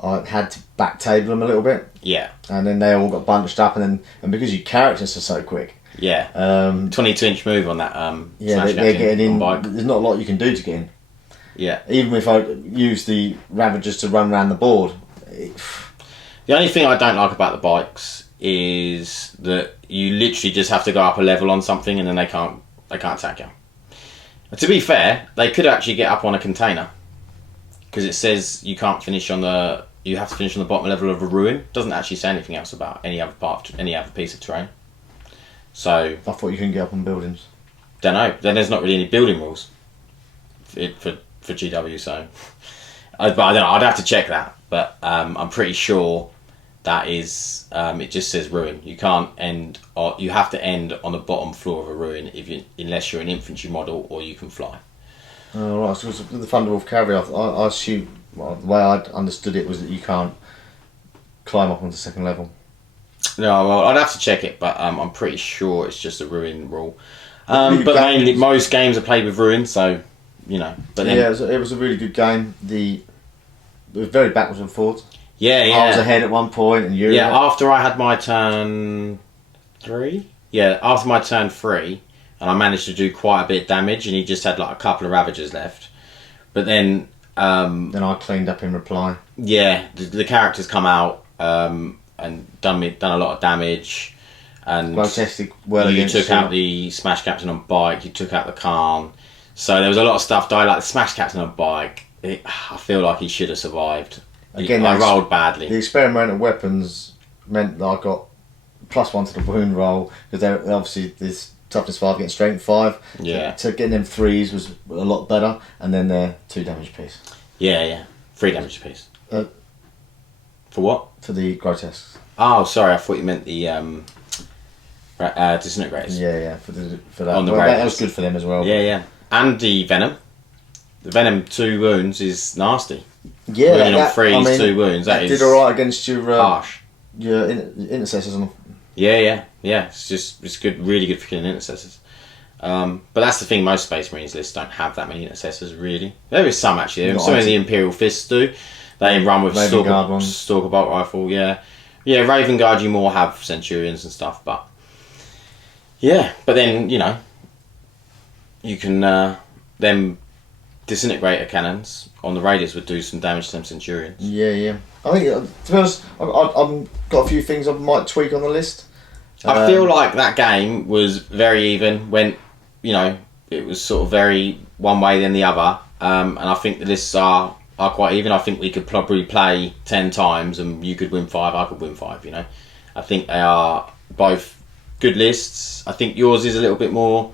I had to back table them a little bit. And then they all got bunched up, and because your characters are so quick. 22-inch move on that. They're getting in. Bike. There's not a lot you can do to get in. Even if I use the Ravagers to run around the board. The only thing I don't like about the bikes is that you literally just have to go up a level on something and then they can't attack you. But to be fair, they could actually get up on a container because it says you have to finish on the bottom level of a ruin. It doesn't actually say anything else about any other piece of terrain. So I thought you couldn't get up on buildings. Don't know. Then there's not really any building rules for GW. So, but I don't know. I'd have to check that. But I'm pretty sure that is it just says ruin. You can't end, or you have to end on the bottom floor of a ruin unless you're an infantry model or you can fly. Oh, right. So with the Thunderwolf Cavalry, I assume the way I understood it was that you can't climb up onto second level. No, well, I'd have to check it, but I'm pretty sure it's just a ruin rule. But mainly, most games are played with ruin, so But then, it was a really good game. It was very backwards and forwards. I was ahead at one point, and you. After I had my turn 3. After my turn 3, and I managed to do quite a bit of damage, and he just had like a couple of Ravagers left. But then I cleaned up in reply. The characters come out and done a lot of damage, and you took out the Smash Captain on bike, you took out the Khan, so there was a lot of stuff died. Like the Smash Captain on bike, I feel like he should have survived. Again, I rolled badly. The experimental weapons meant that I got +1 to the wound roll, because they're obviously this toughness 5 against strength 5. Yeah. So getting them 3s was a lot better, and then they're 2 damage apiece. Yeah. 3 damage apiece. For what? For the grotesques. Oh, sorry. I thought you meant the disintegrators. Yeah. For that. On the well, that raiders. was good for them as well. Yeah. And the venom. The venom 2 wounds is nasty. Yeah. Wounding on 3s, 2 wounds. That is did alright against your harsh. Your intercessors on. Yeah. It's good, really good for killing intercessors. But that's the thing. Most Space Marines lists don't have that many intercessors. Really, there is some actually. Some of the Imperial Fists do. They run with Stalker bolt rifle. Yeah. Raven Guard you more have Centurions and stuff, but then you can them disintegrator cannons on the raiders would do some damage to them Centurions. Yeah. I think, to be honest, I've got a few things I might tweak on the list. I feel like that game was very even when, it was sort of very one way then the other. And I think the lists are quite even. I think we could probably play 10 times and you could win 5, I could win 5, I think they are both good lists. I think yours is a little bit more...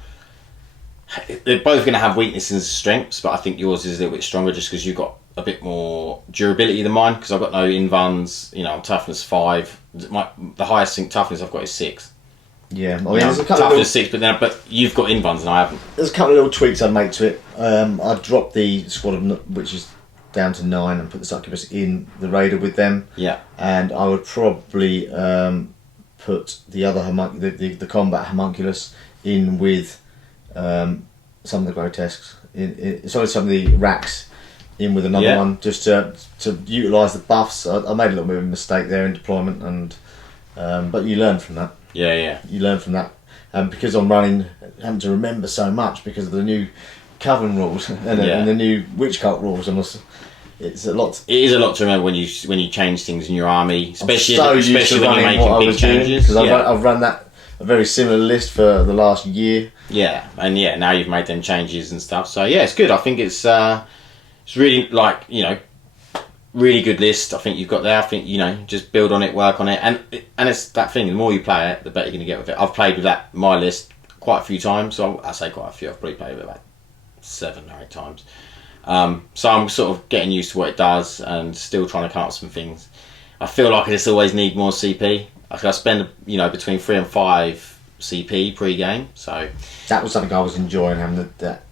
They're both going to have weaknesses and strengths, but I think yours is a little bit stronger just because you've got a bit more durability than mine, because I've got no invuns, toughness 5. The highest toughness I've got is 6. Yeah, there's a couple toughness 6, but you've got invuns and I haven't. There's a couple of little tweaks I'd make to it. I'd drop the squad which is down to 9, and put the succubus in the raider with them. Yeah. And I would probably put the other the combat homunculus in with some of the grotesques. Some of the racks in with another one, just to utilise the buffs. I made a little bit of a mistake there in deployment, and but you learn from that. Yeah. You learn from that, because I'm having to remember so much because of the new Coven rules and the new Witch Cult rules. It's a lot. It is a lot to remember when you change things in your army, especially when you're making big changes. Because I've run a very similar list for the last year. Yeah, and now you've made them changes and stuff. So it's good. I think it's really really good list. I think you've got there. I think just build on it, work on it, and it's that thing. The more you play it, the better you're going to get with it. I've played with my list quite a few times. So I say quite a few. I've probably played with it about 7 or 8 times. So I'm sort of getting used to what it does and still trying to come up with some things. I feel like I just always need more CP. I spend between 3 and 5 CP pre-game. So that was something I was enjoying, having that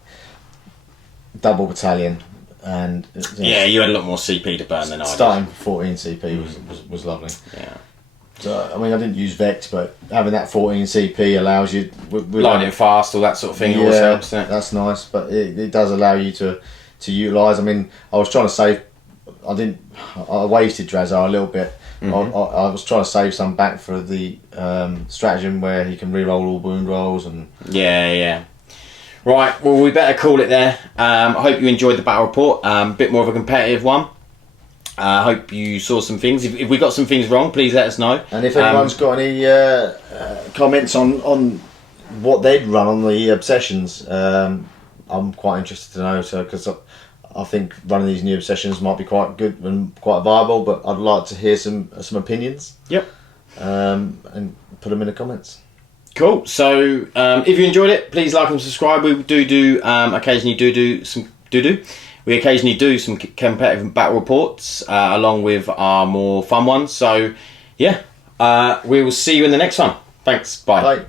double battalion. And you had a lot more CP to burn than I did. Starting 14 CP was lovely. Yeah. So I didn't use Vex, but having that 14 CP allows you lightning fast, all that sort of thing. Always helps. That's nice, but it does allow you to utilise. I was trying to save. I wasted Drazar a little bit. Mm-hmm. I was trying to save some back for the stratagem where he can re-roll all wound rolls and. Yeah. Right, well, we better call it there. I hope you enjoyed the battle report. Bit more of a competitive one. I hope you saw some things. If we got some things wrong, please let us know. And if anyone's got any comments on what they'd run on the obsessions, I'm quite interested to know. So, because I think running these new obsessions might be quite good and quite viable, but I'd like to hear some opinions. Yep. And put them in the comments. Cool. So if you enjoyed it, please like and subscribe. We do occasionally do some We occasionally do some competitive battle reports along with our more fun ones. So we will see you in the next one. Thanks. Bye. Bye.